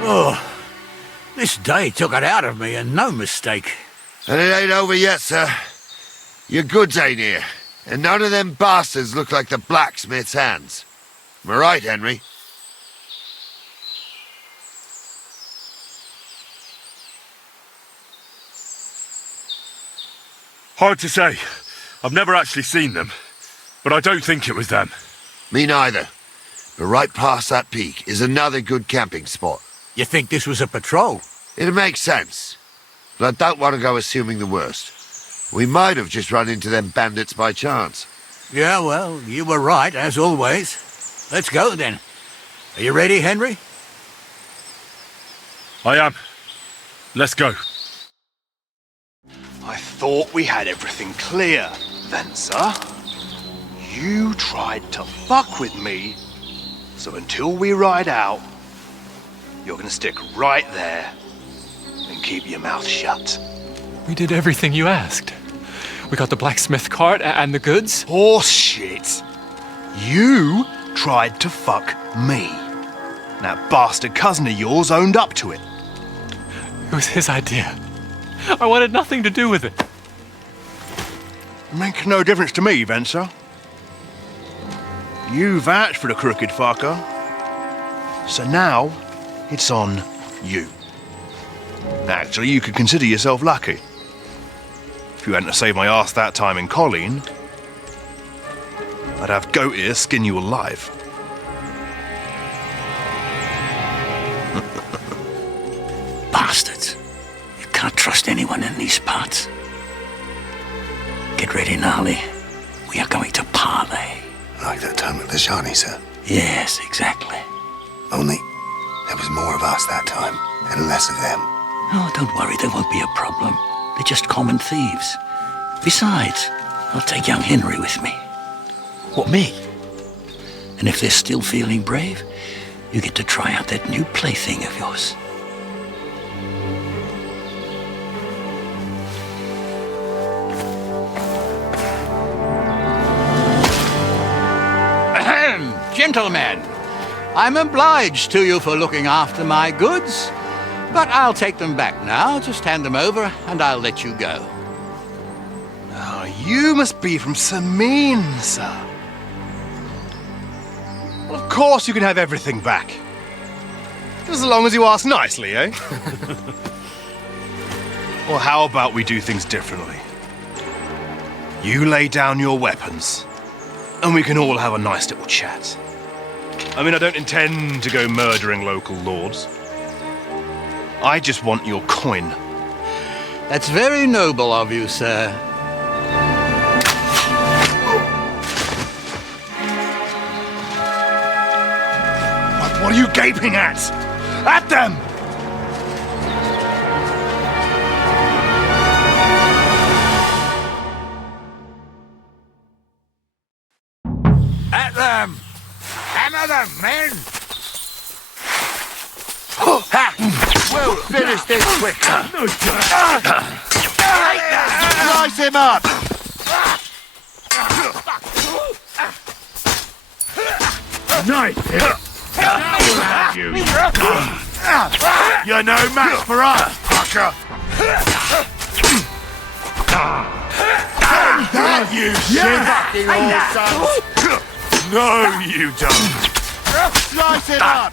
Oh, this day took it out of me, and no mistake. And it ain't over yet, sir. Your goods ain't here, and none of them bastards look like the blacksmith's hands. Am I right, Henry? Hard to say. I've never actually seen them, but I don't think it was them. Me neither. But right past that peak is another good camping spot. You think this was a patrol? It makes sense. But I don't want to go assuming the worst. We might have just run into them bandits by chance. Yeah, well, you were right, as always. Let's go, then. Are you ready, Henry? I am. Let's go. I thought we had everything clear, then, sir. You tried to fuck with me, so until we ride out, you're gonna stick right there and keep your mouth shut. We did everything you asked. We got the blacksmith cart and the goods. Horse shit. You tried to fuck me. That bastard cousin of yours owned up to it. It was his idea. I wanted nothing to do with it. Make no difference to me, Venser. You vouched for the crooked fucker. So now, it's on you. Actually, you could consider yourself lucky. If you hadn't saved my ass that time in Colleen, I'd have goat ear skin you alive. Bastards. You can't trust anyone in these parts. Get ready, Gnarly. We are going to parley. Like that time at the Shani, sir? Yes, exactly. Only there was more of us that time, and less of them. Oh, don't worry, there won't be a problem. They're just common thieves. Besides, I'll take young Henry with me. What, me? And if they're still feeling brave, you get to try out that new plaything of yours. Ahem, Gentlemen, I'm obliged to you for looking after my goods, but I'll take them back now. Just hand them over and I'll let you go. Oh, you must be from Samin, sir. Well, of course you can have everything back. Just as long as you ask nicely, eh? Well, how about we do things differently? You lay down your weapons, and we can all have a nice little chat. I mean, I don't intend to go murdering local lords. I just want your coin. That's very noble of you, sir. What are you gaping at? At them! At them! Hammer them, men! Ha! We'll finish this quicker. Slice him up! Nice hit! You. You're no match for us, fucker! That you Fucking old sons! No, you don't! Slice it up!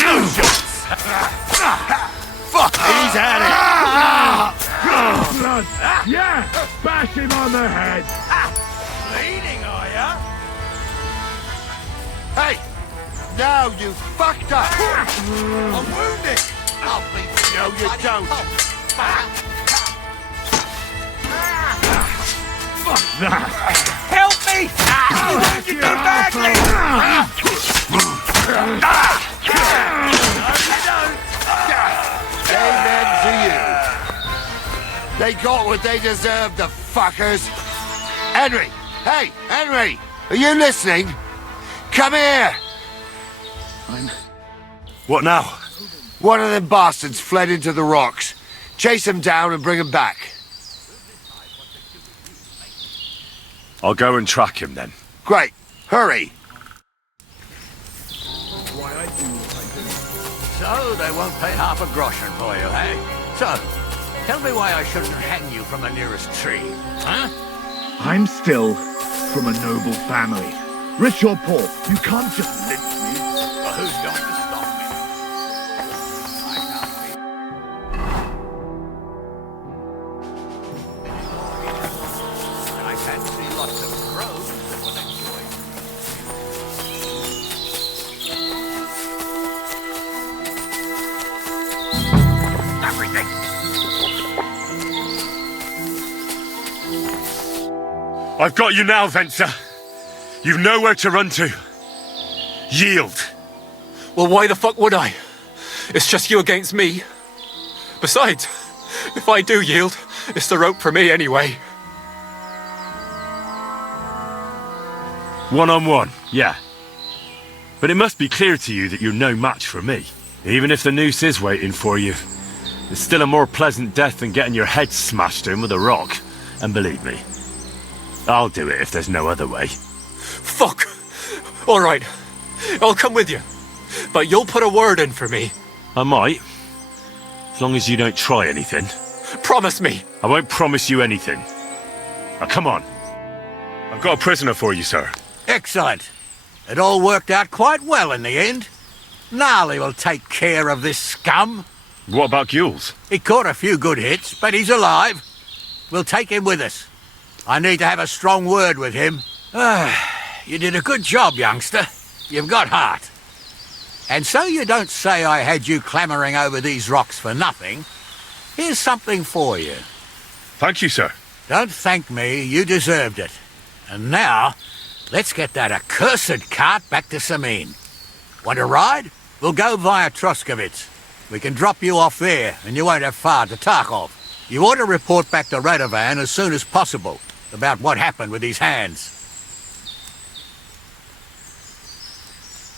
No shots! Fuck! He's had Blood! Yeah! Bash him on the head! Bleeding, are ya? Hey! Now you fucked up! I'm wounded! I'll beat you. No, you don't! Fuck that! Help me! You wounded me badly! Amen to you! They got what they deserved, the fuckers! Henry! Hey, Henry! Are you listening? Come here! What now? One of them bastards fled into the rocks. Chase him down and bring him back. I'll go and track him then. Great. Hurry. So they won't pay half a groschen for you, eh? So, tell me why I shouldn't hang you from the nearest tree, huh? I'm still from a noble family. Rich or poor, you can't just lynch me. Well, who's going to stop me? I fancy lots of crows that will enjoy. Everything! I've got you now, Venser. You've nowhere to run to. Yield. Well, why the fuck would I? It's just you against me. Besides, if I do yield, it's the rope for me anyway. One-on-one, yeah. But it must be clear to you that you're no match for me. Even if the noose is waiting for you, it's still a more pleasant death than getting your head smashed in with a rock. And believe me, I'll do it if there's no other way. Fuck! All right, I'll come with you. But you'll put a word in for me. I might. As long as you don't try anything. Promise me. I won't promise you anything. Now, come on. I've got a prisoner for you, sir. Excellent. It all worked out quite well in the end. Gnarly will take care of this scum. What about Gules? He caught a few good hits, but he's alive. We'll take him with us. I need to have a strong word with him. You did a good job, youngster. You've got heart. And so you don't say I had you clambering over these rocks for nothing. Here's something for you. Thank you, sir. Don't thank me, you deserved it. And now, let's get that accursed cart back to Samin. Want to ride? We'll go via Troskovitz. We can drop you off there, and you won't have far to Tarkov. You ought to report back to Radovan as soon as possible about what happened with his hands.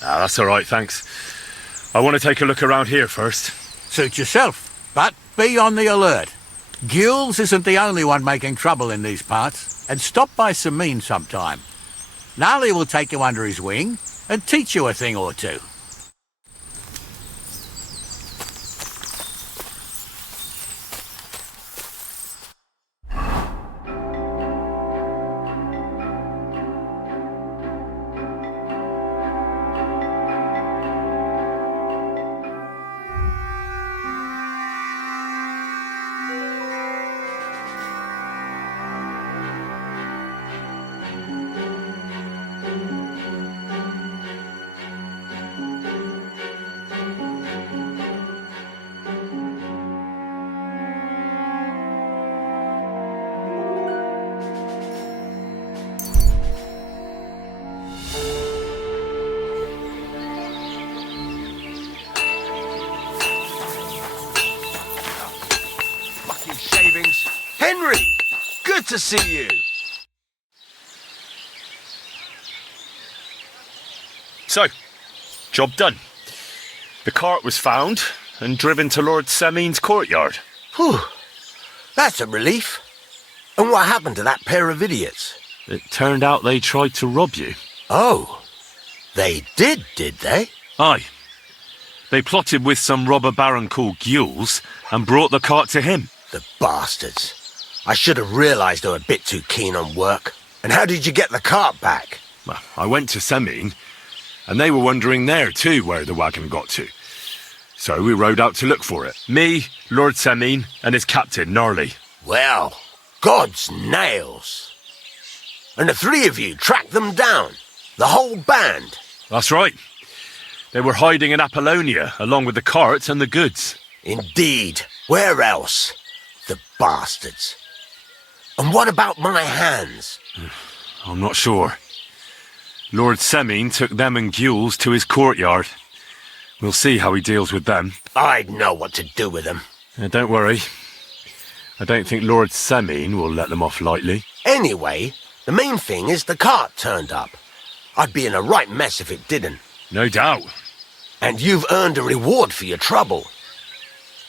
That's all right, thanks. I want to take a look around here first. Suit yourself, but be on the alert. Gules isn't the only one making trouble in these parts, and stop by Samin sometime. Gnarly will take you under his wing and teach you a thing or two. Henry! Good to see you! So, job done. The cart was found and driven to Lord Semin's courtyard. Whew. That's a relief. And what happened to that pair of idiots? It turned out they tried to rob you. Oh. They did they? Aye. They plotted with some robber baron called Gules and brought the cart to him. The bastards. I should have realised they were a bit too keen on work. And how did you get the cart back? Well, I went to Semin, and they were wondering there too where the wagon got to. So we rode out to look for it. Me, Lord Semin, and his captain, Gnarly. Well, God's nails. And the three of you tracked them down? The whole band? That's right. They were hiding in Apollonia, along with the cart and the goods. Indeed. Where else? The bastards. And what about my hands? I'm not sure. Lord Semin took them and Gules to his courtyard. We'll see how he deals with them. I'd know what to do with them. Don't worry. I don't think Lord Semin will let them off lightly. Anyway, the main thing is the cart turned up. I'd be in a right mess if it didn't. No doubt. And you've earned a reward for your trouble.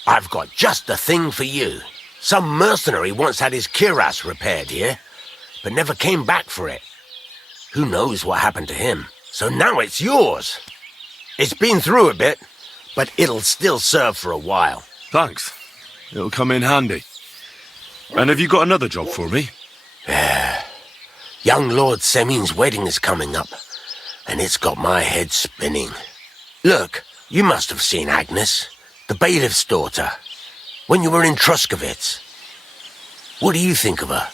I've got just the thing for you. Some mercenary once had his cuirass repaired here, but never came back for it. Who knows what happened to him? So now it's yours. It's been through a bit, but it'll still serve for a while. Thanks. It'll come in handy. And have you got another job for me? Young Lord Semin's wedding is coming up, and it's got my head spinning. Look, you must have seen Agnes, the bailiff's daughter, when you were in Troskovitz. What do you think of her?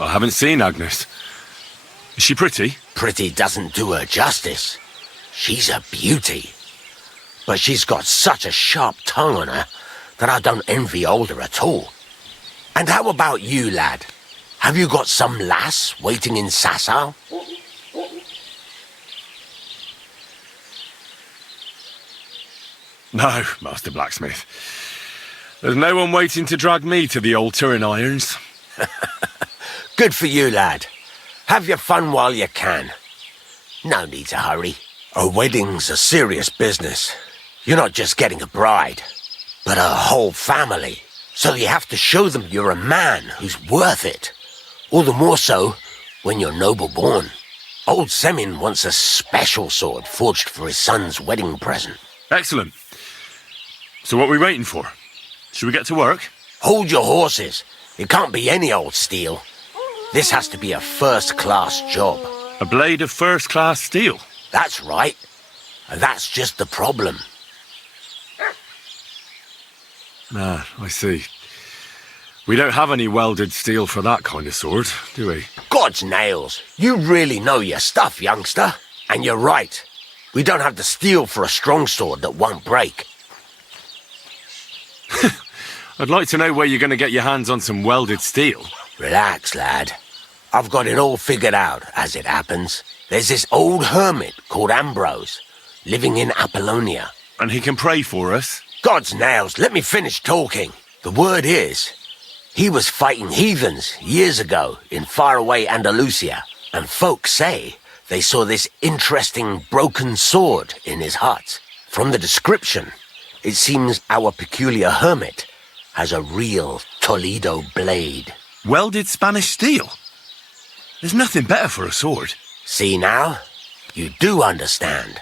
I haven't seen Agnes. Is she pretty? Pretty doesn't do her justice. She's a beauty. But she's got such a sharp tongue on her that I don't envy older at all. And how about you, lad? Have you got some lass waiting in Sasau? No, Master Blacksmith. There's no one waiting to drag me to the altar in irons. Good for you, lad. Have your fun while you can. No need to hurry. A wedding's a serious business. You're not just getting a bride, but a whole family. So you have to show them you're a man who's worth it. All the more so when you're noble born. Old Semin wants a special sword forged for his son's wedding present. Excellent. So what are we waiting for? Should we get to work? Hold your horses. It can't be any old steel. This has to be a first-class job. A blade of first-class steel? That's right. And that's just the problem. Ah, I see. We don't have any welded steel for that kind of sword, do we? God's nails. You really know your stuff, youngster. And you're right. We don't have the steel for a strong sword that won't break. I'd like to know where you're going to get your hands on some welded steel. Relax, lad. I've got it all figured out, as it happens. There's this old hermit called Ambrose, living in Apollonia. And he can pray for us? God's nails, let me finish talking. The word is, he was fighting heathens years ago in faraway Andalusia, and folks say they saw this interesting broken sword in his hut. From the description, it seems our peculiar hermit has a real Toledo blade. Welded Spanish steel? There's nothing better for a sword. See now? You do understand.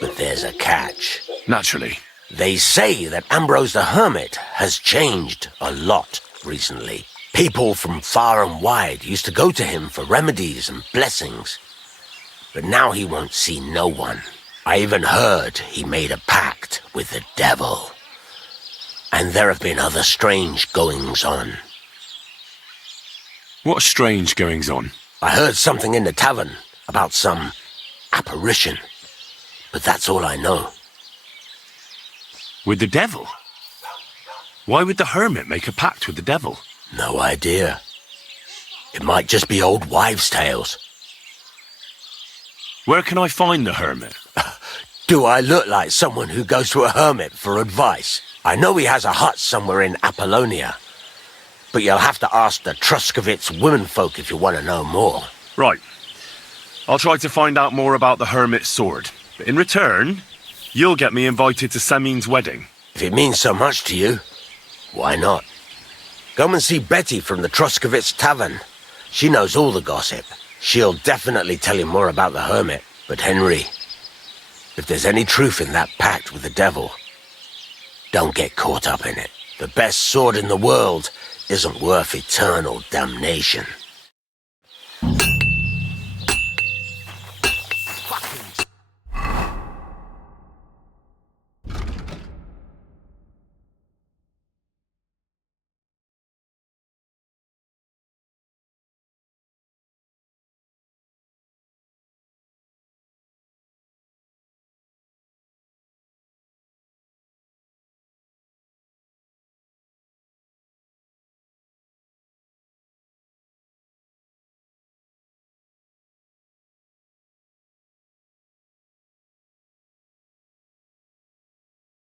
But there's a catch. Naturally. They say that Ambrose the Hermit has changed a lot recently. People from far and wide used to go to him for remedies and blessings. But now he won't see no one. I even heard he made a pact with the devil. And there have been other strange goings-on. What strange goings-on? I heard something in the tavern about some apparition. But that's all I know. With the devil? Why would the hermit make a pact with the devil? No idea. It might just be old wives' tales. Where can I find the hermit? Do I look like someone who goes to a hermit for advice? I know he has a hut somewhere in Apollonia. But you'll have to ask the Truscovitz womenfolk if you want to know more. Right. I'll try to find out more about the hermit's sword. But in return, you'll get me invited to Semin's wedding. If it means so much to you, why not? Come and see Betty from the Truscovitz Tavern. She knows all the gossip. She'll definitely tell you more about the hermit. But Henry, if there's any truth in that pact with the devil, don't get caught up in it. The best sword in the world isn't worth eternal damnation.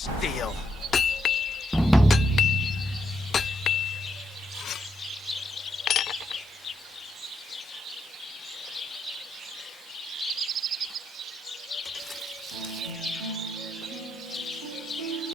Steel.